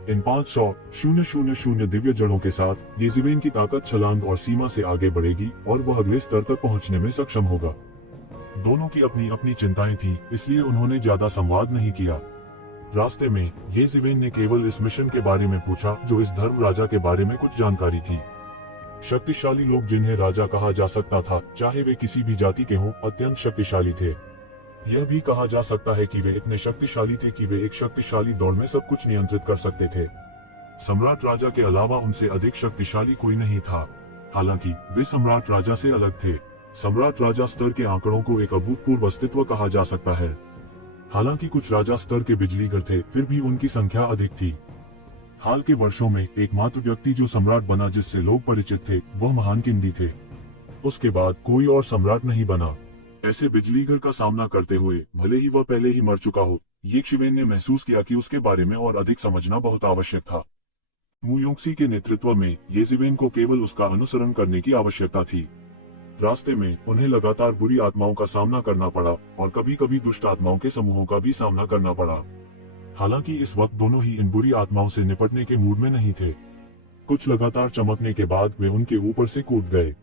इन 500,000 दिव्य जड़ों के साथ ये जिवेन की ताकत छलांग और सीमा से आगे बढ़ेगी और वह अगले स्तर तक पहुंचने में सक्षम होगा। दोनों की अपनी अपनी चिंताएं थी, इसलिए उन्होंने ज्यादा संवाद नहीं किया। रास्ते में ये जिवेन ने केवल इस मिशन के बारे में पूछा जो इस धर्म राजा के बारे में कुछ जानकारी थी। शक्तिशाली लोग जिन्हें राजा कहा जा सकता था, चाहे वे किसी भी जाति के हों, अत्यंत शक्तिशाली थे। यह भी कहा जा सकता है कि वे इतने शक्तिशाली थे कि वे एक शक्तिशाली दौड़ में सब कुछ नियंत्रित कर सकते थे। सम्राट राजा के अलावा उनसे अधिक शक्तिशाली कोई नहीं था। हालांकि वे सम्राट राजा से अलग थे। सम्राट राजा स्तर के आंकड़ों को एक अभूतपूर्व अस्तित्व कहा जा सकता है। हालांकि कुछ राजा स्तर के बिजलीघर थे, फिर भी उनकी संख्या अधिक थी। हाल के वर्षों में एकमात्र व्यक्ति जो सम्राट बना जिससे लोग परिचित थे, वह महान किंदी थे। उसके बाद कोई और सम्राट नहीं बना। ऐसे बिजलीघर का सामना करते हुए भले ही वह पहले ही मर चुका हो, ये शिवेन ने महसूस किया कि उसके बारे में और अधिक समझना बहुत आवश्यक था। मु योंगसी के नेतृत्व में येजिवेन को केवल उसका अनुसरण करने की आवश्यकता थी। रास्ते में उन्हें लगातार बुरी आत्माओं का सामना करना पड़ा और कभी कभी दुष्ट आत्माओं के समूहों का भी सामना करना पड़ा। हालांकि इस वक्त दोनों ही इन बुरी आत्माओं से निपटने के मूड में नहीं थे। कुछ लगातार चमकने के बाद वे उनके ऊपर से कूद गए।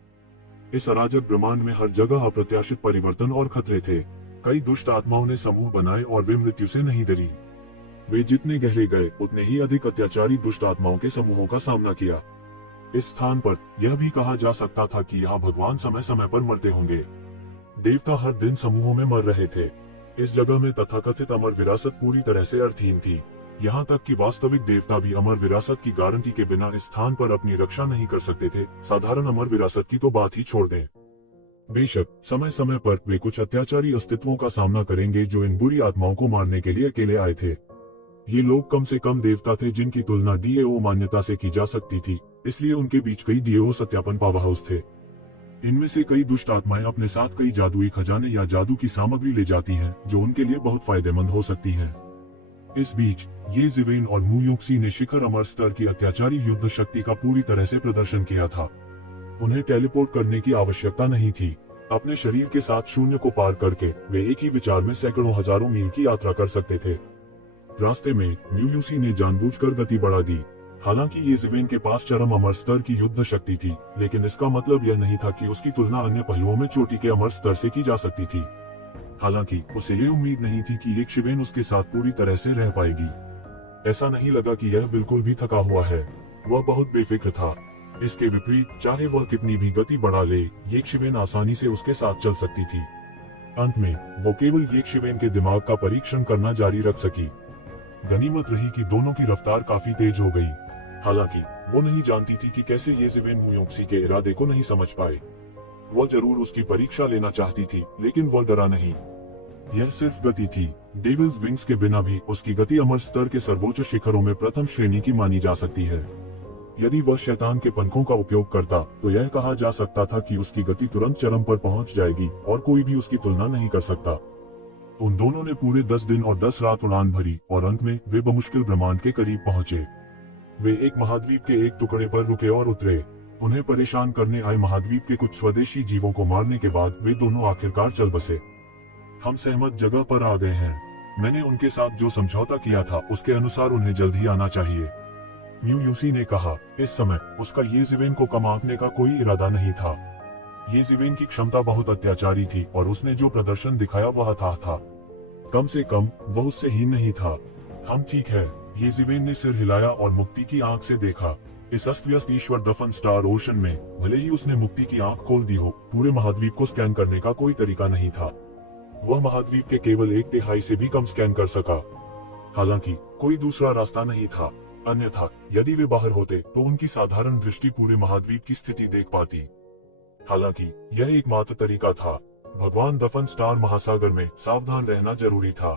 इस अराजक ब्रह्मांड में हर जगह अप्रत्याशित परिवर्तन और खतरे थे। कई दुष्ट आत्माओं ने समूह बनाए और वे मृत्यु से नहीं डरी। वे जितने गहरे गए उतने ही अधिक अत्याचारी दुष्ट आत्माओं के समूहों का सामना किया। इस स्थान पर यह भी कहा जा सकता था कि यहाँ भगवान समय समय पर मरते होंगे। देवता हर दिन समूहों में मर रहे थे। इस जगह में तथाकथित अमर विरासत पूरी तरह से अर्थहीन थी। यहाँ तक कि वास्तविक देवता भी अमर विरासत की गारंटी के बिना इस स्थान पर अपनी रक्षा नहीं कर सकते थे। साधारण अमर विरासत की तो बात ही छोड़ दें। बेशक समय समय पर वे कुछ अत्याचारी अस्तित्वों का सामना करेंगे जो इन बुरी आत्माओं को मारने के लिए अकेले आए थे। ये लोग कम से कम देवता थे जिनकी तुलना डीएओ मान्यता से की जा सकती थी, इसलिए उनके बीच कई डीएओ सत्यापन पावरहाउस थे। इनमें से कई दुष्ट आत्माएं अपने साथ कई जादुई खजाने या जादू की सामग्री ले जाती हैं, जो उनके लिए बहुत फायदेमंद हो सकती हैं। इस बीच येजिवेन और मु योंगसी ने शिखर अमर स्तर की अत्याचारी युद्ध शक्ति का पूरी तरह से प्रदर्शन किया था। उन्हें टेलीपोर्ट करने की आवश्यकता नहीं थी। अपने शरीर के साथ शून्य को पार करके वे एक ही विचार में सैकड़ों हजारों मील की यात्रा कर सकते थे। रास्ते में मु योंगसी ने जानबूझकर गति बढ़ा दी। हालांकि येजिवेन के पास चरम अमर स्तर की युद्ध शक्ति थी, लेकिन इसका मतलब यह नहीं था कि उसकी तुलना अन्य पहलुओं में चोटी के अमर स्तर से की जा सकती थी। हालांकि उसे ये उम्मीद नहीं थी कि एक शिवेन उसके साथ पूरी तरह से रह पाएगी। ऐसा नहीं लगा कि यह बिल्कुल भी थका हुआ है। वह बहुत बेफिक्र था। इसके विपरीत, चाहे वह कितनी भी गति बढ़ा ले, ये शिवेन आसानी से उसके साथ चल सकती थी। अंत में वो केवल ये शिवेन के दिमाग का परीक्षण करना जारी रख सकी। गनीमत रही कि दोनों की रफ्तार काफी तेज हो गई। हालांकि वो नहीं जानती थी कि कैसे येजिवेन मु योंगसी के इरादे को नहीं समझ पाए। वह जरूर उसकी परीक्षा लेना चाहती थी, लेकिन वह डरा नहीं। यह सिर्फ गति थी। डेविल्स विंग्स के बिना भी उसकी गति अमर स्तर के सर्वोच्च शिखरों में प्रथम श्रेणी की मानी जा सकती है। यदि वह शैतान के पंखों का उपयोग करता तो यह कहा जा सकता था कि उसकी गति तुरंत चरम पर पहुंच जाएगी और कोई भी उसकी तुलना नहीं कर सकता। उन दोनों ने पूरे 10 दिन और 10 रात उड़ान भरी और अंत में वे बमुश्किल ब्रह्मांड के करीब पहुंचे। वे एक महाद्वीप के एक टुकड़े पर रुके और उतरे। उन्हें परेशान करने आए महाद्वीप के कुछ स्वदेशी जीवों को मारने के बाद वे दोनों आखिरकार चल बसे। हम सहमत जगह पर आ गए हैं। मैंने उनके साथ जो समझौता किया था उसके अनुसार उन्हें जल्द ही आना चाहिए, मु योंगसी ने कहा। इस समय उसका येजिवेन को कम आंकने का कोई इरादा नहीं था। येजिवेन की क्षमता बहुत अत्याचारी थी और उसने जो प्रदर्शन दिखाया वह अथाह था। कम से कम वह उससे हीन नहीं था। हम ठीक है, येजिवेन ने सिर हिलाया और मुक्ति की आंख से देखा। इस अस्त व्यस्त ईश्वर दफन स्टार ओशन में भले ही उसने मुक्ति की आंख खोल दी हो, पूरे महाद्वीप को स्कैन करने का कोई तरीका नहीं था। वह महाद्वीप के केवल 1/3 से भी कम स्कैन कर सका। हालांकि कोई दूसरा रास्ता नहीं था। अन्यथा यदि वे बाहर होते तो उनकी साधारण दृष्टि पूरे महाद्वीप की स्थिति देख पाती। हालांकि यह एकमात्र तरीका था। भगवान दफन स्टार महासागर में सावधान रहना जरूरी था।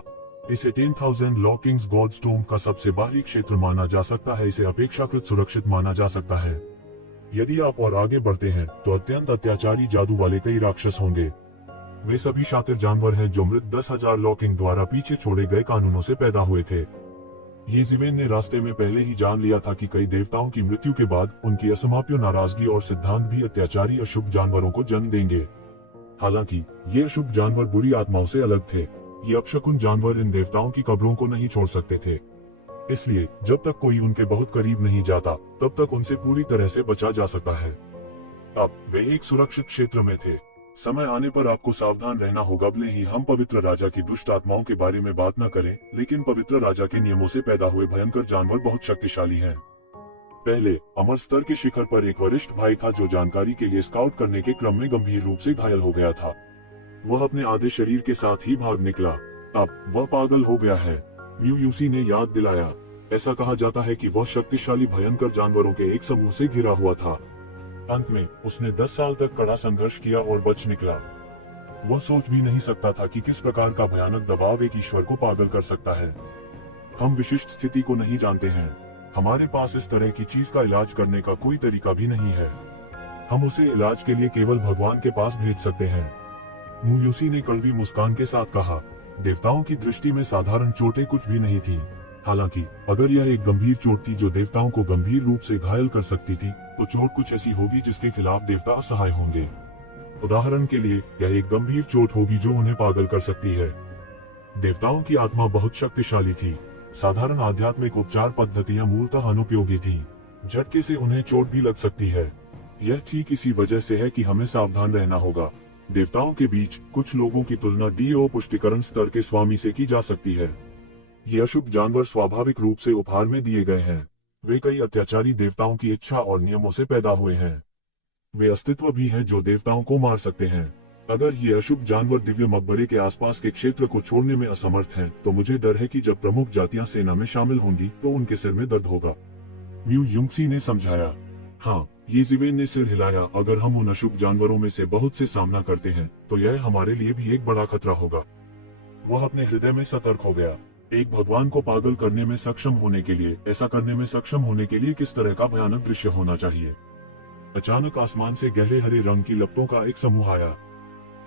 इसे 10,000 लॉकिंग्स गॉड्स टोम का सबसे बाहरी क्षेत्र माना जा सकता है। इसे अपेक्षाकृत सुरक्षित माना जा सकता है। यदि आप और आगे बढ़ते हैं तो अत्यंत अत्याचारी जादू वाले कई राक्षस होंगे। वे सभी शातिर जानवर हैं जो मृत 10,000 लॉकिंग द्वारा पीछे छोड़े गए कानूनों से पैदा हुए थे। येजिवेन ने रास्ते में पहले ही जान लिया था कि कई देवताओं की मृत्यु के बाद उनकी असमाप्य नाराजगी और सिद्धांत भी अत्याचारी अशुभ जानवरों को जन्म देंगे। हालांकि ये अशुभ जानवर बुरी आत्माओं से अलग थे। ये अपशकुन जानवर इन देवताओं की कब्रों को नहीं छोड़ सकते थे। इसलिए जब तक कोई उनके बहुत करीब नहीं जाता तब तक उनसे पूरी तरह से बचा जा सकता है। अब वे एक सुरक्षित क्षेत्र में थे। समय आने पर आपको सावधान रहना होगा। भले ही हम पवित्र राजा की दुष्ट आत्माओं के बारे में बात न करें, लेकिन पवित्र राजा के नियमों से पैदा हुए भयंकर जानवर बहुत शक्तिशाली हैं। पहले अमर स्तर के शिखर पर एक वरिष्ठ भाई था जो जानकारी के लिए स्काउट करने के क्रम में गंभीर रूप से घायल हो गया था। वह अपने आधे शरीर के साथ ही भाग निकला। अब वह पागल हो गया है, मु योंगसी ने याद दिलाया। ऐसा कहा जाता है कि वह शक्तिशाली भयंकर जानवरों के एक समूह से घिरा हुआ था। अंत में उसने 10 साल तक कड़ा संघर्ष किया और बच निकला। वह सोच भी नहीं सकता था कि किस प्रकार का भयानक दबाव एक ईश्वर को पागल कर सकता है। हम विशिष्ट स्थिति को नहीं जानते हैं। हमारे पास इस तरह की चीज का इलाज करने का कोई तरीका भी नहीं है। हम उसे इलाज के लिए केवल भगवान के पास भेज सकते हैं। मुयूसी ने कड़वी मुस्कान के साथ कहा, देवताओं की दृष्टि में साधारण चोटें कुछ भी नहीं थी। हालांकि अगर यह एक गंभीर चोट थी जो देवताओं को गंभीर रूप से घायल कर सकती थी, तो चोट कुछ ऐसी होगी जिसके खिलाफ देवता असहाय होंगे। उदाहरण के लिए यह एक गंभीर चोट होगी जो उन्हें पागल कर सकती है। देवताओं की आत्मा बहुत शक्तिशाली थी। साधारण आध्यात्मिक उपचार पद्धतियां मूलतः अनुपयोगी थी। झटके से उन्हें चोट भी लग सकती है। यह ठीक इसी वजह से है कि हमें सावधान रहना होगा। देवताओं के बीच कुछ लोगों की तुलना डीओ पुष्टिकरण स्तर के स्वामी से की जा सकती है। ये अशुभ जानवर स्वाभाविक रूप से उपहार में दिए गए हैं। वे कई अत्याचारी देवताओं की इच्छा और नियमों से पैदा हुए हैं। वे अस्तित्व भी हैं जो देवताओं को मार सकते हैं। अगर ये अशुभ जानवर दिव्य मकबरे के आसपास के क्षेत्र को छोड़ने में असमर्थ हैं, तो मुझे डर है कि जब प्रमुख जातियां सेना में शामिल होंगी तो उनके सिर में दर्द होगा। म्यू युंगसी ने समझाया। हाँ, ये जिवेन ने सिर हिलाया। अगर हम उन अशुभ जानवरों में से बहुत से सामना करते हैं, तो यह हमारे लिए भी एक बड़ा खतरा होगा। वह अपने हृदय में सतर्क हो गया। एक भगवान को पागल करने में सक्षम होने के लिए, ऐसा करने में सक्षम होने के लिए किस तरह का भयानक दृश्य होना चाहिए। अचानक आसमान से गहरे हरे रंग की लपटों का एक समूह आया।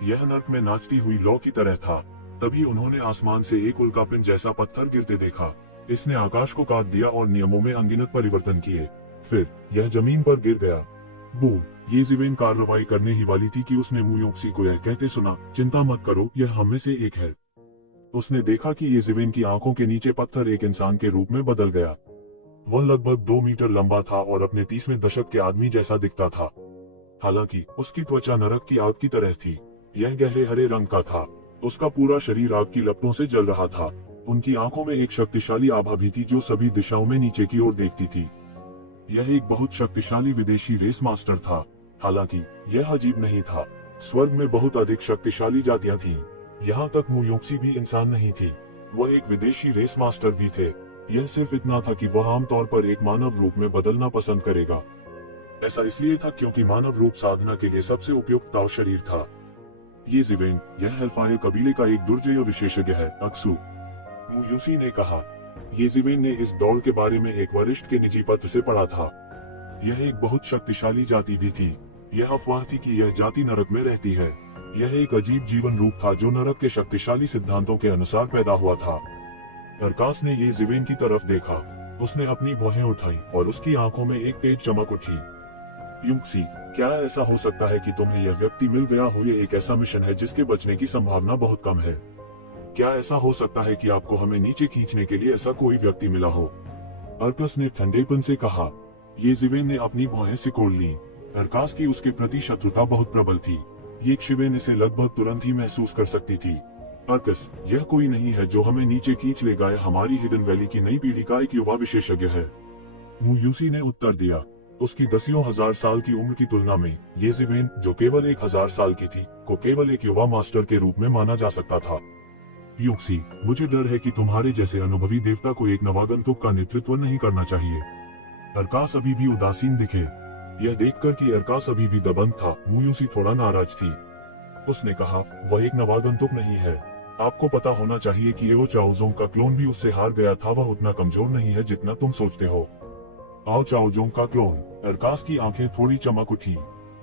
यह नर्क में नाचती हुई लौ की तरह था। तभी उन्होंने आसमान से एक उल्कापिंड जैसा पत्थर गिरते देखा। इसने आकाश को काट दिया और नियमों में अनगिनत परिवर्तन किए। फिर यह जमीन पर गिर गया। बूम! ये जिवेन कार्रवाई करने ही वाली थी कि उसने मुयोक्सी को यह कहते सुना, चिंता मत करो, यह हम में से एक है। उसने देखा कि ये जिवेन की आंखों के नीचे पत्थर एक इंसान के रूप में बदल गया। वह लगभग 2 मीटर लंबा था और अपने 30वें दशक के आदमी जैसा दिखता था। हालांकि उसकी त्वचा नरक की आग की तरह थी। यह गहरे हरे रंग का था। उसका पूरा शरीर आग की लपटों से जल रहा था। उनकी आंखों में एक शक्तिशाली आभा भी थी जो सभी दिशाओं में नीचे की ओर देखती थी। यह एक बहुत शक्तिशाली विदेशी रेस मास्टर था। हालांकि यह अजीब नहीं था। स्वर्ग में बहुत अधिक शक्तिशाली जातियां थीं। यहाँ तक मुयोक्सी भी इंसान नहीं थी। वह एक विदेशी रेस मास्टर भी थे। यह सिर्फ इतना था कि वह आमतौर पर एक मानव रूप में बदलना पसंद करेगा। ऐसा इसलिए था क्योंकि मानव रूप साधना के लिए सबसे उपयुक्त शरीर था। ये जिवेन, यह हेलफायर कबीले का एक दुर्जय विशेषज्ञ है, अक्सू, मुयूसी ने कहा। ये जिवेन ने इस दौड़ के बारे में एक वरिष्ठ के निजी पत्र से पढ़ा था। यह एक बहुत शक्तिशाली जाति भी थी। यह अफवाह थी कि यह जाति नरक में रहती है। यह एक अजीब जीवन रूप था जो नरक के शक्तिशाली सिद्धांतों के अनुसार पैदा हुआ था। अरकास ने ये जिवेन की तरफ देखा। उसने अपनी भौहें उठाई और उसकी आंखों में एक तेज चमक उठी। युंगसी, क्या ऐसा हो सकता है कि तुम्हें यह व्यक्ति मिल गया हो? ये एक ऐसा मिशन है जिसके बचने की संभावना बहुत कम है। क्या ऐसा हो सकता है कि आपको हमें नीचे खींचने के लिए ऐसा कोई व्यक्ति मिला हो? अरकास ने ठंडेपन से कहा। ये जिवेन ने अपनी भौहें सिकोड़ ली। अरकास की उसके प्रति शत्रुता बहुत प्रबल थी। ये शिवेन इसे लगभग तुरंत ही महसूस कर सकती थी। अरकास, यह कोई नहीं है जो हमें नीचे खींच लेगा। यह हमारी हिडन वैली की नई पीढ़ी का एक युवा विशेषज्ञ है, मुयूसी ने उत्तर दिया। उसकी दसियों हजार साल की उम्र की तुलना में ये जिवेन, जो केवल 1000 साल की थी, को केवल एक युवा मास्टर के रूप में माना जा सकता था। युक्सी, मुझे डर है कि तुम्हारे जैसे अनुभवी देवता को एक नवागंतुक का नेतृत्व नहीं करना चाहिए। अरकास अभी भी उदासीन दिखे। यह देखकर कि अरकास अभी भी दबंग था, मुयूसी थोड़ा नाराज थी। उसने कहा, वह एक नवागंतुक नहीं है। आपको पता होना चाहिए कि एओ चाओजोंग का क्लोन भी उससे हार गया था। वह उतना कमजोर नहीं है जितना तुम सोचते हो। आओ चाओजोंग का क्लोन। अरकास की आंखें थोड़ी चमक उठी।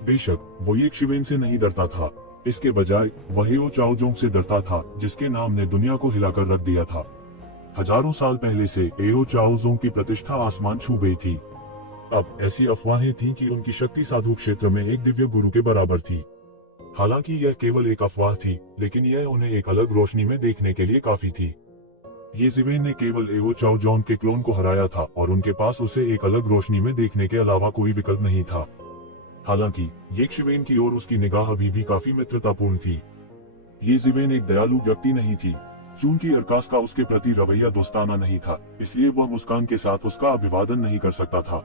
बेशक वो ये शिवेन से नहीं डरता था। इसके बजाय वह एओ चाओजोंग से डरता था, जिसके नाम ने दुनिया को हिलाकर रख दिया था। हजारों साल पहले से एओ चाओजोंग की प्रतिष्ठा आसमान छू गई थी। अब ऐसी अफवाहें थीं कि उनकी शक्ति साधु क्षेत्र में एक दिव्य गुरु के बराबर थी। हालांकि यह केवल एक अफवाह थी, लेकिन यह उन्हें एक अलग रोशनी में देखने के लिए काफी थी। ये जिवेन ने केवल एओ चाओजोंग के क्लोन को हराया था और उनके पास उसे एक अलग रोशनी में देखने के अलावा कोई विकल्प नहीं था। हालांकि ये शिवेन की ओर उसकी निगाह अभी भी काफी मित्रतापूर्ण थी। ये जिवेन एक दयालु व्यक्ति नहीं थी। चूंकि अरकास का उसके प्रति रवैया दोस्ताना नहीं था, इसलिए वह मुस्कान के साथ उसका अभिवादन नहीं कर सकता था।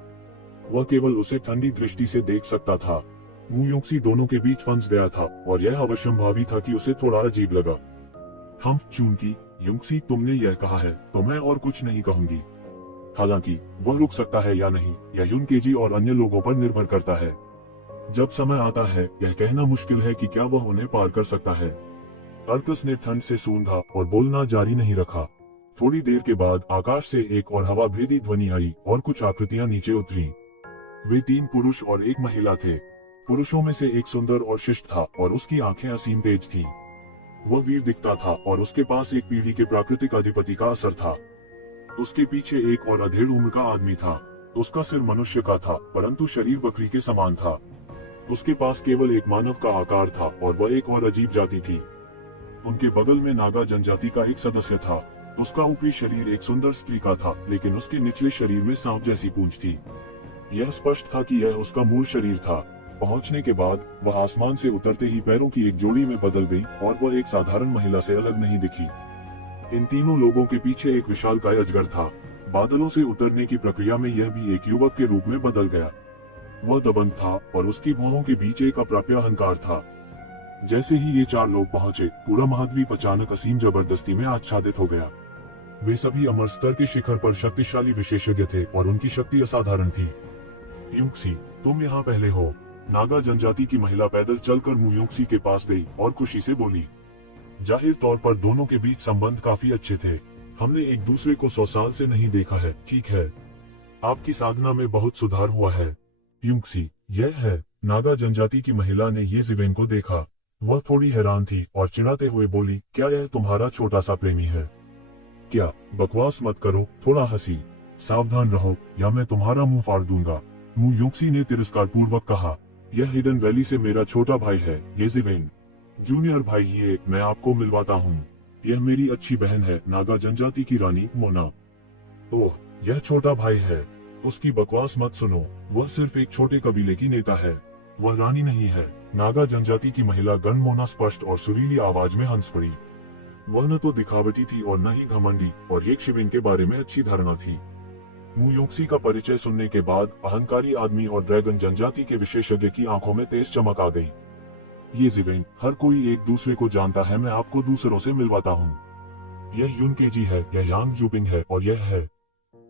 वह केवल उसे ठंडी दृष्टि से देख सकता था। मुयोक्सी दोनों के बीच फंस गया था और यह अवश्यंभावी था कि उसे थोड़ा अजीब लगा। चूंकि युंगसी तुमने यह कहा है, तो मैं और कुछ नहीं कहूंगी। हालांकि वह रुक सकता है या नहीं यह युनकेजी और अन्य लोगों पर निर्भर करता है। जब समय आता है यह कहना मुश्किल है कि क्या वह उन्हें पार कर सकता है। अर्कस ने ठंड से सूंघा और बोलना जारी नहीं रखा। थोड़ी देर के बाद आकाश से एक और हवा भेदी ध्वनि आई और कुछ आकृतियां नीचे उतरी। वे 3 पुरुष और एक महिला थे। पुरुषों में से एक सुंदर और शिष्ट था और उसकी आंखें असीम तेज थी। वह वीर दिखता था और उसके पास एक पीढ़ी के प्राकृतिक अधिपति का असर था। उसके पीछे एक और अधेड़ उम्र का आदमी था। उसका सिर मनुष्य का था परंतु शरीर बकरी के समान था। उसके पास केवल एक मानव का आकार था और वह एक और अजीब जाति थी। उनके बगल में नागा जनजाति का एक सदस्य था। उसका ऊपरी शरीर एक सुंदर स्त्री का था लेकिन उसके निचले शरीर में सांप जैसी पूंछ थी। यह स्पष्ट था कि यह उसका मूल शरीर था। पहुंचने के बाद वह आसमान से उतरते ही पैरों की एक जोड़ी में बदल गई और वह एक साधारण महिला से अलग नहीं दिखी। इन तीनों लोगों के पीछे एक विशालकाय अजगर था। बादलों से उतरने की प्रक्रिया में यह भी एक युवक के रूप में बदल गया। वह दबंग था और उसकी भौहों के बीच एक अप्राप्य अहंकार था। जैसे ही ये 4 लोग पहुंचे पूरा महाद्वीप अचानक असीम जबरदस्ती में आच्छादित हो गया। वे सभी अमर स्तर के शिखर पर शक्तिशाली विशेषज्ञ थे और उनकी शक्ति असाधारण थी। युक्सी, तुम यहाँ पहले हो। नागा जनजाति की महिला पैदल चलकर मुयुक्सी के पास गई और खुशी से बोली। जाहिर तौर पर दोनों के बीच संबंध काफी अच्छे थे। हमने एक दूसरे को 100 साल से नहीं देखा है। ठीक है, आपकी साधना में बहुत सुधार हुआ है। युक्सी, यह है। नागा जनजाति की महिला ने ये जिवेन को देखा। वह थोड़ी हैरान थी और चिढ़ाते हुए बोली, क्या यह तुम्हारा छोटा सा प्रेमी है? क्या? बकवास मत करो, थोड़ा हंसी। सावधान रहो या मैं तुम्हारा मुंह फाड़ दूंगा। मुयुक्सी ने तिरस्कार पूर्वक कहा। यह हिडन वैली से मेरा छोटा भाई है, ये जिवेन। जूनियर भाई, ये मैं आपको मिलवाता हूँ। यह मेरी अच्छी बहन है, नागा जनजाति की रानी मोना। ओह, यह छोटा भाई है। उसकी बकवास मत सुनो, वह सिर्फ एक छोटे कबीले की नेता है। वह रानी नहीं है। नागा जनजाति की महिला गण मोना स्पष्ट और सुरीली आवाज में हंस पड़ी। वह न तो दिखावटी थी और न ही घमंडी और एक शिविन के बारे में अच्छी धारणा थी। मुयुक्सी का परिचय सुनने के बाद अहंकारी आदमी और ड्रैगन जनजाति के विशेषज्ञ की आंखों में तेज चमक आ गई। ये जिवेन, हर कोई एक दूसरे को जानता है, मैं आपको दूसरों से मिलवाता हूँ। यह युनकेजी है, यह यांग जुपिंग है और यह है।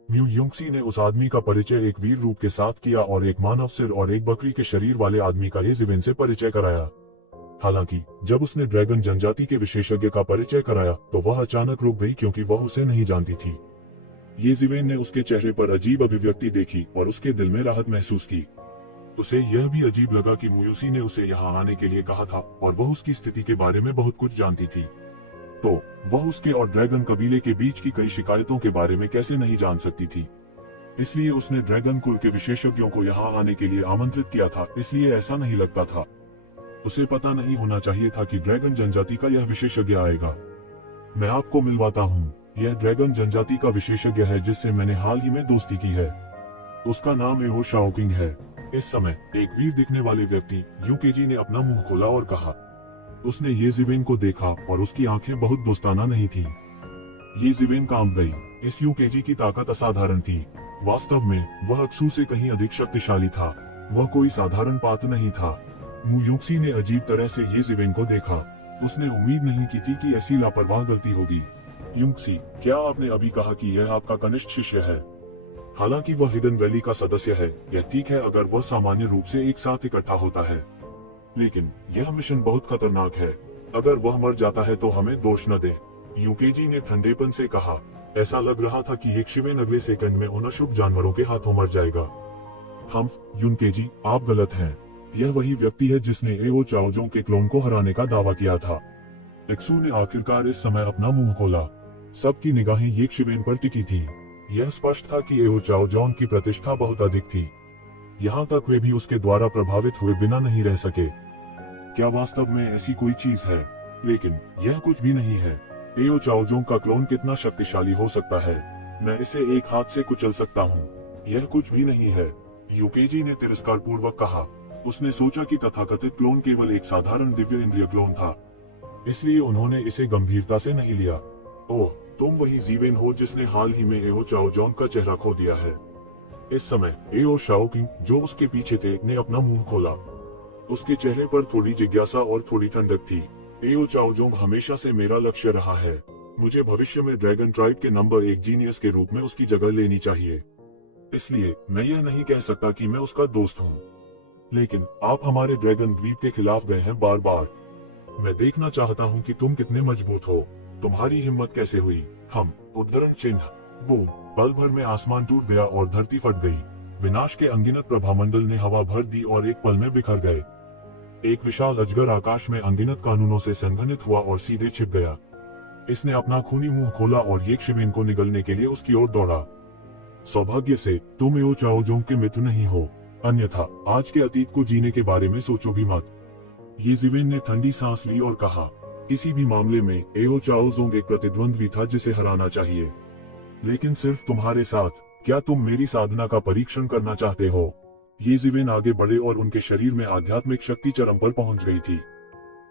मुयुक्सी ने उस आदमी का परिचय एक वीर रूप के साथ किया और एक मानव सिर और एक बकरी के शरीर वाले आदमी का ये जिवेन से परिचय कराया। हालांकि जब उसने ड्रैगन जनजाति के विशेषज्ञ का परिचय कराया तो वह अचानक रुक गई क्योंकि वह उसे नहीं जानती थी। ये जिवेन ने उसके चेहरे पर अजीब अभिव्यक्ति देखी और उसके दिल में राहत महसूस की। उसे यह भी अजीब लगा कि मुयुक्सी ने उसे यहाँ आने के लिए कहा था और वह उसकी स्थिति के बारे में बहुत कुछ जानती थी। तो वह उसके और ड्रैगन कबीले के बीच की कई शिकायतों के बारे में कैसे नहीं जान सकती थी। इसलिए उसने ड्रैगन कुल के विशेषज्ञों को यहाँ आने के लिए आमंत्रित किया था। इसलिए ऐसा नहीं लगता था। उसे पता नहीं होना चाहिए था कि ड्रैगन जनजाति का यह विशेषज्ञ आएगा। मैं आपको मिलवाता हूँ। यह ड्रैगन जनजाति का विशेषज्ञ है जिससे मैंने हाल ही में दोस्ती की है। उसका नाम एहो शाओकिंग है। इस समय एक वीर दिखने वाले व्यक्ति युकेजी ने अपना मुंह खोला और कहा। उसने ये जिवेन को देखा और उसकी आंखें बहुत दोस्ताना नहीं थी। ये जिवेन कांप गई। इस युकेजी की ताकत असाधारण थी। वास्तव में वह अक्सू से कहीं अधिक शक्तिशाली था। वह कोई साधारण पात्र नहीं था। मुयुक्सी ने अजीब तरह से ये जिवेन को देखा। उसने उम्मीद नहीं की थी कि ऐसी लापरवाह गलती होगी। युक्सी, क्या आपने अभी कहा कि यह आपका कनिष्ठ शिष्य है? हालांकि वह हिडन वैली का सदस्य है, यह ठीक है अगर वह सामान्य रूप से एक साथ इकट्ठा होता है, लेकिन यह मिशन बहुत खतरनाक है। अगर वह मर जाता है तो हमें दोष न दे। युकेजी ने ठंडेपन से कहा। ऐसा लग रहा था कि एक शिवेन अगले सेकंड में उन अशुभ जानवरों के हाथों मर जाएगा। हम युनकेजी, आप गलत हैं। यह वही व्यक्ति है जिसने एओ चाओजोंग के क्लोन को हराने का दावा किया था। एक्सू ने आखिरकार इस समय अपना मुंह खोला। सबकी निगाहें येक शिवेन पर टिकी थी। यह स्पष्ट था कि एओ चाओजोंग की प्रतिष्ठा बहुत अधिक थी। यहाँ तक वे भी उसके द्वारा प्रभावित हुए बिना नहीं रह सके। क्या वास्तव में ऐसी कोई चीज है? लेकिन यह कुछ भी नहीं है। एओ चाओजोंग का क्लोन कितना शक्तिशाली हो सकता है? मैं इसे एक हाथ से कुचल सकता हूँ। यह कुछ भी नहीं है, युकेजी ने तिरस्कार पूर्वक कहा। उसने सोचा कि तथाकथित क्लोन केवल एक साधारण दिव्य इंद्रिय क्लोन था, इसलिए उन्होंने इसे गंभीरता से नहीं लिया। ओह, तुम वही जीवेन हो जिसने हाल ही में एओ चाओजोंग का चेहरा खो दिया है। इस समय एओ शाओकिंग, जो उसके पीछे थे, ने अपना मुंह खोला। उसके चेहरे पर थोड़ी जिज्ञासा और थोड़ी ठंडक थी। एओ चाओजोंग हमेशा से मेरा लक्ष्य रहा है। मुझे भविष्य में ड्रैगन ट्राइब के नंबर 1 जीनियस के रूप में उसकी जगह लेनी चाहिए। इसलिए मैं यह नहीं कह सकता कि मैं उसका दोस्त हूँ, लेकिन आप हमारे ड्रैगन द्वीप के खिलाफ गए हैं बार बार। मैं देखना चाहता हूँ कि तुम कितने मजबूत हो, तुम्हारी हिम्मत कैसे हुई। हम उद्धरण चिन्ह। बूम, पल भर में आसमान टूट गया और धरती फट गई। विनाश के अनगिनत प्रभामंडल ने हवा भर दी और एक पल में बिखर गए। एक विशाल अजगर आकाश में अनगिनत कानूनों से संघनित हुआ और सीधे छिप गया। इसने अपना खूनी मुंह खोला और येक्षिवेन को निगलने के लिए उसकी ओर दौड़ा। सौभाग्य से तुम एओ चाओजोंग के मित्र नहीं हो, अन्यथा आज के अतीत को जीने के बारे में सोचो भी मत। येजिवेन ने ठंडी सांस ली और कहा, किसी भी मामले में एओ चाओजोंग एक प्रतिद्वंद्वी था जिसे हराना चाहिए, लेकिन सिर्फ तुम्हारे साथ। क्या तुम मेरी साधना का परीक्षण करना चाहते हो? येजिवेन आगे बढ़े और उनके शरीर में आध्यात्मिक शक्ति चरम पर पहुंच गई थी।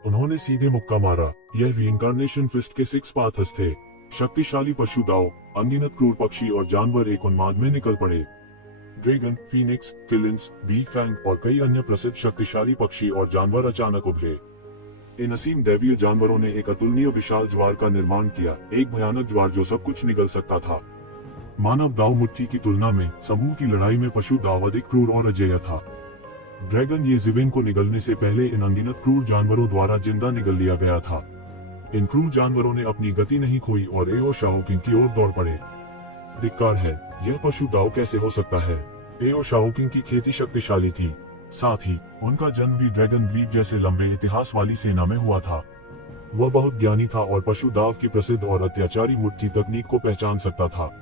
उन्होंने सीधे मुक्का मारा। यह रीइंकार्नेशन फिस्ट के 6 पाथर्स थे। शक्तिशाली पशु दाव, अनगिनत क्रूर पक्षी और जानवर एक उन्माद में निकल पड़े। ड्रैगन, फीनिक्स, किलिंस, बी फैंग और कई अन्य प्रसिद्ध शक्तिशाली पक्षी और जानवर अचानक उभरे। इन असीम दैवीय जानवरों ने एक अतुलनीय विशाल ज्वार का निर्माण किया, एक भयानक ज्वार जो सब कुछ निगल सकता था। मानव दाव मुट्ठी की तुलना में समूह की लड़ाई में पशु दाव अधिक क्रूर और अजेय था। ड्रैगन येजिवेन को निगलने से पहले इन अनगिनत क्रूर जानवरों द्वारा जिंदा निगल लिया गया था। इन क्रूर जानवरों ने अपनी गति नहीं खोई और एओ शाओकिंग की ओर दौड़ पड़े। धिक्कार है, यह पशु दाव कैसे हो सकता है? एओ शाओकिंग की खेती शक्तिशाली थी, साथ ही उनका जन्म भी ड्रैगन द्वीप जैसे लंबे इतिहास वाली सेना में हुआ था। वह बहुत ज्ञानी था और पशु दाव की प्रसिद्ध और अत्याचारी मुट्ठी तकनीक को पहचान सकता था।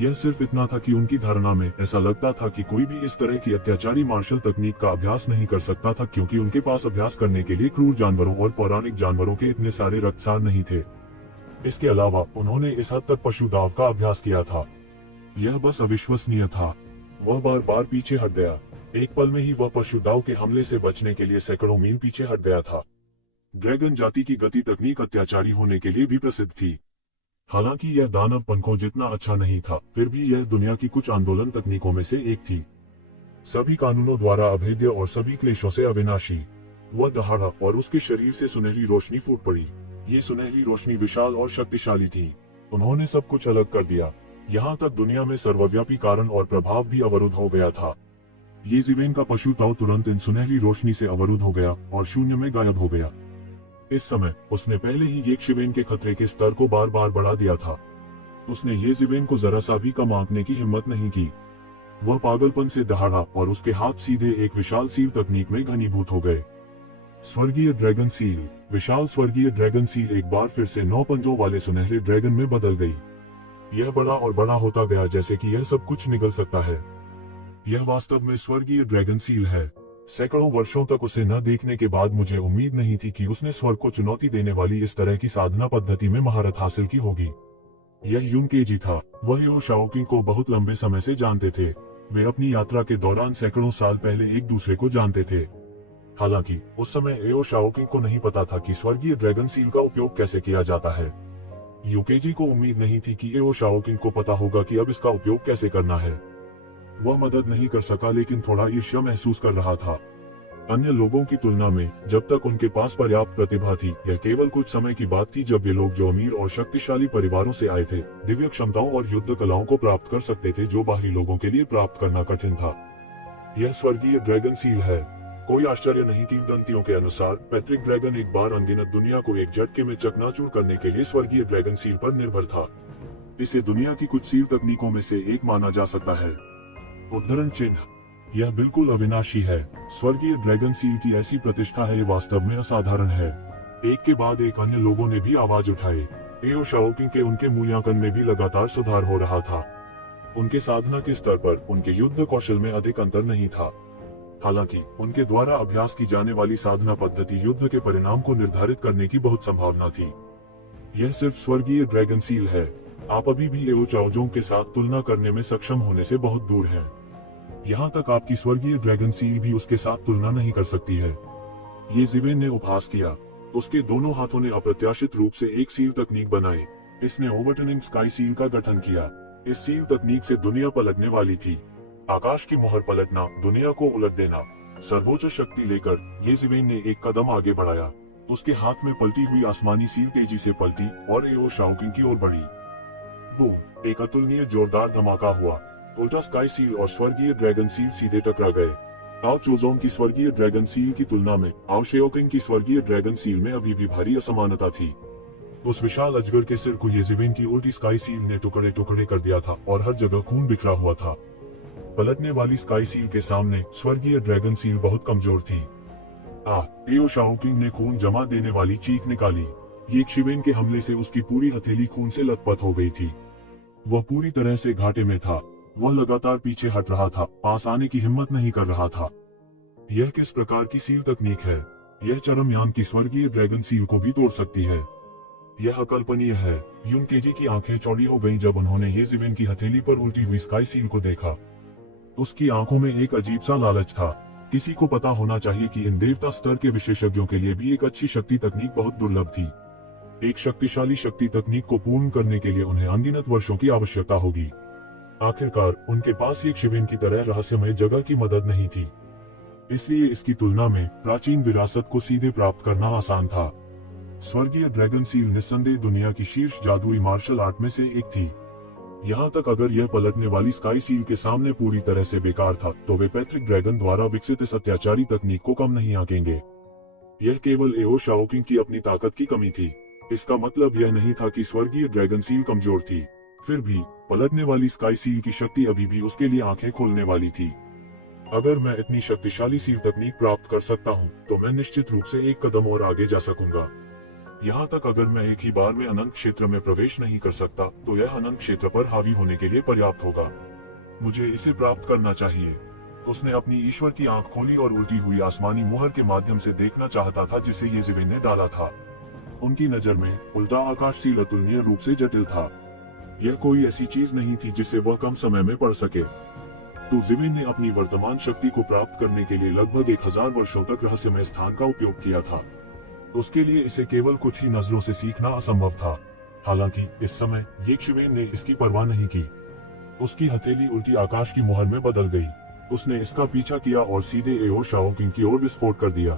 यह सिर्फ इतना था कि उनकी धारणा में ऐसा लगता था कि कोई भी इस तरह की अत्याचारी मार्शल तकनीक का अभ्यास नहीं कर सकता था, क्योंकि उनके पास अभ्यास करने के लिए क्रूर जानवरों और पौराणिक जानवरों के इतने सारे रक्तसार नहीं थे। इसके अलावा उन्होंने इस हद तक पशु दाव का अभ्यास किया था। यह बस अविश्वसनीय था। वह बार बार पीछे हट गया। एक पल में ही वह पशु दाव के हमले से बचने के लिए सैकड़ों मील पीछे हट गया था। ड्रैगन जाति की गति तकनीक अत्याचारी होने के लिए भी प्रसिद्ध थी। हालांकि यह दानव पंखों जितना अच्छा नहीं था, फिर भी यह दुनिया की कुछ आंदोलन तकनीकों में से एक थी। सभी कानूनों द्वारा अभेद्य और सभी क्लेशों से अविनाशी। वह दहाड़ा और उसके शरीर से सुनहरी रोशनी फूट पड़ी। ये सुनहरी रोशनी विशाल और शक्तिशाली थी। उन्होंने सब कुछ अलग कर दिया, यहाँ तक दुनिया में सर्वव्यापी कारण और प्रभाव भी अवरुद्ध हो गया था। येजिवेन का पशु ताओ तुरंत इन सुनहरी रोशनी से अवरुद्ध हो गया और शून्य में गायब हो गया। इस समय उसने पहले ही येक्षिवेन के खतरे के स्तर को बार बार बढ़ा दिया था। उसने येजिवेन को जरा सा भी कम आंकने की हिम्मत नहीं की। वह पागलपन से दहाड़ा और उसके हाथ सीधे एक विशाल सील तकनीक में घनीभूत हो गए। स्वर्गीय ड्रैगन सील। विशाल स्वर्गीय ड्रैगन सील एक बार फिर से 9 पंजों वाले सुनहरे ड्रैगन में बदल गई। यह बड़ा और बड़ा होता गया, जैसे कि यह सब कुछ निगल सकता है। यह वास्तव में स्वर्गीय ड्रैगन सील है। सैकड़ों वर्षों तक उसे न देखने के बाद मुझे उम्मीद नहीं थी कि उसने स्वर्ग को चुनौती देने वाली इस तरह की साधना पद्धति में महारत हासिल की होगी। यह युनकेजी था। वह एओ शाओकिंग को बहुत लंबे समय से जानते थे। वे अपनी यात्रा के दौरान सैकड़ों साल पहले एक दूसरे को जानते थे। हालांकि उस समय एओ शाओकिंग को नहीं पता था कि स्वर्गीय ड्रैगन सील का उपयोग कैसे किया जाता है। युकेजी को उम्मीद नहीं थी कि एओ शाओकिंग को पता होगा कि अब इसका उपयोग कैसे करना है। वह मदद नहीं कर सका, लेकिन थोड़ा ईर्ष्या महसूस कर रहा था। अन्य लोगों की तुलना में जब तक उनके पास पर्याप्त प्रतिभा थी, यह केवल कुछ समय की बात थी जब ये लोग जो अमीर और शक्तिशाली परिवारों से आए थे, दिव्य क्षमताओं और युद्ध कलाओं को प्राप्त कर सकते थे जो बाहरी लोगों के लिए प्राप्त करना कठिन था। यह स्वर्गीय ड्रैगन सील है। कोई आश्चर्य नहीं कि दंतियों के अनुसार पैट्रिक ड्रैगन एक बार अनगिनत दुनिया को एक झटके में चकनाचूर करने के लिए स्वर्गीय ड्रैगन सील पर निर्भर था। इसे दुनिया की कुछ सील तकनीकों में से एक माना जा सकता है। उद्धरण चिन्ह। यह बिल्कुल अविनाशी है। स्वर्गीय ड्रैगन सील की ऐसी प्रतिष्ठा है, ये वास्तव में असाधारण है। एक के बाद एक अन्य लोगों ने भी आवाज उठाई। एओ शाओकिंग के उनके मूल्यांकन में भी लगातार सुधार हो रहा था। उनके साधना के स्तर पर उनके युद्ध कौशल में अधिक अंतर नहीं था। हालांकि उनके द्वारा अभ्यास की जाने वाली साधना पद्धति युद्ध के परिणाम को निर्धारित करने की बहुत संभावना थी। यह सिर्फ स्वर्गीय ड्रैगन सील है। आप अभी भी एओ चाओजोंग के साथ तुलना करने में सक्षम होने से बहुत दूर हैं। यहाँ तक आपकी स्वर्गीय ड्रैगन सील भी उसके साथ तुलना नहीं कर सकती है। येजिवेन ने उपहास किया। उसके दोनों हाथों ने अप्रत्याशित रूप से एक सील तकनीक बनाई। इसने ओवरटर्निंग स्काई सील का गठन किया। इस सील तकनीक से दुनिया पलटने वाली थी। आकाश की मोहर पलटना, दुनिया को उलट देना। सर्वोच्च शक्ति लेकर येजिवेन ने एक कदम आगे बढ़ाया। उसके हाथ में पलटी हुई आसमानी सील तेजी से पलटी और एओ शाओकिंग की ओर बढ़ी। बूम! एक अतुलनीय जोरदार धमाका हुआ। उल्टा स्काई सील और स्वर्गीय ड्रैगन सील सीधे टकरा गए। आओ चोजोंग की स्वर्गीय ड्रैगन सील की तुलना में आओ शेओकिंग की स्वर्गीय ड्रैगन सील में अभी भी भारी असमानता थी। उस विशाल अजगर के सिर को येजिवेन की उल्टी स्काई सील ने टुकड़े टुकड़े कर दिया था और हर जगह खून बिखरा हुआ था। पलटने वाली स्काई सील के सामने स्वर्गीय ड्रैगन सील बहुत कमजोर थी। एओ शाओकिंग ने खून जमा देने वाली चीख निकाली। ये शिवेन के हमले से उसकी पूरी हथेली खून से लथपथ हो गई थी। वह पूरी तरह से घाटे में था। वह लगातार पीछे हट रहा था, पास आने की हिम्मत नहीं कर रहा था। यह किस प्रकार की सील तकनीक है? यह चरमयान की स्वर्गीय ड्रैगन सील को भी तोड़ सकती है। यह अकल्पनीय है। युनकेजी की आंखें चौड़ी हो गईं जब उन्होंने येजिवेन की हथेली पर उल्टी हुई स्काई सील को देखा। उसकी आंखों में एक अजीब सा लालच था। किसी को पता होना चाहिए कि इन देवता स्तर के विशेषज्ञों के लिए भी एक अच्छी शक्ति तकनीक बहुत दुर्लभ थी। एक शक्तिशाली शक्ति तकनीक को पूर्ण करने के लिए उन्हें अनगिनत वर्षों की आवश्यकता होगी। आखिरकार उनके पास एक शिवेन की तरह रहस्यमय जगह की मदद नहीं थी। इसलिए इसकी तुलना में प्राचीन विरासत को सीधे प्राप्त करना आसान था। स्वर्गीय ड्रैगन सील निस्संदेह दुनिया की शीर्ष जादुई मार्शल आर्ट में से एक थी। यहाँ तक अगर यह पलटने वाली स्काई सील के सामने पूरी तरह से बेकार था, तो वे पैट्रिक ड्रैगन द्वारा विकसित इस अत्याचारी तकनीक को कम नहीं आंकेंगे। यह केवल एओ शाओकिंग की अपनी ताकत की कमी थी। इसका मतलब यह नहीं था कि स्वर्गीय ड्रैगन सील कमजोर थी। फिर भी पलटने वाली स्काई सील की शक्ति अभी भी उसके लिए आंखें खोलने वाली थी। अगर मैं इतनी शक्तिशाली सील तकनीक प्राप्त कर सकता हूँ, तो मैं निश्चित रूप से एक कदम और आगे जा सकूंगा। यहाँ तक अगर मैं एक ही बार में अनंत क्षेत्र में प्रवेश नहीं कर सकता, तो यह अनंत क्षेत्र पर हावी होने के लिए पर्याप्त होगा। मुझे इसे प्राप्त करना चाहिए। उसने अपनी ईश्वर की आंख खोली और उल्टी हुई आसमानी मुहर के माध्यम से देखना चाहता था जिसे येजिवेन ने डाला था। उनकी नजर में उल्टा आकाश सील अतुलनीय रूप से जटिल था। यह कोई ऐसी चीज नहीं थी जिसे वह कम समय में पढ़ सके। तो येजिवेन ने अपनी वर्तमान शक्ति को प्राप्त करने के लिए लगभग 1000 वर्षों तक रहस्यमय स्थान का उपयोग किया था। उसके लिए इसे केवल कुछ ही नजरों से सीखना असंभव था। हालांकि इस समय येजिवेन ने इसकी परवाह नहीं की। उसकी हथेली उल्टी आकाश की मुहर में बदल गई। उसने इसका पीछा किया और सीधे एओ शाओकिंग की ओर विस्फोट कर दिया।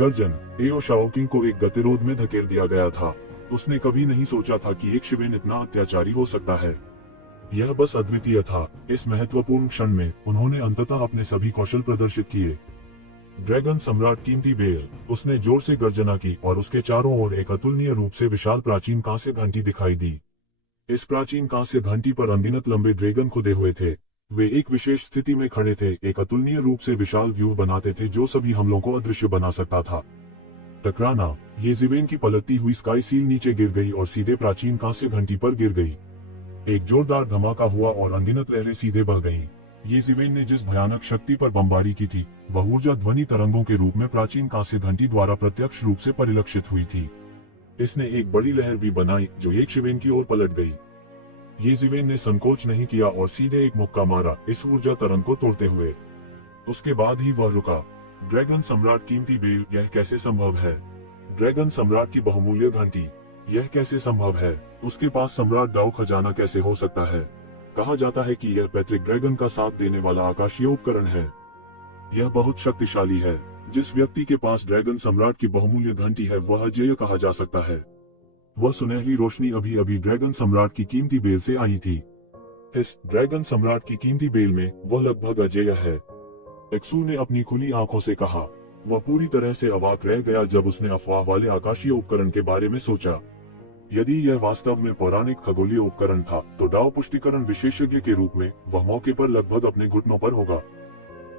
गर्जन! एओ शाओकिंग को एक गतिरोध में धकेल दिया गया था। उसने कभी नहीं सोचा था कि येजिवेन इतना अत्याचारी हो सकता है। यह बस अद्वितीय था। इस महत्वपूर्ण क्षण में उन्होंने अंततः अपने सभी कौशल प्रदर्शित किए। ड्रैगन सम्राट कीमती बेल! उसने जोर से गर्जना की और उसके चारों ओर एक अतुलनीय रूप से विशाल प्राचीन कांस्य घंटी दिखाई दी। इस प्राचीन कांस्य घंटी पर अनगिनत लंबे ड्रैगन खुदे हुए थे। वे एक विशेष स्थिति में खड़े थे, एक अतुलनीय रूप से विशाल व्यूह बनाते थे जो सभी हमलों को अदृश्य बना सकता था। टकराना! येजिवेन की पलटती हुई स्काई सील नीचे गिर गई और सीधे प्राचीन कांस्य घंटी पर गिर गई। एक जोरदार धमाका हुआ और अनगिनत लहरें सीधे बह गईं। येजिवेन ने जिस भयानक शक्ति पर बमबारी की थी, वह ऊर्जा ध्वनि तरंगों के रूप में प्राचीन कांस्य घंटी द्वारा प्रत्यक्ष रूप से परिलक्षित हुई थी। इसने एक बड़ी लहर भी बनाई जो येजिवेन की ओर पलट गई। येजिवेन ने संकोच नहीं किया और सीधे एक मुक्का मारा, इस ऊर्जा तरंग को तोड़ते हुए। उसके बाद ही वह रुका। ड्रैगन सम्राट कीमती बेल! यह कैसे संभव है? ड्रैगन सम्राट की बहुमूल्य घंटी! यह कैसे संभव है? उसके पास सम्राट डाउ खजाना कैसे हो सकता है? कहा जाता है कि यह पैट्रिक ड्रैगन का साथ देने वाला आकाशीय उपकरण है। यह बहुत शक्तिशाली है। जिस व्यक्ति के पास ड्रैगन सम्राट की बहुमूल्य घंटी है, वह अजेय कहा जा सकता है। वह सुनहरी रोशनी अभी अभी ड्रैगन सम्राट की कीमती बेल से आई थी। इस ड्रैगन सम्राट की कीमती बेल में वह लगभग अजेय है। एक्सू ने अपनी खुली आंखों से कहा। वह पूरी तरह से अवाक रह गया जब उसने अफवाह वाले आकाशीय उपकरण के बारे में सोचा। यदि यह वास्तव में पौराणिक खगोलीय उपकरण था, तो डाउ पुष्टिकरण विशेषज्ञ के रूप में वह मौके पर लगभग अपने घुटनों पर होगा।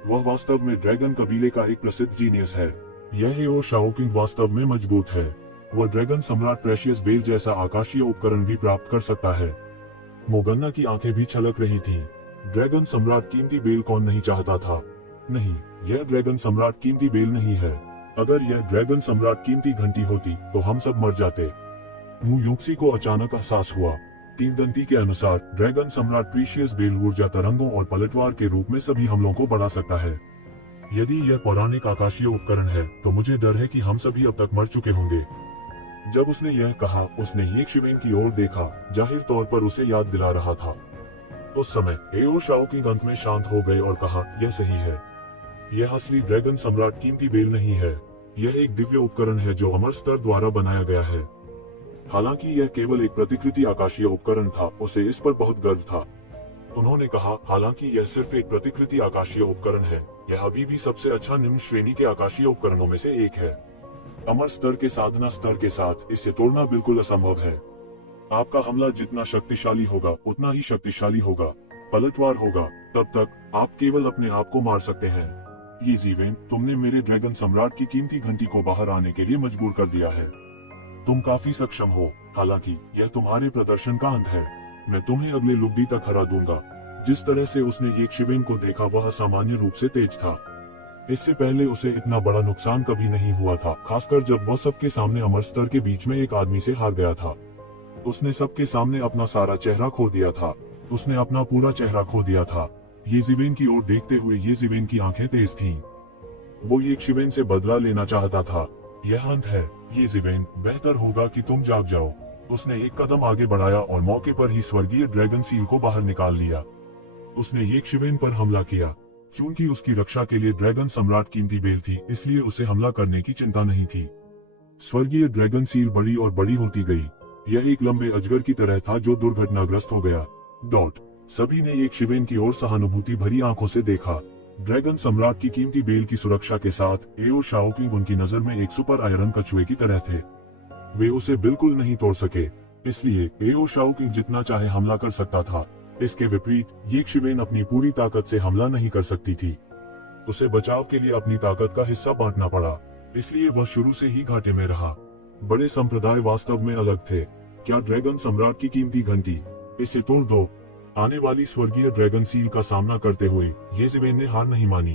वह वास्तव में ड्रैगन कबीले का एक प्रसिद्ध जीनियस है। यह एओ शाओकिंग वास्तव में मजबूत है। वह ड्रैगन सम्राट प्रेशियस बेल जैसा आकाशीय उपकरण भी प्राप्त कर सकता है। मोगन्ना की आंखें भी छलक रही थीं। ड्रैगन सम्राट कीमती बेल कौन नहीं चाहता था? नहीं, यह ड्रैगन सम्राट कीमती बेल नहीं है। अगर यह ड्रैगन सम्राट कीमती घंटी होती, तो हम सब मर जाते। मु यूक्सी को अचानक एहसास हुआ। तीव्रदंती के अनुसार ड्रैगन सम्राट प्रीशियस बेल ऊर्जा तरंगों और पलटवार के रूप में सभी हमलों को बढ़ा सकता है। यदि यह पौराणिक आकाशीय उपकरण है, तो मुझे डर है कि हम सभी अब तक मर चुके होंगे। जब उसने यह कहा, उसने येजिवेन की ओर देखा, जाहिर तौर पर उसे याद दिला रहा था। उस समय एओ शाओकिंग अंत में शांत हो गए और कहा, यह सही है। यह असली ड्रैगन सम्राट कीमती बेल नहीं है। यह एक दिव्य उपकरण है जो अमर स्तर द्वारा बनाया गया है। हालांकि यह केवल एक प्रतिकृति आकाशीय उपकरण था, उसे इस पर बहुत गर्व था। उन्होंने कहा, हालांकि यह सिर्फ एक प्रतिकृति आकाशीय उपकरण है, यह अभी भी सबसे अच्छा निम्न श्रेणी के आकाशीय उपकरणों में से एक है। अमर स्तर के साधना स्तर के साथ इसे तोड़ना बिल्कुल असंभव है। आपका हमला जितना शक्तिशाली होगा उतना ही शक्तिशाली होगा, पलटवार होगा, तब तक आप केवल अपने आप को मार सकते हैं। ये जीवेन, तुमने मेरे ड्रैगन सम्राट की कीमती घंटी को बाहर आने के लिए मजबूर कर दिया है। तुम काफी सक्षम हो, हालांकि यह तुम्हारे प्रदर्शन का अंत है। मैं तुम्हें अगले लुब्बी तक हरा दूंगा। जिस तरह से उसने ये शिवेन को देखा वह सामान्य रूप से तेज था। इससे पहले उसे इतना बड़ा नुकसान कभी नहीं हुआ था, खासकर जब वह सबके सामने अमर स्तर के बीच में एक आदमी से हार गया था। उसने सबके सामने अपना सारा चेहरा खो दिया था। उसने अपना पूरा चेहरा खो दिया था। ये जीवेन की ओर देखते हुए ये जीवेन की आंखें तेज थीं। वो ये शिवेन से बदला लेना चाहता था। यह अंत है, ये जीवेन, बेहतर होगा कि तुम जाग जाओ। उसने एक कदम आगे बढ़ाया और मौके पर ही स्वर्गीय ड्रैगन सील को बाहर निकाल लिया। उसने ये शिवेन पर हमला किया। चूंकि उसकी रक्षा के लिए ड्रैगन सम्राट कीमती बेल थी, इसलिए उसे हमला करने की चिंता नहीं थी। स्वर्गीय ड्रैगन सील बड़ी और बड़ी होती गई। यह एक लंबे अजगर की तरह था जो दुर्घटनाग्रस्त हो गया। सभी ने एक शिवेन की ओर सहानुभूति भरी आंखों से देखा। ड्रैगन सम्राट की कीमती बेल की सुरक्षा के साथ एओ शाओकिंग उनकी नजर में एक सुपर आयरन कछुए की तरह थे। वे उसे बिल्कुल नहीं तोड़ सके, इसलिए एओ शाओकिंग जितना चाहे हमला कर सकता था। इसके विपरीत ये शिवेन अपनी पूरी ताकत से हमला नहीं कर सकती थी। उसे बचाव के लिए अपनी ताकत का हिस्सा बांटना पड़ा, इसलिए वह शुरू से ही घाटे में रहा। बड़े संप्रदाय वास्तव में अलग थे। क्या ड्रैगन सम्राट की कीमती घंटी, इसे तोड़ दो। आने वाली स्वर्गीय ड्रैगन सील का सामना करते हुए ये जीवेन ने हार नहीं मानी।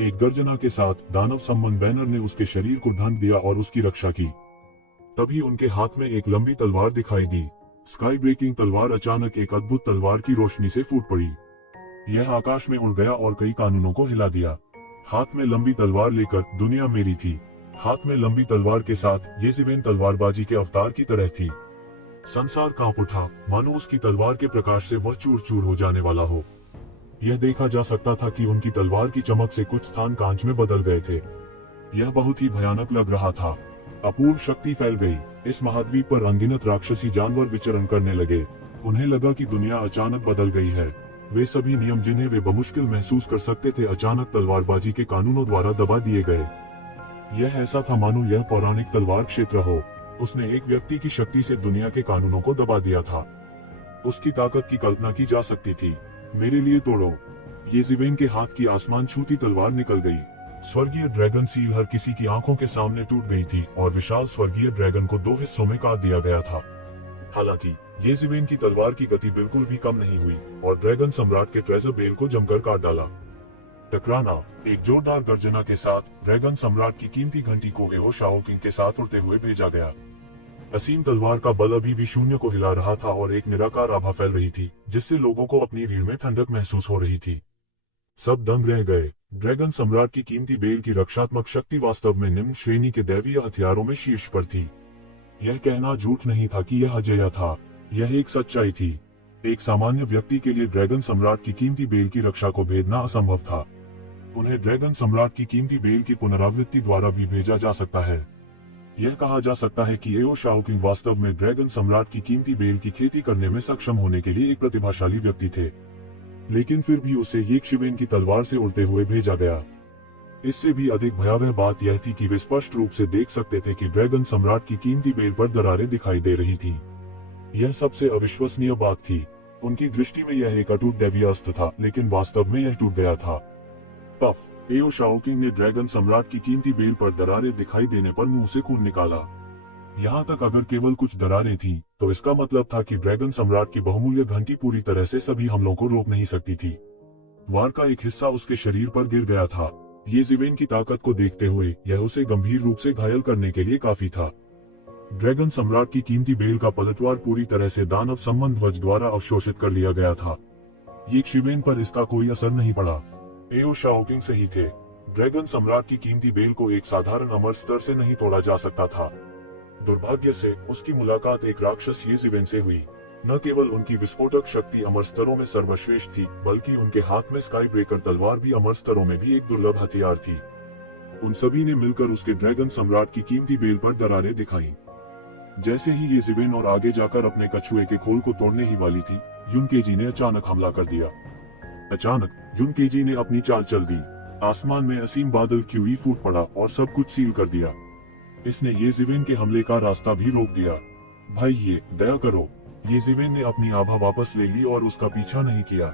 एक गर्जना के साथ दानव सम्मन बैनर ने उसके शरीर को ढंक दिया और उसकी रक्षा की। तभी उनके हाथ में एक लंबी तलवार दिखाई दी। स्काई ब्रेकिंग तलवार अचानक एक अद्भुत तलवार की रोशनी से फूट पड़ी। यह आकाश में उड़ गया और कई कानूनों को हिला दिया। हाथ में लंबी तलवार लेकर दुनिया मेरी थी। हाथ में लंबी तलवार के साथ ये जीवेन तलवारबाजी के अवतार की तरह थी। संसार कांप उठा, मानो उसकी तलवार के प्रकाश से वह चूर चूर हो जाने वाला हो। यह देखा जा सकता था कि उनकी तलवार की चमक से कुछ स्थान कांच में बदल गए थे। यह बहुत ही भयानक लग रहा था। अपूर्व शक्ति फैल गई। इस महाद्वीप पर अनगिनत राक्षसी जानवर विचरण करने लगे। उन्हें लगा कि दुनिया अचानक बदल गई है। वे सभी नियम जिन्हें वे बमुश्किल महसूस कर सकते थे अचानक तलवारबाजी के कानूनों द्वारा दबा दिए गए। यह ऐसा था मानो यह पौराणिक तलवार क्षेत्र हो। उसने एक व्यक्ति की शक्ति से दुनिया के कानूनों को दबा दिया था। उसकी ताकत की कल्पना की जा सकती थी। मेरे लिए तोड़ो। ये जीवेन के हाथ की आसमान छूती तलवार निकल गई। स्वर्गीय ड्रैगन सील हर किसी की आंखों के सामने टूट गई थी और विशाल स्वर्गीय ड्रैगन को 2 हिस्सों में काट दिया गया था। हालांकि ये जीवेन की तलवार की गति बिल्कुल भी कम नहीं हुई और ड्रैगन सम्राट के ट्रेजर बेल को जमकर काट डाला। टकराना। एक जोरदार गर्जना के साथ ड्रैगन सम्राट की कीमती घंटी को एओ शाओकिंग के साथ उड़ते हुए भेजा गया। असीम तलवार का बल अभी भी शून्य को हिला रहा था और एक निराकार आभा फैल रही थी, जिससे लोगों को अपनी रीढ़ में ठंडक महसूस हो रही थी। सब दंग रह गए। ड्रैगन सम्राट की कीमती बेल की रक्षात्मक शक्ति वास्तव में निम्न श्रेणी के दैवीय हथियारों में शीर्ष पर थी। यह कहना झूठ नहीं था कि यह अजेय था, यह एक सच्चाई थी। एक सामान्य व्यक्ति के लिए ड्रैगन सम्राट की कीमती बेल की रक्षा को भेदना असंभव था। उन्हें ड्रैगन सम्राट की कीमती बेल की पुनरावृत्ति द्वारा भी भेजा जा सकता है। यह कहा जा सकता है कि एओ शाओकिंग वास्तव में ड्रैगन सम्राट की कीमती बेल की खेती करने में सक्षम होने के लिए एक प्रतिभाशाली व्यक्ति थे, लेकिन फिर भी उसे ये शिवेन की तलवार से उड़ते हुए भेजा गया। इससे भी अधिक भयावह बात यह थी कि वे स्पष्ट रूप से देख सकते थे कि ड्रैगन सम्राट की कीमती बेल पर दरारें दिखाई दे रही थीं। यह सबसे अविश्वसनीय बात थी। उनकी दृष्टि में यह एक अटूट दैवीय अस्त्र था, लेकिन वास्तव में यह टूट गया था। पफ। एओ शाओकिंग ने ड्रैगन सम्राट की कीमती बेल पर दरारें दिखाई देने पर मुंह से खून निकाला। यहाँ तक अगर केवल कुछ दरारें थीं, तो इसका मतलब था कि ड्रैगन सम्राट की बहुमूल्य घंटी पूरी तरह से सभी हमलों को रोक नहीं सकती थी। वार का एक हिस्सा उसके शरीर पर गिर गया था। ये जीवेन की ताकत को देखते हुए यह उसे गंभीर रूप से घायल करने के लिए काफी था। ड्रैगन सम्राट की कीमती बेल का पलटवार पूरी तरह से दानव सम्मन ध्वज द्वारा अवशोषित कर लिया गया था। ये शिवेन पर इसका कोई असर नहीं पड़ा। एओ शाओकिंग सही थे। ड्रैगन सम्राट की कीमती बेल को एक साधारण अमर स्तर से नहीं तोड़ा जा सकता था। दुर्भाग्य से उसकी मुलाकात एक राक्षस ये जीवेन से हुई। न केवल उनकी विस्फोटक शक्ति अमर स्तरों में सर्वश्रेष्ठ थी, बल्कि उनके हाथ में स्काई ब्रेकर तलवार भी अमर स्तरों में भी एक दुर्लभ हथियार थी। उन सभी ने मिलकर उसके ड्रैगन सम्राट की कीमती बेल पर दरारें दिखाई। जैसे ही ये जिवेन और आगे जाकर अपने कछुए के खोल को तोड़ने ही वाली थी, युनकेजी ने अचानक हमला कर दिया। अचानक युनकेजी ने अपनी चाल चल दी। आसमान में असीम बादल क्यूई फूट पड़ा और सब कुछ सील कर दिया। इसने ये जिवेन के हमले का रास्ता भी रोक दिया। भाई ये दया करो। ये जिवेन ने अपनी आभा वापस ले ली और उसका पीछा नहीं किया।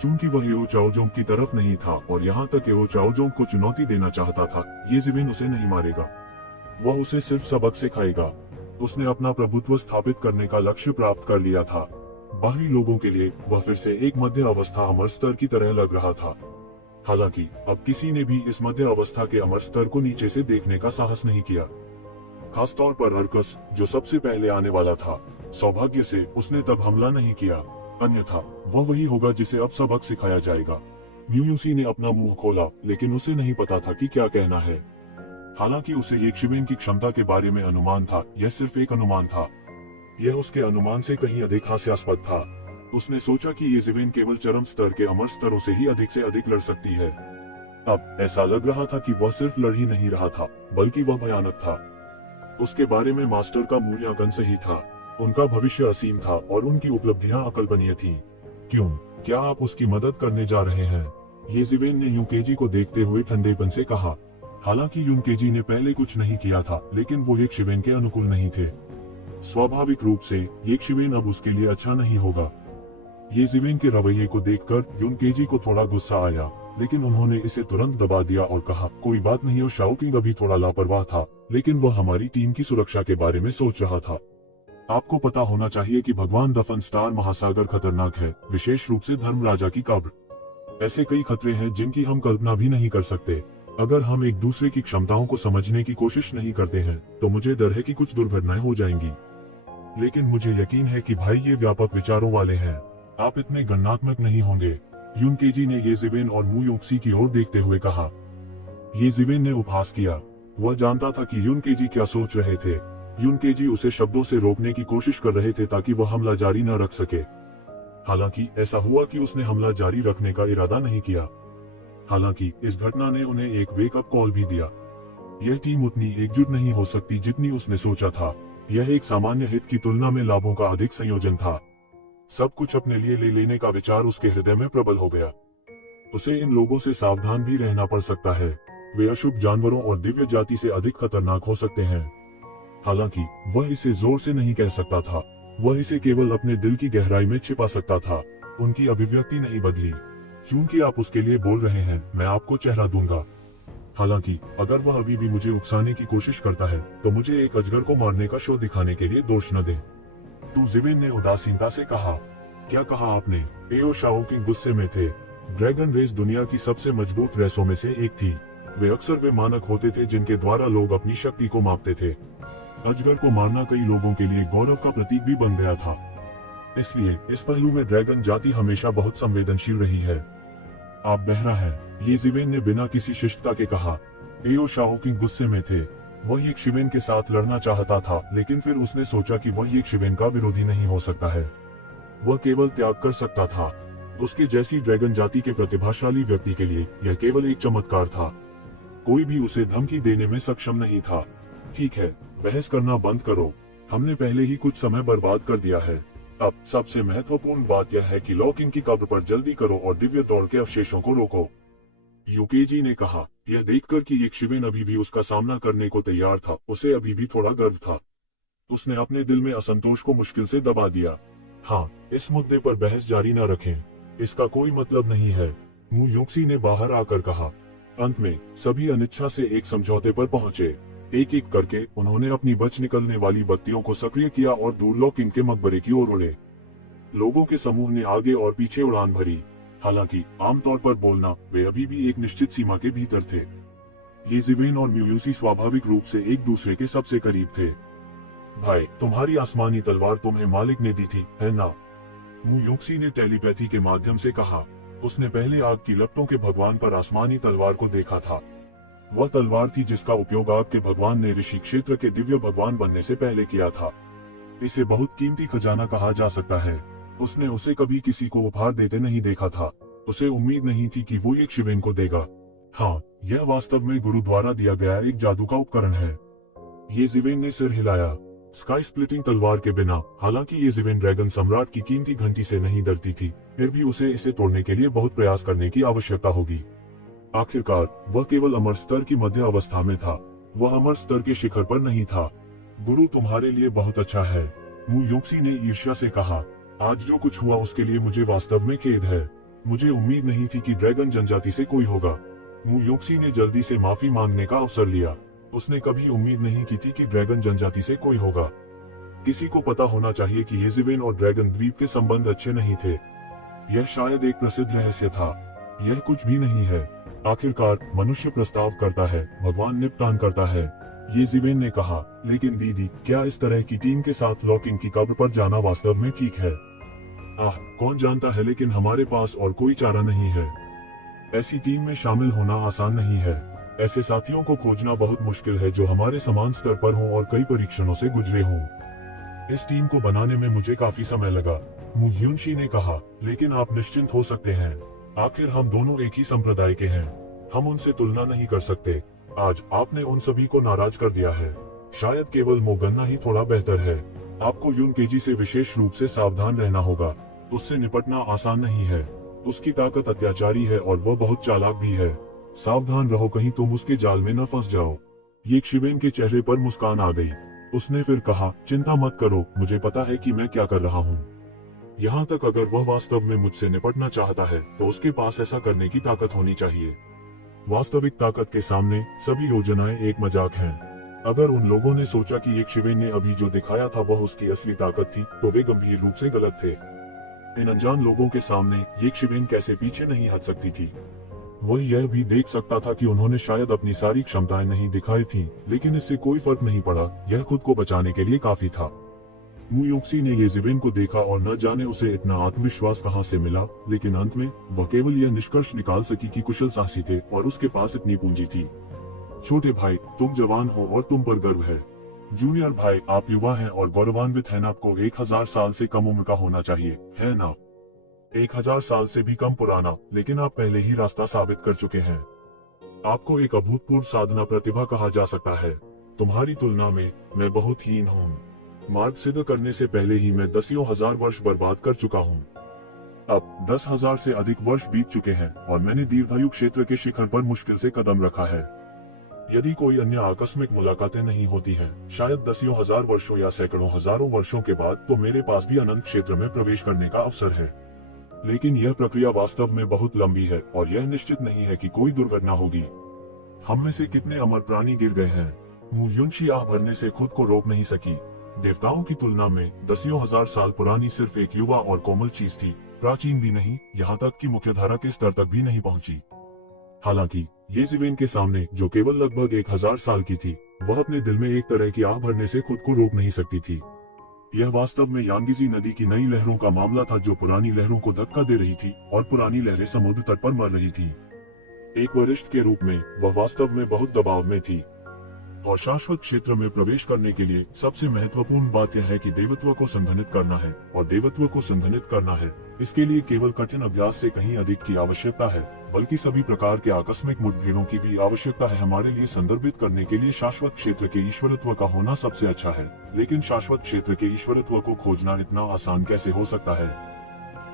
चूंकि वह येओ चाओजोंग की तरफ नहीं था और यहाँ तक येओ चाओजोंग को चुनौती देना चाहता था, ये जिवेन उसे नहीं मारेगा। वह उसे सिर्फ सबक सिखाएगा। उसने अपना प्रभुत्व स्थापित करने का लक्ष्य प्राप्त कर लिया था। बाहरी लोगों के लिए वह फिर से एक मध्य अवस्था अमर स्तर की तरह लग रहा था। हालांकि अब किसी ने भी इस मध्य अवस्था के अमर स्तर को नीचे से देखने का साहस नहीं किया, खासतौर पर अर्कस जो सबसे पहले आने वाला था। सौभाग्य से उसने तब हमला नहीं किया, अन्यथा वह वही होगा जिसे अब सबक सिखाया जाएगा। म्यूयूसी ने अपना मुंह खोला, लेकिन उसे नहीं पता था कि क्या कहना है। हालांकि उसे ये शिवेन की क्षमता के बारे में अनुमान था, यह सिर्फ एक अनुमान था। यह उसके अनुमान से कहीं अधिक हास्यास्पद था। उसने सोचा कि ये जिवेन केवल चरम स्तर के अमर स्तरों से ही अधिक लड़ सकती है। अब ऐसा लग रहा था कि वह सिर्फ लड़ ही नहीं रहा था, बल्कि वह भयानक था। उसके बारे में मास्टर का मूल्यांकन सही था। उनका भविष्य असीम था और उनकी उपलब्धियां अकल्पनीय थीं। क्यों? क्या आप उसकी मदद करने जा रहे हैं? ये जिवेन ने युनकेजी को देखते हुए ठंडेपन से कहा। हालांकि युनकेजी ने पहले कुछ नहीं किया था, लेकिन वो एक शिवेन के अनुकूल नहीं थे। स्वाभाविक रूप से ये शिवेन अब उसके लिए अच्छा नहीं होगा। ये जिवेन के रवैये को देखकर युनकेजी को थोड़ा गुस्सा आया, लेकिन उन्होंने इसे तुरंत दबा दिया और कहा, कोई बात नहीं। और शाओकिंग अभी थोड़ा लापरवाह था, लेकिन वह हमारी टीम की सुरक्षा के बारे में सोच रहा था। आपको पता होना चाहिए कि भगवान दफन स्टार महासागर खतरनाक है, विशेष रूप से धर्मराजा की कब्र। ऐसे कई खतरे हैं जिनकी हम कल्पना भी नहीं कर सकते। अगर हम एक दूसरे की क्षमताओं को समझने की कोशिश नहीं करते हैं, तो मुझे डर है कि कुछ दुर्घटनाएं हो जाएंगी। लेकिन मुझे यकीन है कि भाई ये व्यापक विचारों वाले हैं। आप इतने गणनात्मक नहीं होंगे। युनकेजी ने ये जिवेन और मूयोक्सी की ओर देखते हुए कहा। ये जिवेन ने उपहास किया। वह जानता था कि युनकेजी क्या सोच रहे थे। युनकेजी उसे शब्दों से रोकने की कोशिश कर रहे थे ताकि वह हमला जारी न रख सके। हालांकि ऐसा हुआ कि उसने हमला जारी रखने का इरादा नहीं किया। हालांकि इस घटना ने उन्हें एक वेकअप कॉल भी दिया। यह टीम उतनी एकजुट नहीं हो सकती जितनी उसने सोचा था। यह एक सामान्य हित की तुलना में लाभों का अधिक संयोजन था। सब कुछ अपने लिए ले लेने का विचार उसके हृदय में प्रबल हो गया। उसे इन लोगों से सावधान भी रहना पड़ सकता है। वे अशुभ जानवरों और दिव्य जाति से अधिक खतरनाक हो सकते हैं। हालांकि वह इसे जोर से नहीं कह सकता था। वह इसे केवल अपने दिल की गहराई में छिपा सकता था। उनकी अभिव्यक्ति नहीं बदली। चूंकि आप उसके लिए बोल रहे हैं, मैं आपको चेहरा दूंगा। हालांकि अगर वह अभी भी मुझे उकसाने की कोशिश करता है, तो मुझे एक अजगर को मारने का शो दिखाने के लिए दोष न दे। तो जिवेन ने उदासीनता से कहा। क्या कहा आपने? येओ शाओकिंग गुस्से में थे। ड्रैगन रेस दुनिया की सबसे मजबूत रेसों में से एक थी। वे अक्सर वे मानक होते थे जिनके द्वारा लोग अपनी शक्ति को मापते थे। अजगर को मारना कई लोगों के लिए गौरव का प्रतीक भी बन गया था। इसलिए इस पहलू में ड्रैगन जाति हमेशा बहुत संवेदनशील रही है। आप बहरा हैं, ये जिवेन ने बिना किसी शिष्टता के कहा। येओ शाओकिंग गुस्से में थे। वह एक शिवेन के साथ लड़ना चाहता था, लेकिन फिर उसने सोचा कि वह एक शिवेन का विरोधी नहीं हो सकता है। वह केवल त्याग कर सकता था। उसके जैसी ड्रैगन जाति के प्रतिभाशाली व्यक्ति के लिए यह केवल एक चमत्कार था। कोई भी उसे धमकी देने में सक्षम नहीं था। ठीक है, बहस करना बंद करो। हमने पहले ही कुछ समय बर्बाद कर दिया है। अब सबसे महत्वपूर्ण बात यह है कि लॉकिंग की कब्र पर जल्दी करो और दिव्य दौड़ के अवशेषों को रोको। युकेजी ने कहा। यह देखकर कि एक शिवेन अभी भी उसका सामना करने को तैयार था, उसे अभी भी थोड़ा गर्व था। उसने अपने दिल में असंतोष को मुश्किल से दबा दिया। हाँ, इस मुद्दे पर बहस जारी न रखें। इसका कोई मतलब नहीं है, मूयोक्सी ने बाहर आकर कहा। अंत में सभी अनिच्छा से एक समझौते पर पहुंचे। एक एक करके उन्होंने अपनी बच निकलने वाली बत्तियों को सक्रिय किया और दूर लॉकिंग के मकबरे की ओर उड़े। लोगों के समूह ने आगे और पीछे उड़ान भरी। हालांकि आमतौर पर बोलना, वे अभी भी एक निश्चित सीमा के भीतर थे। ये जिवेन और म्यूयूसी स्वाभाविक रूप से एक दूसरे के सबसे करीब थे। भाई, तुम्हारी आसमानी तलवार तुम्हें मालिक ने दी थी, है ना? मूयोक्सी ने टेलीपैथी के माध्यम से कहा। उसने पहले आग की लपटों के भगवान पर आसमानी तलवार को देखा था। वह तलवार थी जिसका उपयोग आग के भगवान ने ऋषि क्षेत्र के दिव्य भगवान बनने से पहले किया था। इसे बहुत कीमती खजाना कहा जा सकता है। उसने उसे कभी किसी को उपहार देते नहीं देखा था। उसे उम्मीद नहीं थी कि वो एक शिवेन को देगा। हाँ, यह वास्तव में गुरु द्वारा दिया गया एक जादू का उपकरण है। ये ज़िवेन ने सिर हिलाया। स्काई स्प्लिटिंग तलवार के बिना, हालांकि ये ज़िवेन ड्रैगन सम्राट की कीमती घंटी से नहीं डरती थी, फिर भी उसे इसे तोड़ने के लिए बहुत प्रयास करने की आवश्यकता होगी। आखिरकार वह केवल अमर स्तर की मध्य अवस्था में था, वह अमर स्तर के शिखर पर नहीं था। गुरु तुम्हारे लिए बहुत अच्छा है, मु योक्सी ने ईर्ष्या से कहा। आज जो कुछ हुआ उसके लिए मुझे वास्तव में खेद है। मुझे उम्मीद नहीं थी कि ड्रैगन जनजाति से कोई होगा। मु योक्सी ने जल्दी से माफी मांगने का अवसर लिया। उसने कभी उम्मीद नहीं की थी कि ड्रैगन जनजाति से कोई होगा। किसी को पता होना चाहिए कि ये ज़िवेन और ड्रैगन द्वीप के संबंध अच्छे नहीं थे। यह शायद एक प्रसिद्ध रहस्य था। यह कुछ भी नहीं है। आखिरकार मनुष्य प्रस्ताव करता है, भगवान निपटान करता है, ये ज़िवेन ने कहा। लेकिन दीदी, क्या इस तरह की टीम के साथ लॉकिंग की कब्र पर जाना वास्तव में ठीक है? कौन जानता है, लेकिन हमारे पास और कोई चारा नहीं है। ऐसी टीम में शामिल होना आसान नहीं है। ऐसे साथियों को खोजना बहुत मुश्किल है जो हमारे समान स्तर पर हों और कई परीक्षणों से गुजरे हों। इस टीम को बनाने में मुझे काफी समय लगा, मु ह्युनशी ने कहा। लेकिन आप निश्चिंत हो सकते हैं, आखिर हम दोनों एक ही संप्रदाय के हैं। हम उनसे तुलना नहीं कर सकते। आज आपने उन सभी को नाराज कर दिया है। शायद केवल मोगन्ना ही थोड़ा बेहतर है। आपको यूनकेजी से विशेष रूप से सावधान रहना होगा। उससे निपटना आसान नहीं है। उसकी ताकत अत्याचारी है और वह बहुत चालाक भी है। सावधान रहो, कहीं तुम उसके जाल में न फंस जाओ। ये ज़िवेन के चेहरे पर मुस्कान आ गई। उसने फिर कहा, चिंता मत करो, मुझे पता है कि मैं क्या कर रहा हूँ। यहाँ तक अगर वह वास्तव में मुझसे निपटना चाहता है तो उसके पास ऐसा करने की ताकत होनी चाहिए। वास्तविक ताकत के सामने सभी योजनाएं एक मजाक हैं। अगर उन लोगों ने सोचा कि एक ज़िवेन ने अभी जो दिखाया था वह उसकी असली ताकत थी, तो वे गंभीर रूप से गलत थे। इन अनजान लोगों के सामने ये ज़िवेन कैसे पीछे नहीं हट सकती थी। वह यह भी देख सकता था कि उन्होंने शायद अपनी सारी क्षमताएं नहीं दिखाई थी, लेकिन इससे कोई फर्क नहीं पड़ा। यह खुद को बचाने के लिए काफी था। मु योक्सी ने ये ज़िवेन को देखा और न जाने उसे इतना आत्मविश्वास कहां से मिला, लेकिन अंत में वह केवल यह निष्कर्ष निकाल सकी कि कुशल साहसी थे और उसके पास इतनी पूंजी थी। छोटे भाई, तुम जवान हो और तुम पर गर्व है। जूनियर भाई, आप युवा हैं और गौरवान्वित हैं। आपको 1000 साल से कम उम्र का होना चाहिए, है ना? 1000 साल से भी कम पुराना, लेकिन आप पहले ही रास्ता साबित कर चुके हैं। आपको एक अभूतपूर्व साधना प्रतिभा कहा जा सकता है। तुम्हारी तुलना में मैं बहुत हीन हूँ। मार्ग सिद्ध करने से पहले ही मैं दसियों हजार वर्ष बर्बाद कर चुका हूँ। अब 10,000 से अधिक वर्ष बीत चुके हैं और मैंने दीर्घायु क्षेत्र के शिखर पर मुश्किल से कदम रखा है। यदि कोई अन्य आकस्मिक मुलाकातें नहीं होती हैं, शायद दसियों हजार वर्षों या सैकड़ों हजारों वर्षों के बाद, तो मेरे पास भी अनंत क्षेत्र में प्रवेश करने का अवसर है। लेकिन यह प्रक्रिया वास्तव में बहुत लंबी है और यह निश्चित नहीं है कि कोई दुर्घटना होगी। हम में से कितने अमर प्राणी गिर गए हैं। मु ह्युनशी आह भरने से खुद को रोक नहीं सकी। देवताओं की तुलना में दसियों हजार साल पुरानी सिर्फ एक युवा और कोमल चीज थी, प्राचीन भी नहीं, यहाँ तक कि मुख्यधारा के स्तर तक भी नहीं पहुंची। हालांकि ये ज़िवेन के सामने, जो केवल लगभग 1000 साल की थी, वह अपने दिल में एक तरह की आह भरने से खुद को रोक नहीं सकती थी। यह वास्तव में यांगिजी नदी की नई लहरों का मामला था, जो पुरानी लहरों को धक्का दे रही थी और पुरानी लहरें समुद्र तट पर मर रही थी। एक वरिष्ठ के रूप में वह वास्तव में बहुत दबाव में थी और शाश्वत क्षेत्र में प्रवेश करने के लिए सबसे महत्वपूर्ण बात यह है कि देवत्व को संघनित करना है, और देवत्व को संघनित करना है, इसके लिए केवल कठिन अभ्यास से कहीं अधिक की आवश्यकता है, बल्कि सभी प्रकार के आकस्मिक मुठभेड़ों की भी आवश्यकता है। हमारे लिए संदर्भित करने के लिए शाश्वत क्षेत्र के ईश्वरत्व का होना सबसे अच्छा है, लेकिन शाश्वत क्षेत्र के ईश्वरत्व को खोजना इतना आसान कैसे हो सकता है?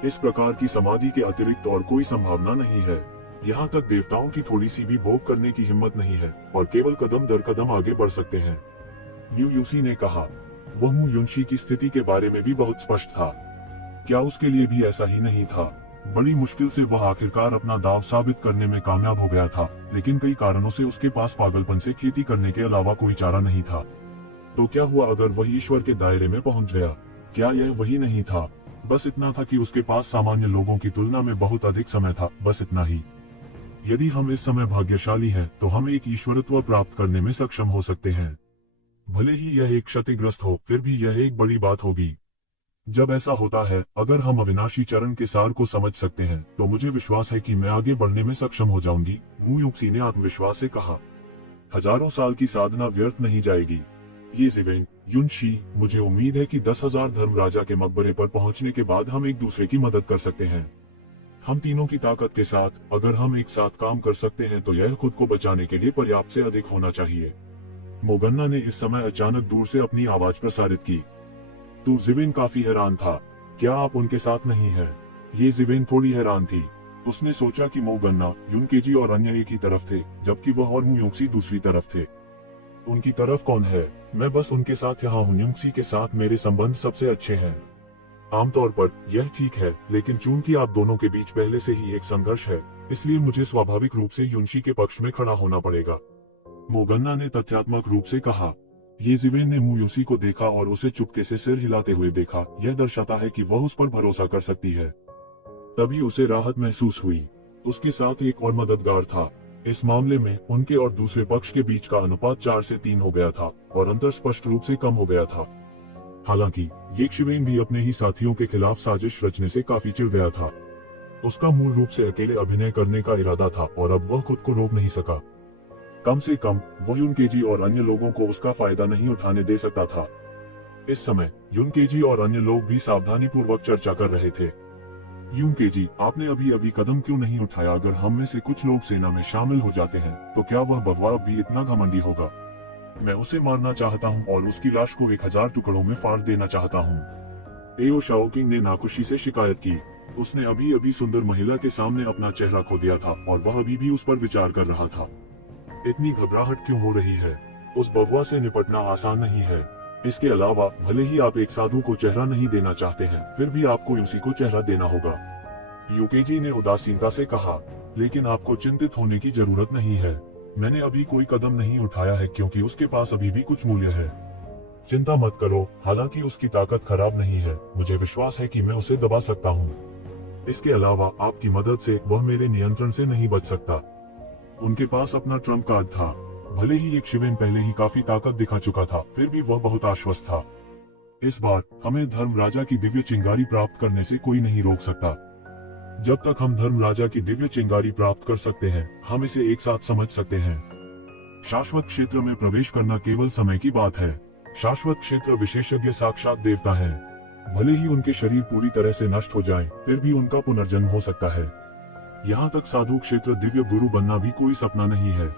इस प्रकार की समाधि के अतिरिक्त और कोई संभावना नहीं है। यहाँ तक देवताओं की थोड़ी सी भी भोग करने की हिम्मत नहीं है और केवल कदम दर कदम आगे बढ़ सकते हैं। न्यू यूसी ने कहा। वह मु ह्युनशी की स्थिति के बारे में भी बहुत स्पष्ट था। क्या उसके लिए भी ऐसा ही नहीं था? बड़ी मुश्किल से वह आखिरकार अपना दाव साबित करने में कामयाब हो गया था, लेकिन कई कारणों से उसके पास पागलपन से खेती करने के अलावा कोई चारा नहीं था। तो क्या हुआ अगर वह ईश्वर के दायरे में पहुंच गया? क्या यह वही नहीं था? बस इतना था कि उसके पास सामान्य लोगों की तुलना में बहुत अधिक समय था, बस इतना ही। यदि हम इस समय भाग्यशाली हैं, तो हम एक ईश्वरत्व प्राप्त करने में सक्षम हो सकते हैं। भले ही यह एक क्षतिग्रस्त हो, फिर भी यह एक बड़ी बात होगी। जब ऐसा होता है, अगर हम अविनाशी चरण के सार को समझ सकते हैं, तो मुझे विश्वास है कि मैं आगे बढ़ने में सक्षम हो जाऊंगी, मु योक्सी ने आत्मविश्वास से कहा। हजारों साल की साधना व्यर्थ नहीं जाएगी। ये ज़िवेन, ह्युनशी, मुझे उम्मीद है कि 10,000 धर्म राजा के मकबरे पर पहुंचने के बाद हम एक दूसरे की मदद कर सकते हैं। हम तीनों की ताकत के साथ अगर हम एक साथ काम कर सकते हैं तो यह खुद को बचाने के लिए पर्याप्त से अधिक होना चाहिए। मोगन्ना ने इस समय अचानक दूर से अपनी आवाज प्रसारित की। तो जिवेन काफी हैरान था। क्या आप उनके साथ नहीं हैं? ये जिवेन थोड़ी हैरान थी। उसने सोचा कि मोगन्ना, युनकेजी और अन्य एक ही तरफ थे, जबकि वह और मुयोक्सी दूसरी तरफ थे। उनकी तरफ कौन है? मैं बस उनके साथ यहाँ हूँ। युनक्सी के साथ मेरे संबंध सबसे अच्छे हैं। आमतौर पर यह ठीक है, लेकिन चूंकि आप दोनों के बीच पहले से ही एक संघर्ष है, इसलिए मुझे स्वाभाविक रूप से युनशी के पक्ष में खड़ा होना पड़ेगा। मोगन्ना ने तथ्यात्मक रूप से कहा। ये जिवेन ने मुयोसी को देखा और उसे चुपके से सिर हिलाते हुए देखा। यह दर्शाता है कि वह उस पर भरोसा कर सकती है। तभी उसे राहत महसूस हुई। उसके साथ एक और मददगार था। इस मामले में उनके और दूसरे पक्ष के बीच का अनुपात 4 से 3 हो गया था और अंतर स्पष्ट रूप से कम हो गया था। हालांकि येशिवेन भी अपने ही साथियों के खिलाफ साजिश रचने से काफी चिढ़ गया था। उसका मूल रूप से अकेले अभिनय करने का इरादा था और अब वह खुद को रोक नहीं सका। कम से कम वह युनकेजी और अन्य लोगों को उसका फायदा नहीं उठाने दे सकता था। इस समय युनकेजी और अन्य लोग भी सावधानी पूर्वक चर्चा कर रहे थे। युनकेजी, आपने अभी अभी कदम क्यों नहीं उठाया? अगर हम में से कुछ लोग सेना में शामिल हो जाते हैं तो क्या वह बववा अब भी इतना घमंडी होगा? मैं उसे मारना चाहता हूं और उसकी लाश को 1000 टुकड़ों में फाड़ देना चाहता हूं। एओ शाओकिंग ने नाखुशी से शिकायत की। उसने अभी अभी सुंदर महिला के सामने अपना चेहरा खो दिया था और वह अभी भी उस पर विचार कर रहा था। इतनी घबराहट क्यों हो रही है? उस बववा से निपटना आसान नहीं है। इसके अलावा भले ही आप एक साधु को चेहरा नहीं देना चाहते हैं, फिर भी आपको उसी को चेहरा देना होगा। युकेजी ने उदासीनता से कहा। लेकिन आपको चिंतित होने की जरूरत नहीं है। मैंने अभी कोई कदम नहीं उठाया है क्योंकि उसके पास अभी भी कुछ मूल्य है। चिंता मत करो, हालांकि उसकी ताकत खराब नहीं है। मुझे विश्वास है कि मैं उसे दबा सकता हूँ। इसके अलावा आपकी मदद से वह मेरे नियंत्रण से नहीं बच सकता। उनके पास अपना ट्रम्प कार्ड था। भले ही येशिवेन पहले ही काफी ताकत दिखा चुका था, फिर भी वह बहुत आश्वस्त था। इस बार हमें धर्मराजा की दिव्य चिंगारी प्राप्त करने से कोई नहीं रोक सकता। जब तक हम धर्मराजा की दिव्य चिंगारी प्राप्त कर सकते हैं, हम इसे एक साथ समझ सकते हैं। शाश्वत क्षेत्र में प्रवेश करना केवल समय की बात है। शाश्वत क्षेत्र विशेषज्ञ साक्षात देवता है। भले ही उनके शरीर पूरी तरह से नष्ट हो जाएं, फिर भी उनका पुनर्जन्म हो सकता है। यहाँ तक साधु क्षेत्र दिव्य गुरु बनना भी कोई सपना नहीं है।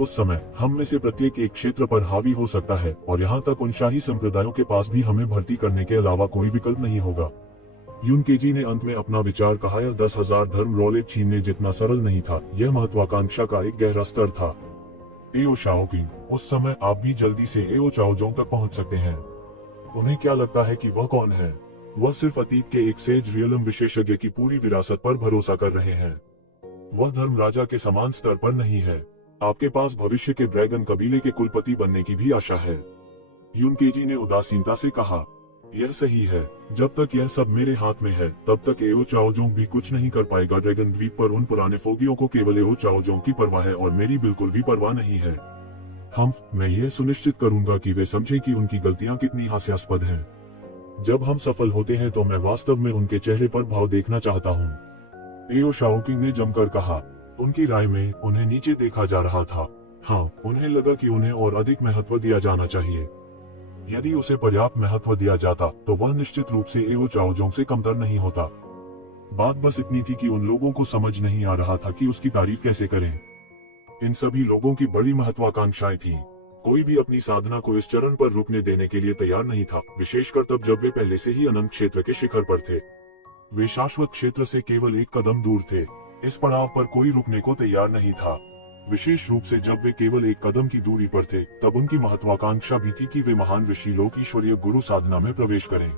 उस समय हम में से प्रत्येक एक क्षेत्र पर हावी हो सकता है और यहाँ तक उन शाही संप्रदायों के पास भी हमें भर्ती करने के अलावा कोई विकल्प नहीं होगा। युनकेजी ने अंत में अपना विचार कहा। यह 10,000 धर्म रोलेट छीनने जितना सरल नहीं था। यह महत्वाकांक्षा का एक गहरा स्तर था। एओ शाओकिंग, उस समय आप भी जल्दी से एओ चाओजोंग तक पहुंच सकते हैं। उन्हें क्या लगता है कि वह कौन है? वह सिर्फ अतीत के एक सेज रियलम विशेषज्ञ की पूरी विरासत पर भरोसा कर रहे हैं। वह धर्मराजा के समान स्तर पर नहीं है। आपके पास भविष्य के ड्रैगन कबीले के कुलपति बनने की भी आशा है। युनकेजी ने उदासीनता से कहा। यह सही है। जब तक यह सब मेरे हाथ में है, तब तक एओ चाओजोंग भी कुछ नहीं कर पाएगा। ड्रैगन द्वीप पर उन पुराने फोगियों को केवल एओ चाओजोंग की परवाह है और मेरी बिल्कुल भी परवाह नहीं है। मैं यह सुनिश्चित करूंगा कि वे समझे कि उनकी गलतियां कितनी हास्यास्पद हैं। जब हम सफल होते हैं तो मैं वास्तव में उनके चेहरे पर भाव देखना चाहता हूँ। एओ शाओकिंग ने जमकर कहा। उनकी राय में उन्हें नीचे देखा जा रहा था। हाँ, उन्हें लगा कि उन्हें और अधिक महत्व दिया जाना चाहिए। यदि उसे पर्याप्त महत्व दिया जाता तो वह निश्चित रूप से एओ चाओजोंग से कमतर नहीं होता। बात बस इतनी थी कि उन लोगों को समझ नहीं आ रहा था कि उसकी तारीफ कैसे करें। इन सभी लोगों की बड़ी महत्वाकांक्षाएं थीं। कोई भी अपनी साधना को इस चरण पर रुकने देने के लिए तैयार नहीं था, विशेषकर तब जब वे पहले से ही अनंत क्षेत्र के शिखर पर थे। वे शाश्वत क्षेत्र से केवल एक कदम दूर थे। इस पड़ाव पर कोई रुकने को तैयार नहीं था। विशेष रूप से जब वे केवल एक कदम की दूरी पर थे, तब उनकी महत्वाकांक्षा भी थी कि वे महान ऋषि लोक ईश्वरीय गुरु साधना में प्रवेश करें।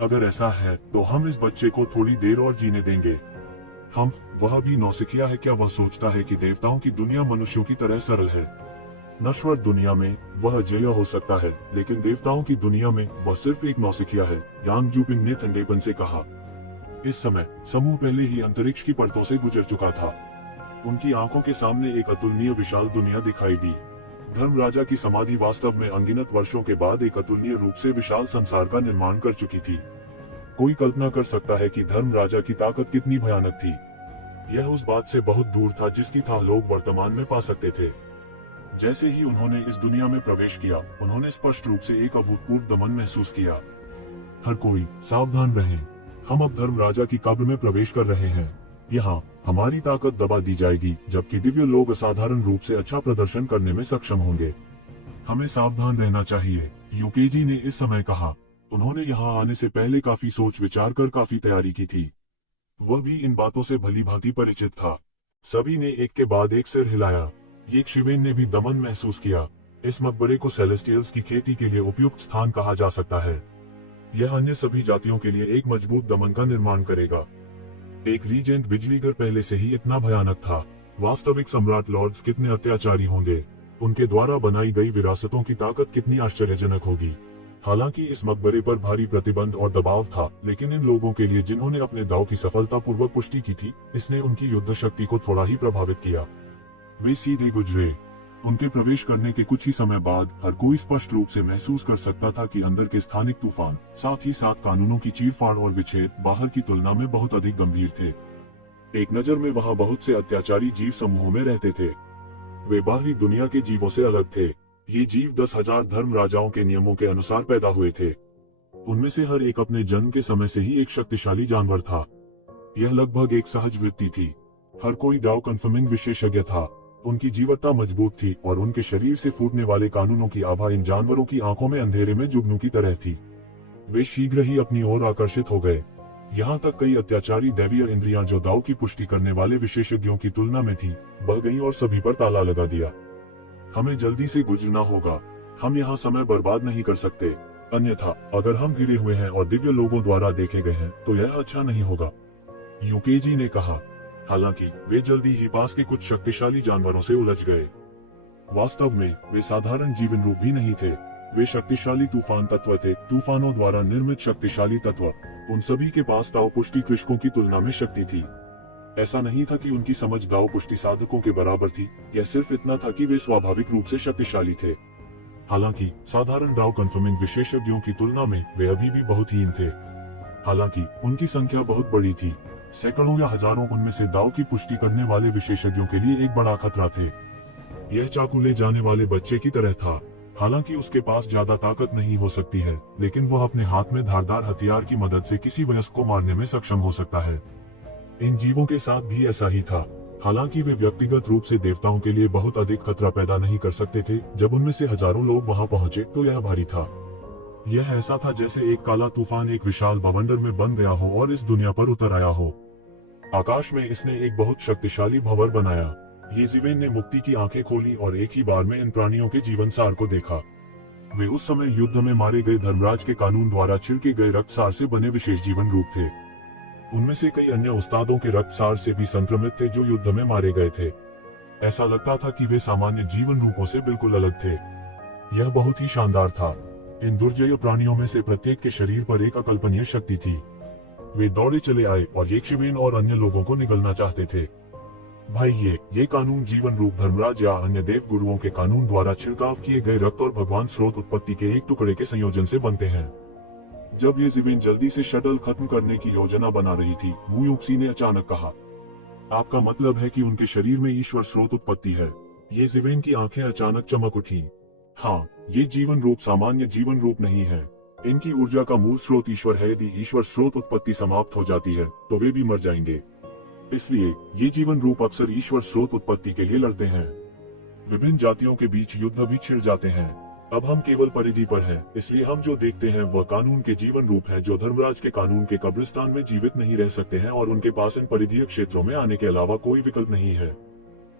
अगर ऐसा है तो हम इस बच्चे को थोड़ी देर और जीने देंगे। वह भी नौसिखिया है क्या? वह सोचता है कि देवताओं की दुनिया मनुष्यों की तरह सरल है। नश्वर दुनिया में वह अजेय हो सकता है, लेकिन देवताओं की दुनिया में वह सिर्फ एक नौसिखिया है, यांग जूपिंग ने ठंडेपन से कहा। इस समय समूह पहले ही अंतरिक्ष की परतों से गुजर चुका था। उनकी आंखों के सामने एक अतुलनीय विशाल दुनिया दिखाई दी। धर्मराजा की समाधि वास्तव में अनगिनत वर्षों के बाद एक अतुलनीय रूप से विशाल संसार का निर्माण कर चुकी थी। कोई कल्पना कर सकता है कि धर्मराजा की ताकत कितनी भयानक थी। यह उस बात से बहुत दूर था जिसकी था लोग वर्तमान में पा सकते थे। जैसे ही उन्होंने इस दुनिया में प्रवेश किया, उन्होंने स्पष्ट रूप से एक अभूतपूर्व दमन महसूस किया। हर कोई सावधान रहें। हम अब धर्म राजा की कब्र में प्रवेश कर रहे हैं। यहाँ हमारी ताकत दबा दी जाएगी, जबकि दिव्य लोग असाधारण रूप से अच्छा प्रदर्शन करने में सक्षम होंगे। हमें सावधान रहना चाहिए, यूकेजी ने इस समय कहा। उन्होंने यहाँ आने से पहले काफी सोच विचार कर काफी तैयारी की थी। वह भी इन बातों से भली भांति परिचित था। सभी ने एक के बाद एक सिर हिलाया। ये शिवेन ने भी दमन महसूस किया। इस मकबरे को सेलेस्टियल्स की खेती के लिए उपयुक्त स्थान कहा जा सकता है। यह अन्य सभी जातियों के लिए एक मजबूत दमन का निर्माण करेगा। एक रीजेंट बिजलीघर पहले से ही इतना भयानक था। वास्तविक सम्राट लॉर्ड्स कितने अत्याचारी होंगे। उनके द्वारा बनाई गई विरासतों की ताकत कितनी आश्चर्यजनक होगी। हालांकि इस मकबरे पर भारी प्रतिबंध और दबाव था, लेकिन इन लोगों के लिए जिन्होंने अपने दाव की सफलतापूर्वक पुष्टि की थी, इसने उनकी युद्ध शक्ति को थोड़ा ही प्रभावित किया। वे सीधे गुजरे। उनके प्रवेश करने के कुछ ही समय बाद हर कोई स्पष्ट रूप से महसूस कर सकता था कि अंदर के स्थानिक तूफान, साथ ही साथ कानूनों की चीरफाड़ और विच्छेद बाहर की तुलना में बहुत अधिक गंभीर थे। एक नजर में वहां बहुत से अत्याचारी जीव समूहों में रहते थे। वे बाहरी दुनिया के जीवों से अलग थे। ये जीव 10,000 धर्म राजाओं के नियमों के अनुसार पैदा हुए थे। उनमें से हर एक अपने जन्म के समय से ही एक शक्तिशाली जानवर था। यह लगभग एक सहज वृत्ति थी। हर कोई डाउ कन्फर्मिंग विशेषज्ञ था। उनकी जीवटता मजबूत थी और उनके शरीर से फूटने वाले कानूनों की आभा इन जानवरों की आंखों में अंधेरे में जुगनू की तरह थी। वे शीघ्र ही अपनी ओर आकर्षित हो गए। यहाँ तक कई अत्याचारी दैवीय इंद्रियां जो दाव की पुष्टि करने वाले विशेषज्ञों की तुलना में थी, बह गईं और सभी पर ताला लगा दिया। हमें जल्दी से गुजरना होगा। हम यहाँ समय बर्बाद नहीं कर सकते। अन्यथा अगर हम गिरे हुए हैं और दिव्य लोगों द्वारा देखे गए हैं तो यह अच्छा नहीं होगा, यूकेजी ने कहा। हालांकि वे जल्दी ही पास के कुछ शक्तिशाली जानवरों से उलझ गए। वास्तव में वे साधारण जीवन रूप भी नहीं थे। वे शक्तिशाली तूफान तत्व थे, तूफानों द्वारा निर्मित शक्तिशाली तत्व। उन सभी के पास दाव पुष्टि कृषकों की तुलना में शक्ति थी। ऐसा नहीं था कि उनकी समझ दाव पुष्टि साधकों के बराबर थी, यह सिर्फ इतना था कि वे स्वाभाविक रूप से शक्तिशाली थे। हालांकि साधारण दाव कन्फर्मिंग विशेषज्ञों की तुलना में वे अभी भी बहुत हीन थे। हालांकि उनकी संख्या बहुत बड़ी थी। सैकड़ों या हजारों उनमें से दाव की पुष्टि करने वाले विशेषज्ञों के लिए एक बड़ा खतरा थे। यह चाकू ले जाने वाले बच्चे की तरह था। हालांकि उसके पास ज्यादा ताकत नहीं हो सकती है, लेकिन वह अपने हाथ में धारदार हथियार की मदद से किसी वयस्क को मारने में सक्षम हो सकता है। इन जीवों के साथ भी ऐसा ही था। हालांकि वे व्यक्तिगत रूप से देवताओं के लिए बहुत अधिक खतरा पैदा नहीं कर सकते थे। जब उनमें से हजारों लोग वहां पहुंचे तो यह भारी था। यह ऐसा था जैसे एक काला तूफान एक विशाल बवंडर में बन गया हो और इस दुनिया पर उतर आया हो। आकाश में इसने एक बहुत शक्तिशाली भंवर बनाया। येज़िवेन ने मुक्ति की आंखें खोली और एक ही बार में इन प्राणियों के जीवन सार को देखा। वे उस समय युद्ध में मारे गए धर्मराज के कानून द्वारा छिड़के गए रक्तसार से बने विशेष जीवन रूप थे। उनमें से कई अन्य उस्तादों के रक्तसार से भी संक्रमित थे जो युद्ध में मारे गए थे। ऐसा लगता था कि वे सामान्य जीवन रूपों से बिल्कुल अलग थे। यह बहुत ही शानदार था। इन दुर्जय प्राणियों में से प्रत्येक के शरीर पर एक अकल्पनीय शक्ति थी। वे दौड़े चले आए और येशिवेन और अन्य लोगों को निगलना चाहते थे। भाई, ये कानून जीवन रूप धर्मराज या अन्य देव गुरुओं के कानून द्वारा छिड़काव किए गए रक्त और भगवान स्रोत उत्पत्ति के एक टुकड़े के संयोजन से बनते हैं। जब येज़िवेन जल्दी से शटल खत्म करने की योजना बना रही थी, वू यूक्सी ने अचानक कहा, आपका मतलब है कि उनके शरीर में ईश्वर स्रोत उत्पत्ति है? येज़िवेन की आंखें अचानक चमक उठी। हाँ, ये जीवन रूप सामान्य जीवन रूप नहीं है। इनकी ऊर्जा का मूल स्रोत ईश्वर है। यदि ईश्वर स्रोत उत्पत्ति समाप्त हो जाती है तो वे भी मर जाएंगे। इसलिए ये जीवन रूप अक्सर ईश्वर स्रोत उत्पत्ति के लिए लड़ते हैं। विभिन्न जातियों के बीच युद्ध भी छिड़ जाते हैं। अब हम केवल परिधि पर हैं, इसलिए हम जो देखते हैं वह कानून के जीवन रूप हैं जो धर्मराज के कानून के कब्रिस्तान में जीवित नहीं रह सकते हैं और उनके पास इन परिधीय क्षेत्रों में आने के अलावा कोई विकल्प नहीं है,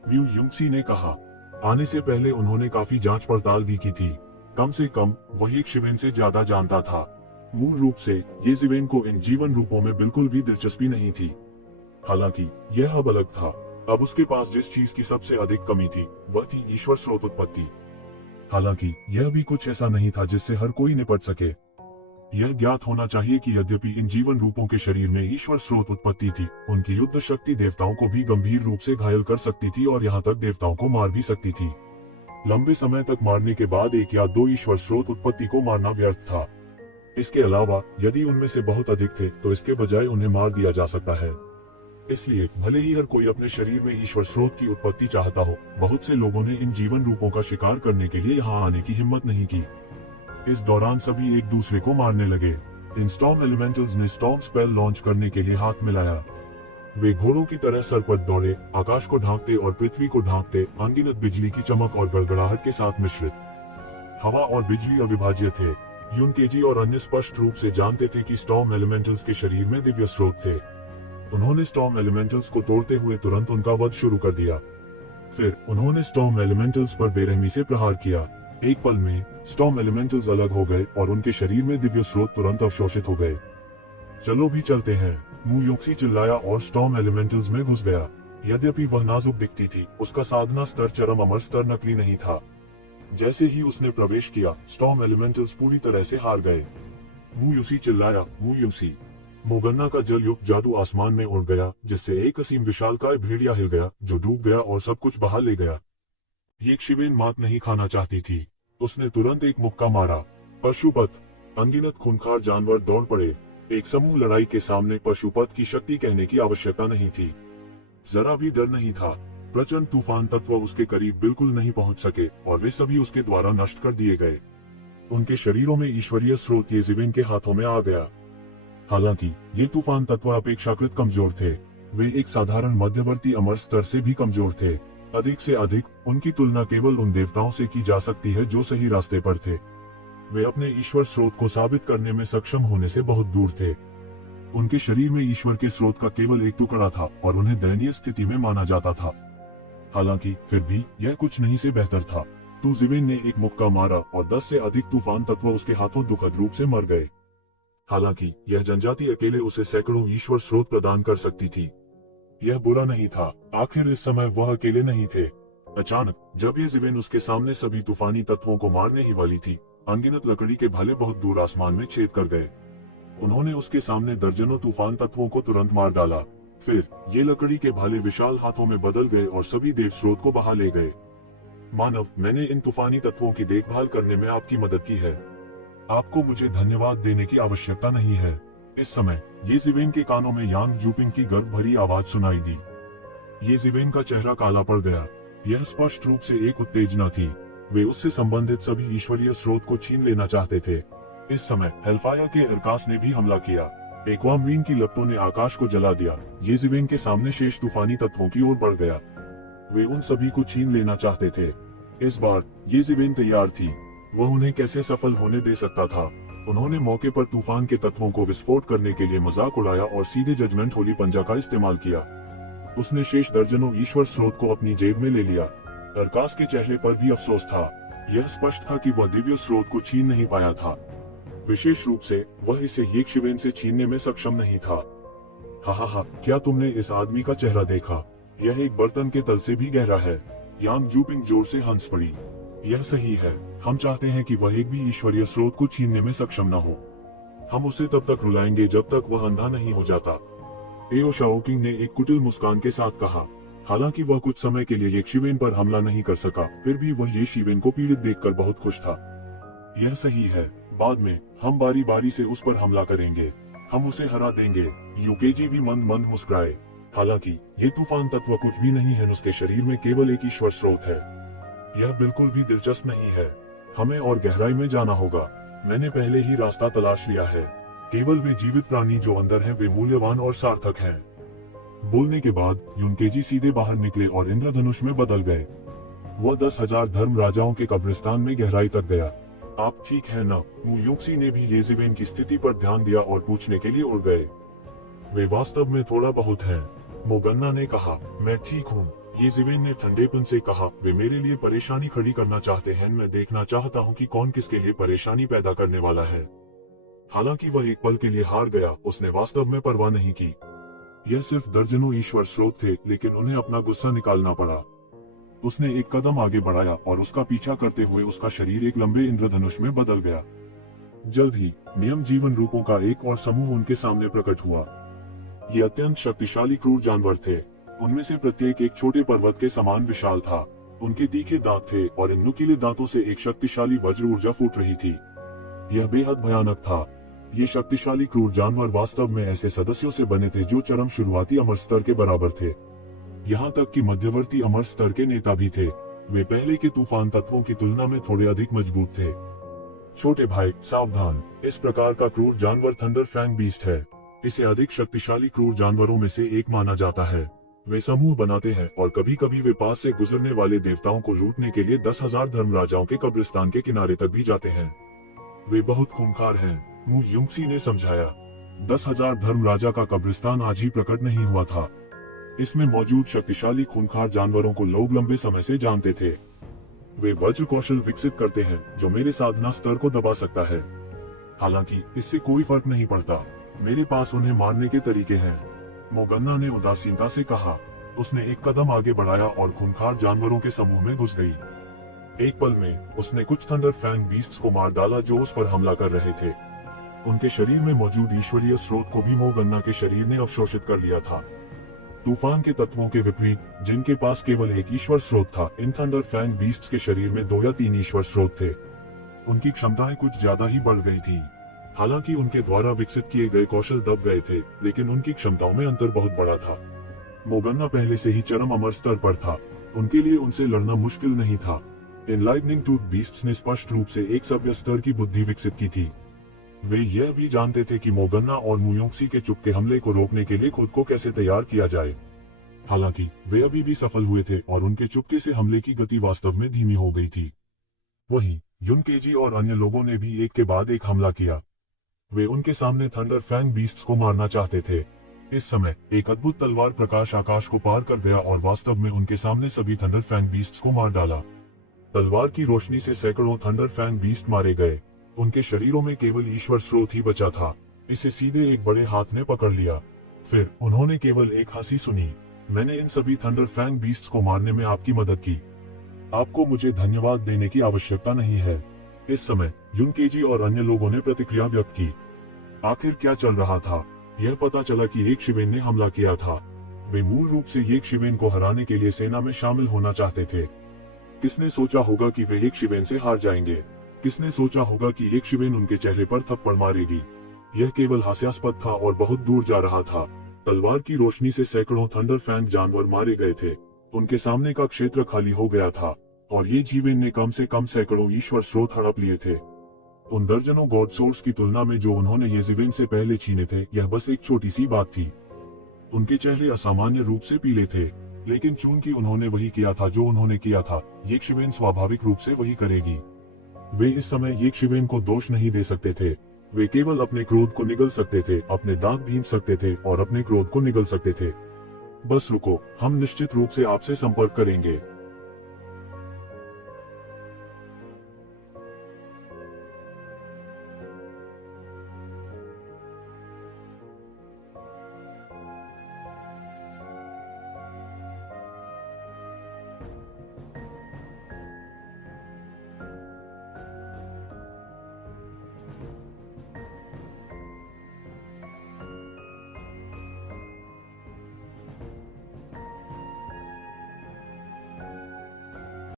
वू यूक्सी ने कहा। आने से पहले उन्होंने काफी जांच पड़ताल भी की थी। कम से कम वही येज़िवेन से ज्यादा जानता था। मूल रूप से येज़िवेन को इन जीवन रूपों में बिल्कुल भी दिलचस्पी नहीं थी। हालांकि यह अब अलग था। अब उसके पास जिस चीज की सबसे अधिक कमी थी वह थी ईश्वर स्रोत उत्पत्ति। हालांकि यह भी कुछ ऐसा नहीं था जिससे हर कोई निपट सके। यह ज्ञात होना चाहिए कि यद्यपि इन जीवन रूपों के शरीर में ईश्वर स्रोत उत्पत्ति थी, उनकी युद्ध शक्ति देवताओं को भी गंभीर रूप से घायल कर सकती थी और यहाँ तक देवताओं को मार भी सकती थी। लंबे समय तक मारने के बाद एक या दो ईश्वर स्रोत उत्पत्ति को मारना व्यर्थ था। इसके अलावा यदि उनमें से बहुत अधिक थे तो इसके बजाय उन्हें मार दिया जा सकता है। इसलिए भले ही हर कोई अपने शरीर में ईश्वर स्रोत की उत्पत्ति चाहता हो, बहुत से लोगों ने इन जीवन रूपों का शिकार करने के लिए यहाँ आने की हिम्मत नहीं की। इस दौरान सभी एक दूसरे को मारने लगे। इन स्टॉर्म एलिमेंटल्स ने स्टॉर्म स्पेल लॉन्च करने के लिए हाथ मिलाया। वे घोड़ों की तरह सर पर दौड़े, आकाश को ढांकते और पृथ्वी को ढांकते, अनगिनत बिजली की चमक और गड़गड़ाहट के साथ मिश्रित। हवा और बिजली अविभाज्य थे। युनकेजी और अन्य स्पष्ट रूप से जानते थे कि स्टॉर्म एलिमेंटल्स के शरीर में दिव्य स्रोत थे। उन्होंने स्टॉर्म एलिमेंटल्स को तोड़ते हुए तुरंत उनका वध शुरू कर दिया। फिर उन्होंने स्टॉर्म एलिमेंटल्स पर बेरहमी से प्रहार किया। एक पल में स्टॉर्म एलिमेंटल्स अलग हो गए और उनके शरीर में दिव्य स्रोत तुरंत अवशोषित हो गए। चलो भी चलते हैं, मू योक्सी चिल्लाया और स्टॉर्म एलिमेंटल्स में घुस गया। यद्यपि वह नाजुक दिखती थी, उसका साधना स्तर चरम अमर स्तर नकली नहीं था। जैसे ही उसने प्रवेश किया, स्टॉर्म एलिमेंटल्स पूरी तरह से हार गए। मू यूसी चिल्लाया, मू यूसी। मोगन्ना का जल युक्त जादू आसमान में उड़ गया, जिससे एक असीम विशालकाय भेड़िया हिल गया, जो डूब गया और सब कुछ बहा ले गया। ये शिवेन मात नहीं खाना चाहती थी। उसने तुरंत एक मुक्का मारा। पशुपत। अनगिनत खूंखार जानवर दौड़ पड़े। एक समूह लड़ाई के सामने पशुपत की शक्ति कहने की आवश्यकता नहीं थी। जरा भी डर नहीं था। प्रचंड तूफान तत्व उसके करीब बिल्कुल नहीं पहुंच सके और वे सभी उसके द्वारा नष्ट कर दिए गए। उनके शरीरों में ईश्वरीय स्रोत येजिवेन के हाथों में आ गया। हालांकि ये तूफान तत्व अपेक्षाकृत कमजोर थे। वे एक साधारण मध्यवर्ती अमर स्तर से भी कमजोर थे। अधिक से अधिक उनकी तुलना केवल उन देवताओं से की जा सकती है जो सही रास्ते पर थे। वे अपने ईश्वर स्रोत को साबित करने में सक्षम होने से बहुत दूर थे। उनके शरीर में ईश्वर के स्रोत का केवल एक टुकड़ा था और उन्हें दयनीय स्थिति में माना जाता था। हालांकि फिर भी यह कुछ नहीं से बेहतर था। तो जिवेन ने एक मुक्का मारा और 10 से अधिक तूफान तत्व उसके हाथों दुखद रूप से मर गए। हालांकि यह जनजाति अकेले उसे सैकड़ों ईश्वर स्रोत प्रदान कर सकती थी। यह बुरा नहीं था। आखिर इस समय वह अकेले नहीं थे। अचानक जब ये जिवेन उसके सामने सभी तूफानी तत्वों को मारने ही वाली थी, अनगिनत लकड़ी के भाले बहुत दूर आसमान में छेद कर गए। उन्होंने उसके सामने दर्जनों तूफान तत्वों को तुरंत मार डाला। फिर ये लकड़ी के भाले विशाल हाथों में बदल गए और सभी देव स्रोत को बहा ले गए। मानव, मैंने इन तूफानी तत्वों की देखभाल करने में आपकी मदद की है। आपको मुझे धन्यवाद देने की आवश्यकता नहीं है। इस समय ये जिवेन के कानों में यांग जूपिंग की गर्व भरी आवाज सुनाई दी। ये जिवेन का चेहरा काला पड़ गया। यह स्पष्ट रूप से एक उत्तेजना थी। वे उससे संबंधित सभी ईश्वरीय स्रोत को छीन लेना चाहते थे। इस समय हेल्फाया के अरकास ने भी हमला किया। एक्वामरीन की लपटों ने आकाश को जला दिया। ये जिवेन के सामने शेष तूफानी तत्वों की ओर बढ़ गया। वे उन सभी को छीन लेना चाहते थे। इस बार ये जिवेन तैयार थी। वह उन्हें कैसे सफल होने दे सकता था। उन्होंने मौके पर तूफान के तत्वों को विस्फोट करने के लिए मजाक उड़ाया और सीधे जजमेंट होली पंजा का इस्तेमाल किया। उसने शेष दर्जनों ईश्वर स्रोत को अपनी जेब में ले लिया। अरकास के चेहरे पर भी अफसोस था। यह स्पष्ट था कि वह दिव्य स्रोत को छीन नहीं पाया था। विशेष रूप से वह इसे येशिवेन से छीनने में सक्षम नहीं था। हा, क्या तुमने इस आदमी का चेहरा देखा? यह एक बर्तन के तल से भी गहरा है। यांग जूपिंग जोर से हंस पड़ी। यह सही है। हम चाहते हैं कि वह एक भी ईश्वरीय स्रोत को छीनने में सक्षम न हो। हम उसे तब तक रुलाएंगे जब तक वह अंधा नहीं हो जाता। एओ शाओकिंग ने एक कुटिल मुस्कान के साथ कहा। हालांकि वह कुछ समय के लिए येशिवेन पर हमला नहीं कर सका, फिर भी वह येशिवेन को पीड़ित देखकर बहुत खुश था। यह सही है। बाद में हम बारी बारी से उस पर हमला करेंगे। हम उसे हरा देंगे। यूकेजी भी मंद मंद मुस्कुराए। हालांकि ये तूफान तत्व कुछ भी नहीं है। उसके शरीर में केवल एक ईश्वर स्रोत है। यह बिल्कुल भी दिलचस्प नहीं है। हमें और गहराई में जाना होगा। मैंने पहले ही रास्ता तलाश लिया है। केवल वे जीवित प्राणी जो अंदर हैं वे मूल्यवान और सार्थक हैं। बोलने के बाद युनकेजी सीधे बाहर निकले और इंद्रधनुष में बदल गए। वह 10,000 धर्म राजाओं के कब्रिस्तान में गहराई तक गया। आप ठीक है न? मू योक्सी ने भी येजिवेन की स्थिति पर ध्यान दिया और पूछने के लिए उड़ गए। वे वास्तव में थोड़ा बहुत हैं। मोगन्ना ने कहा, मैं ठीक हूँ। येजिवेन ने ठंडेपन से कहा, वे मेरे लिए परेशानी खड़ी करना चाहते हैं। मैं देखना चाहता हूँ कि कौन किसके लिए परेशानी पैदा करने वाला है। हालांकि वह एक पल के लिए हार गया, उसने वास्तव में परवाह नहीं की। यह सिर्फ दर्जनों ईश्वर स्रोत थे, लेकिन उन्हें अपना गुस्सा निकालना पड़ा। उसने एक कदम आगे बढ़ाया और उसका पीछा करते हुए उसका शरीर एक लंबे इंद्रधनुष में बदल गया। जल्द ही नियम जीवन रूपों का एक और समूह उनके सामने प्रकट हुआ। ये अत्यंत शक्तिशाली क्रूर जानवर थे। उनमें से प्रत्येक एक छोटे पर्वत के समान विशाल था। उनके तीखे दांत थे और इन नुकीले दांतों से एक शक्तिशाली वज्र ऊर्जा फूट रही थी। यह बेहद भयानक था। ये शक्तिशाली क्रूर जानवर वास्तव में ऐसे सदस्यों से बने थे जो चरम शुरुआती अमर स्तर के बराबर थे। यहाँ तक कि मध्यवर्ती अमर स्तर के नेता भी थे। वे पहले के तूफान तत्वों की तुलना में थोड़े अधिक मजबूत थे। छोटे भाई सावधान, इस प्रकार का क्रूर जानवर थंडर फैंग बीस्ट है। इसे अधिक शक्तिशाली क्रूर जानवरों में से एक माना जाता है। वे समूह बनाते हैं और कभी कभी वे पास से गुजरने वाले देवताओं को लूटने के लिए 10,000 धर्मराजाओं के कब्रिस्तान के किनारे तक भी जाते हैं। वे बहुत खूंखार हैं, मु युंगसी ने समझाया। 10,000 धर्मराजा का कब्रिस्तान आज ही प्रकट नहीं हुआ था। इसमें मौजूद शक्तिशाली खूंखार जानवरों को लोग लंबे समय से जानते थे। वे वज्र कौशल विकसित करते हैं जो मेरे साधना स्तर को दबा सकता है। हालांकि इससे कोई फर्क नहीं पड़ता, मेरे पास उन्हें मारने के तरीके हैं। मोगन्ना ने उदासीनता से कहा। उसने एक कदम आगे बढ़ाया और खूंखार जानवरों के समूह में घुस गई। एक पल में उसने कुछ थंडर फैंग बीस्ट्स को मार डाला जो उस पर हमला कर रहे थे। उनके शरीर में मौजूद ईश्वरीय स्रोत को भी मोगन्ना के शरीर ने अवशोषित कर लिया था। तूफान के तत्वों के विपरीत, जिनके पास केवल एक ईश्वर स्रोत था, इन थंडर फैंग बीस्ट्स के शरीर में 2 या 3 ईश्वर स्रोत थे। उनकी क्षमताएं कुछ ज्यादा ही बढ़ गई थी। हालांकि उनके द्वारा विकसित किए गए कौशल दब गए थे, लेकिन उनकी क्षमताओं में अंतर बहुत बड़ा था। मोगन्ना पहले से ही चरम अमर स्तर पर था, उनके लिए उनसे लड़ना मुश्किल नहीं था। एनलाइटनिंग टूथ बीस्ट्स ने स्पष्ट रूप से एक सभ्य स्तर की बुद्धि विकसित की थी। वे यह भी जानते थे कि मोगन्ना और मुयोंगसी के चुपके हमले को रोकने के लिए खुद को कैसे तैयार किया जाए। हालांकि वे अभी भी सफल हुए थे और उनके चुपके से हमले की गति वास्तव में धीमी हो गई थी। वहीं युनकेजी और अन्य लोगों ने भी एक के बाद एक हमला किया। वे उनके सामने थंडर फैंग बीस्ट्स को मारना चाहते थे। इस समय एक अद्भुत तलवार प्रकाश आकाश को पार कर गया और वास्तव में उनके सामने सभी थंडर फैंग बीस्ट्स को मार डाला। तलवार की रोशनी से सैकड़ों थंडर फैंग बीस्ट मारे गए। उनके शरीरों में केवल ईश्वर स्रोत ही बचा था। इसे सीधे एक बड़े हाथ ने पकड़ लिया। फिर उन्होंने केवल एक हंसी सुनी। मैंने इन सभी थंडर फैंग बीस्ट्स को मारने में आपकी मदद की। आपको मुझे धन्यवाद देने की आवश्यकता नहीं है। इस समय युनकेजी और अन्य लोगों ने प्रतिक्रिया व्यक्त की। आखिर क्या चल रहा था? यह पता चला कि एक शिवेन ने हमला किया था। वे मूल रूप से एक शिवेन को हराने के लिए सेना में शामिल होना चाहते थे। किसने सोचा होगा कि वे एक शिवेन से हार जाएंगे? किसने सोचा होगा कि एक शिवेन उनके चेहरे पर थप्पड़ मारेगी? यह केवल हास्यास्पद था और बहुत दूर जा रहा था। तलवार की रोशनी से सैकड़ों थंडर फैंग जानवर मारे गए थे। उनके सामने का क्षेत्र खाली हो गया था और ये जीवेन ने कम से कम सैकड़ों ईश्वर स्रोत हड़प लिए थे। उन दर्जनों गॉड सोर्स की तुलना में जो उन्होंने येज़िवेन से पहले छीने थे, यह बस एक छोटी सी बात थी। उनके चेहरे असामान्य रूप से पीले थे, लेकिन चूंकि उन्होंने वही किया था जो उन्होंने किया था, येशिवेन स्वाभाविक रूप से वही करेगी। वे इस समय येशिवेन को दोष नहीं दे सकते थे। वे केवल अपने क्रोध को निगल सकते थे, अपने दांत भींच सकते थे और अपने क्रोध को निगल सकते थे। बस रुको, हम निश्चित रूप से आपसे संपर्क करेंगे।